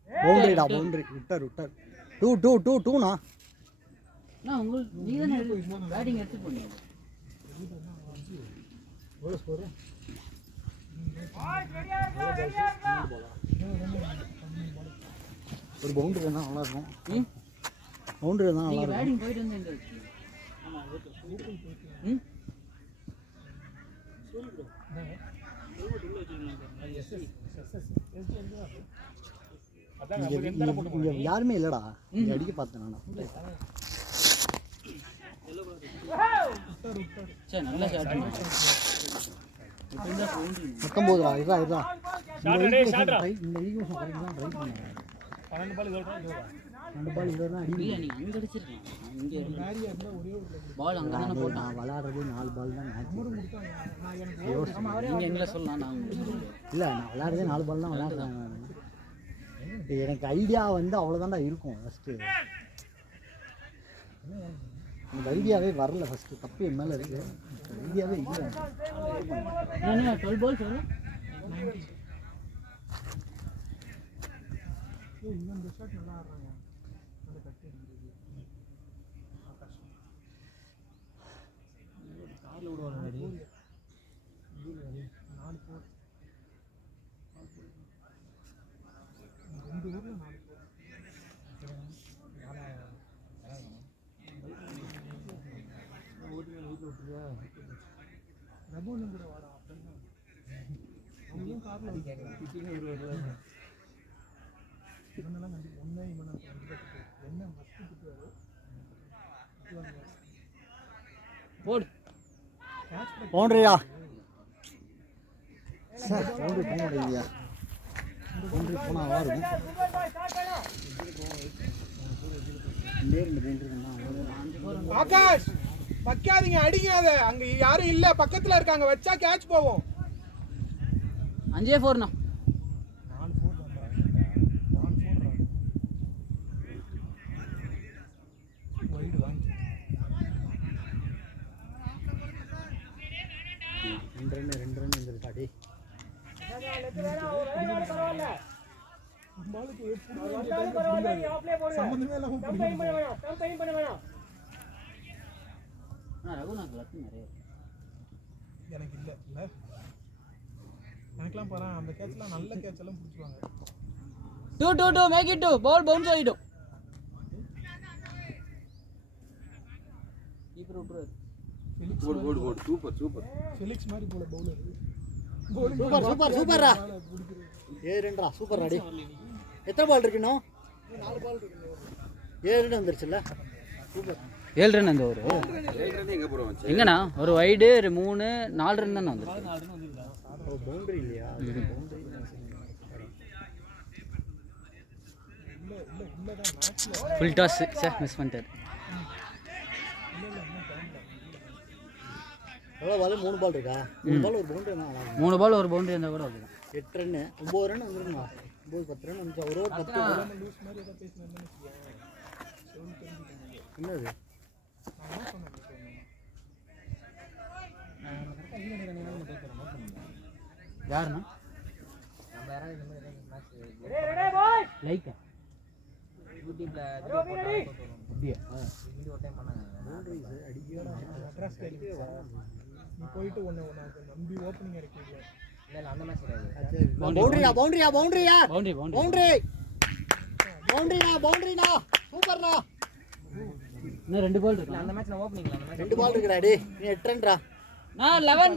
பவுண்டரிடா பவுண்டரி விட்டார் விட்டார். 2-2-2-2ண்ணா. அண்ணா உங்களுக்கு நீங்க தானே பேட்டிங் எடுத்து போனீங்க. ஒரு பவுண்டரி தான் நல்லா இருக்கும். பவுண்டரி தான் நல்லா நீங்க இருக்கும். பேட்டிங் போயிட்டு வந்து எங்க வச்சீங்க? ம் இங்க யாருமே இல்லடா, இங்க அடிக்க பார்த்தேன் நான். சரி நல்ல ஷாட். இப்போ இந்த பவுண்டரி 19 இதா இதா ஷாட் ஷாட்ரா. இந்த ஈகோஸ் கரெக்ட்டா ட்ரை பண்ணாங்க. 12 பால் இதோட 2 பால் இதோட அடி. இல்ல நீங்க அங்க அடிச்சிருக்கீங்க. இங்க பால் அங்க தான போட்டான். நான் விளையாடுறது 4 பால் தான் மேட்ச். நீங்க எங்கள சொல்லலாம் நான் உங்களுக்கு. இல்ல நான் விளையாடுறதே 4 பால் தான் விளையாடுறேன் நான். எனக்கு ஐடியா வந்து அவ்வளோதான்டா இருக்கும் ஃபஸ்ட்டு. எனக்கு ஐடியாவே வரல ஃபஸ்ட்டு. தப்பு என் மேலே இருக்கு, ஐடியாவே இல்லை. என்ன 12 பால் சொல்லு. இந்த ஷாட் நல்லா ஆடுறாங்க. அந்த கட்டு அடிக்கிறது கார்ல விடுவாங்க. 4 போர் 2 ஊர்ல 4 போர். ரகுன்னு கூட வாடா அவங்களும் கார்ல இவனெல்லாம் கண்டிப்பாக ஒன்றே இவனை கண்டிப்பாக என்ன மஸ்து திட்டுவாரு போடு. பவுண்டரியா சார், பவுண்டரி போக மாட்டேங்கியா? பவுண்டரி போனால் நல்லா இருக்கும். 2 பவுண்டரி தான். ஆகாஷ் வைக்காதீங்க, அடிங்க. அதை அங்க யாரும் இல்ல, பக்கத்துல இருக்காங்க, வச்சா கேட்ச் போவோம். 5-4ண்ணா. 4 4 வைடு வாங்கி 2 ரன் வந்துருக்காடி. நம்மளுக்கு சம்பந்தமே இல்லாம ரகுநாத் லக்கு நிறைய எனக்கு இல்ல இல்ல எனக்கெல்லாம் பாரு அந்த கேட்ச்லாம் நல்ல கேட்ச் எல்லாம் பிடிச்சிருவாங்க. 2-2 மேக் இட் 2 பால் பவுன்ஸ் ஆயிடும். கீப்பர் விட்டுறாரு. Super super. ஃபெலிக்ஸ் மாதிரி போல பவுலர். சூப்பர் சூப்பர் சூப்பர்ரா. 7 ரன்டா, சூப்பர் அடி. எத்தனை பால் இருக்கு இன்னும்? 4 பால் இருக்கு. 7 ரன் வந்துருச்சுல்ல. சூப்பர். 7 ரன் அந்த ஒரு எங்க போறோம் வச்சு எங்கண்ணா ஒரு வைடு 3 4 ரன் தானே வந்து. ஓ பவுண்டரி இல்லையா? Boundary full toss sir miss பண்ணிட்டாரு. எவ்வளோ பால்? 3 பால் இருக்கா? 3 பால் ஒரு பவுண்டரி தான். 3 பால் ஒரு பவுண்டரி இருந்தால் கூட அவ்வளோதான். 8 ரன் 9 ரன் வந்துருக்குண்ணா. 9 10 ரன் வந்துச்சு. ஒரு 10 லூஸ் மாதிரி ஏதாவது பேசினா என்னது? யாருண்ணா? லைக்கா அப்படியா? நீ போயிட்டு ஒன்று நம்பி ஓப்பனிங் இறக்கிங்க. பவுண்டரியா பவுண்டரியா பவுண்டரியா பவுண்டரி பவுண்டரி பவுண்டரி பவுண்டரியா பவுண்டரினா சூப்பர்ண்ணா. இன்னும் 2 பால் இருக்கு. அந்த 2 பால் இருக்குடா. டே நீ 8 ரன்டா. நான் 11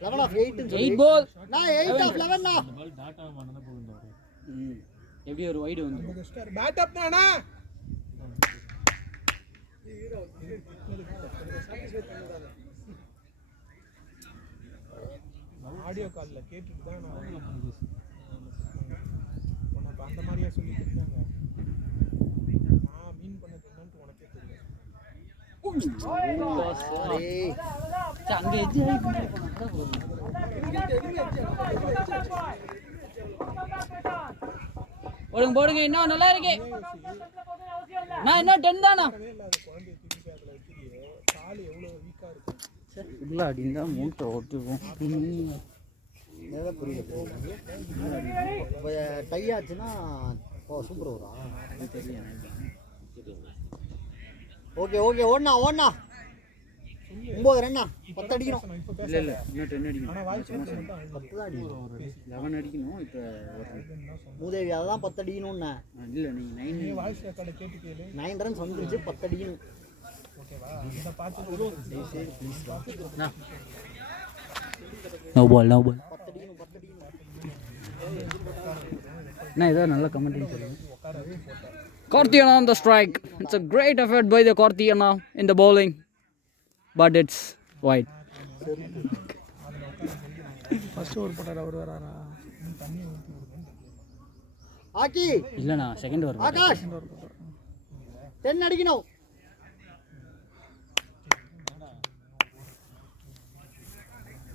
11 ஆஃப் 8 8 பால் நான் 8 ஆஃப் 11 நான் பால் டாட்டா பண்ணனா போகுது எப்படி ஒரு வைடு வந்து பேட் அப் நானா ஆடியோ கால்ல கேட்டுட்டு தான் நான் உனக்கு அந்த மாதிரியா சொல்லிட்டு இருக்காங்க நான் மீன் பண்ணது என்னன்னு உனக்கே தெரியும் டேய் அங்க எட்ஜ் ஆகி பின்னாடி போனா போடுங்க இன்னும் நல்லா இருக்கு நான் இன்னும் 10 தானா இல்லாத குழந்தைய தூக்கி அதுல வச்சிருக்கே கால் எவ்வளவு வீக்கா இருக்கு இல்ல அப்படின்னா மூட்டை ஓட்டுவோம் ஏதோ புரியல இப்போ டை ஆச்சுன்னா ஓ சூப்பர் ஓவரா ஓகே ஓகே ஓடனா 9 ரன்னா 10 அடிக்கணும் இல்ல இல்ல இன்னும் 10 அடிக்கணும் ஆனா வாய்ஸ் மட்டும் 10 தான் அடிக்கணும் 11 அடிக்கணும் இப்போ மூதேவி அதான் 10 அடிக்கணும்னு இல்ல நீங்க 9 வாய்ஸ் ரெக்கார்ட கேட்டு கேளு 9 ரன்ஸ் வந்துருச்சு 10 அடிக்கணும் ஓகேவா இந்த பாத்து சரி ப்ளீஸ் நோ பால் 10 அடிக்கணும் 10 அடிக்கணும் நான் ஏதோ நல்ல கமெண்ட் சொல்லுங்க Karthiyana on the strike. It's a great effort by the Karthiyana in the bowling, but it's wide. First over போட்டாரா அவர் வராரா ஆக்கி இல்லண்ணா செகண்ட் ஓவர் ஆகாஷ் 10 அடிக்கணும்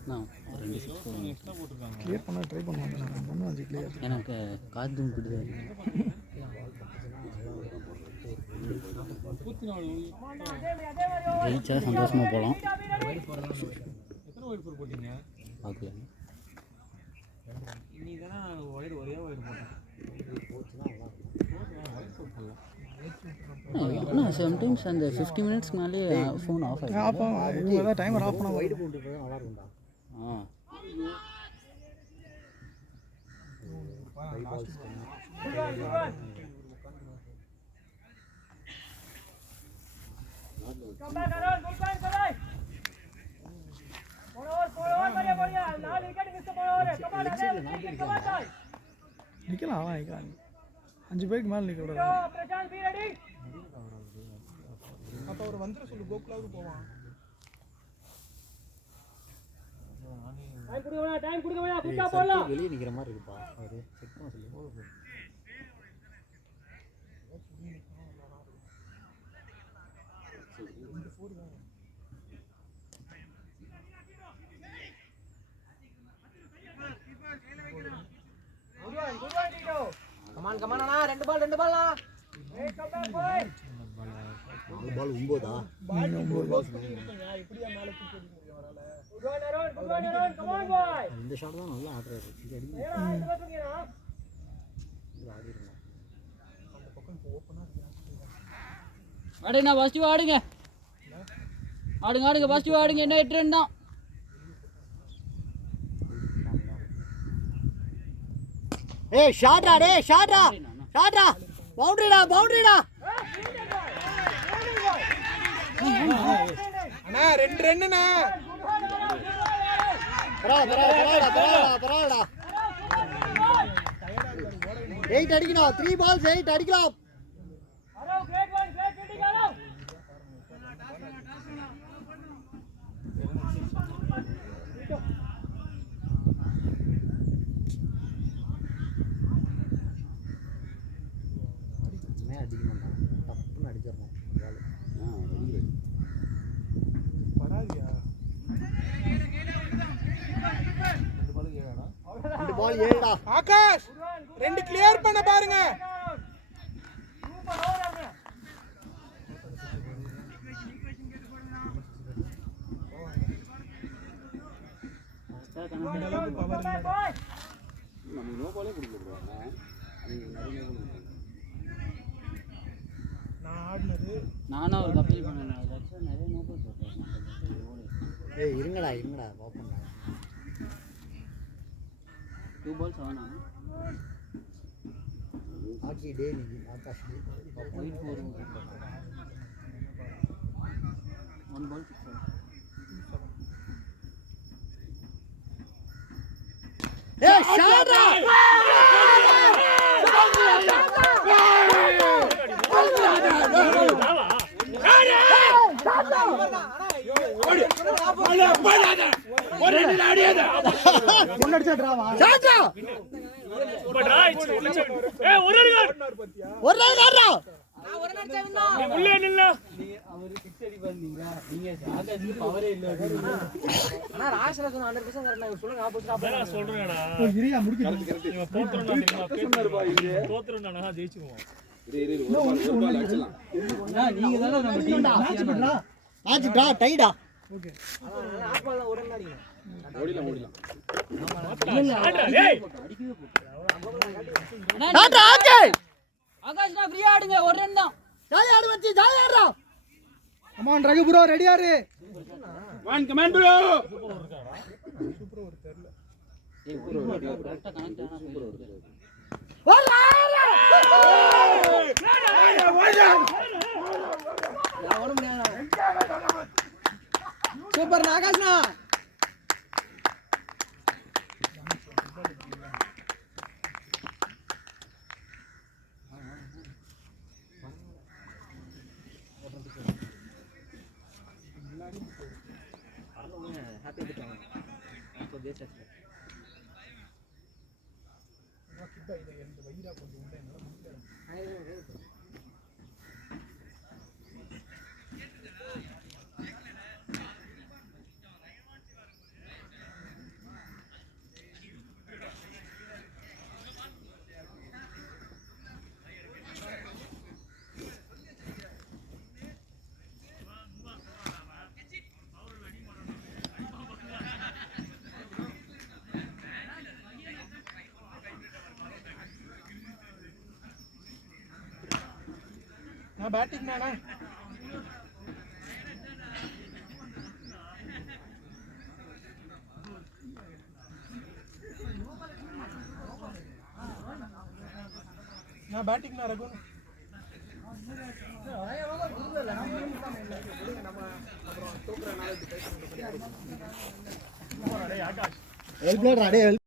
நான் ரெண்டு சிக்ஸ் கிளியர் பண்ண ட்ரை பண்ணுவாங்க நான் பண்ணுவாங்க கிளியர் எனக்கு காத்து பிடிச்சா ஜெயிச்சா சந்தோஷமா போகலாம் எத்தனை ஒயிட் ஃபோர் போட்டீங்க பார்க்கல இன்னைக்கு தானே ஒயிட் ஒரே ஒயிட் போட்டேன் ஆனால் சம்டைம்ஸ் அந்த 50 மினிட்ஸ்க்கு மேலே ஃபோன் ஆஃப் ஆகிடும் ஆஃப் இவங்க தான் டைமர் ஆஃப் பண்ண வைடு போட்டு போய் நல்லா இருக்கும்டா ஆ நிக்கலாம் அவன் நிக்கலாம் 5 பேருக்கு மேல நிக்க கூடாது அப்ப அவர் வந்துற சொல்லு கோகுலாவுக்கு போவான் வெளியே நிக்கிற மாதிரி இருக்குப்பா அவரு செக் பண்ண சொல்லு கமான் அண்ணா ரெண்டு பால் அண்ணா 4 பால் 9 எப்படியா மேல தூக்கி அடிக்க வரால இந்த ஷாட் தான் நல்லா ஆடுறாரு இது அடிங்க ஆடிடுங்க அந்த பக்கம் இப்போ ஓபனா ஆடுங்க பாசிட்டிவ் ஆடுங்க பாசிட்டிவ் ஆடுங்க என்ன 8 ரன் தான் ஏய் ஷாட்ரா பவுண்டரிடா அண்ணா 2 ரன்னுண்ணா பரவாயில்லடா 8 அடிக்கணும் 3 balls 8 அடிக்கலாம் டப்புன்னு அடிச்சிடணும் படாதியா 2 பால் 7டா ஆகாஷ் 2 கிளியர் பண்ண பாருங்க நமக்கு நோ பாலே கொடுக்கல நான் ஆடினது நானும் ஒரு கப்பல் பண்ணேன் ஆக்சுவலாக நிறைய நோக்கம் போட்டேன் ஏய் இருங்கடா பாப்போம்டா 2 balls 7 ஆனா ஆக்கி டே நீ ஆகாஷ் ஒயிட் 4 1 ball 6 ஏய் ஷாடா முன்னடிச்சா டிராவா ஷாடா ஒரு ரன் ஆடுறா உள்ளே நில்ல அவரு 6 அடிப்பாரு நீங்க ஆகாஷ்க்கு பவரே இல்ல ஆனா ராஷ்ல சொன்ன 100% கரெக்ட்டா சொல்லுங்க ஆப்போசிட் நான் சொல்றேன்டா இரியா முடிக்க இவன் தோத்துறோம்னா தெரியுமா தோத்துறோம்னா நான் ஜெயிச்சுக்குவோம் நீங்க தான நம்ம டீம் மேட்ச் டிரா டைடா ஓகே ஆப்பால உடனே அடிங்க ஓடிலாம் டேய் டாடா ஓகே ஆகாஷ் நான் ஃப்ரீயா ஆடுங்க ஒரு ரன் தான் ஜாலியா ஆடு மச்சி ஜாலியா ஆடுறா அம்மான் ரகு ப்ரோ ரெடியா இரு ஒன் கமாண்ட் ப்ரோ கரெக்ட்டா கனெக்ட் ஆனா சூப்பர் ஆகாஷ்னா நான் பேட்டிங் நானா நான் பேட்டிங் நான் ரகு ஹெல்ப் டேய்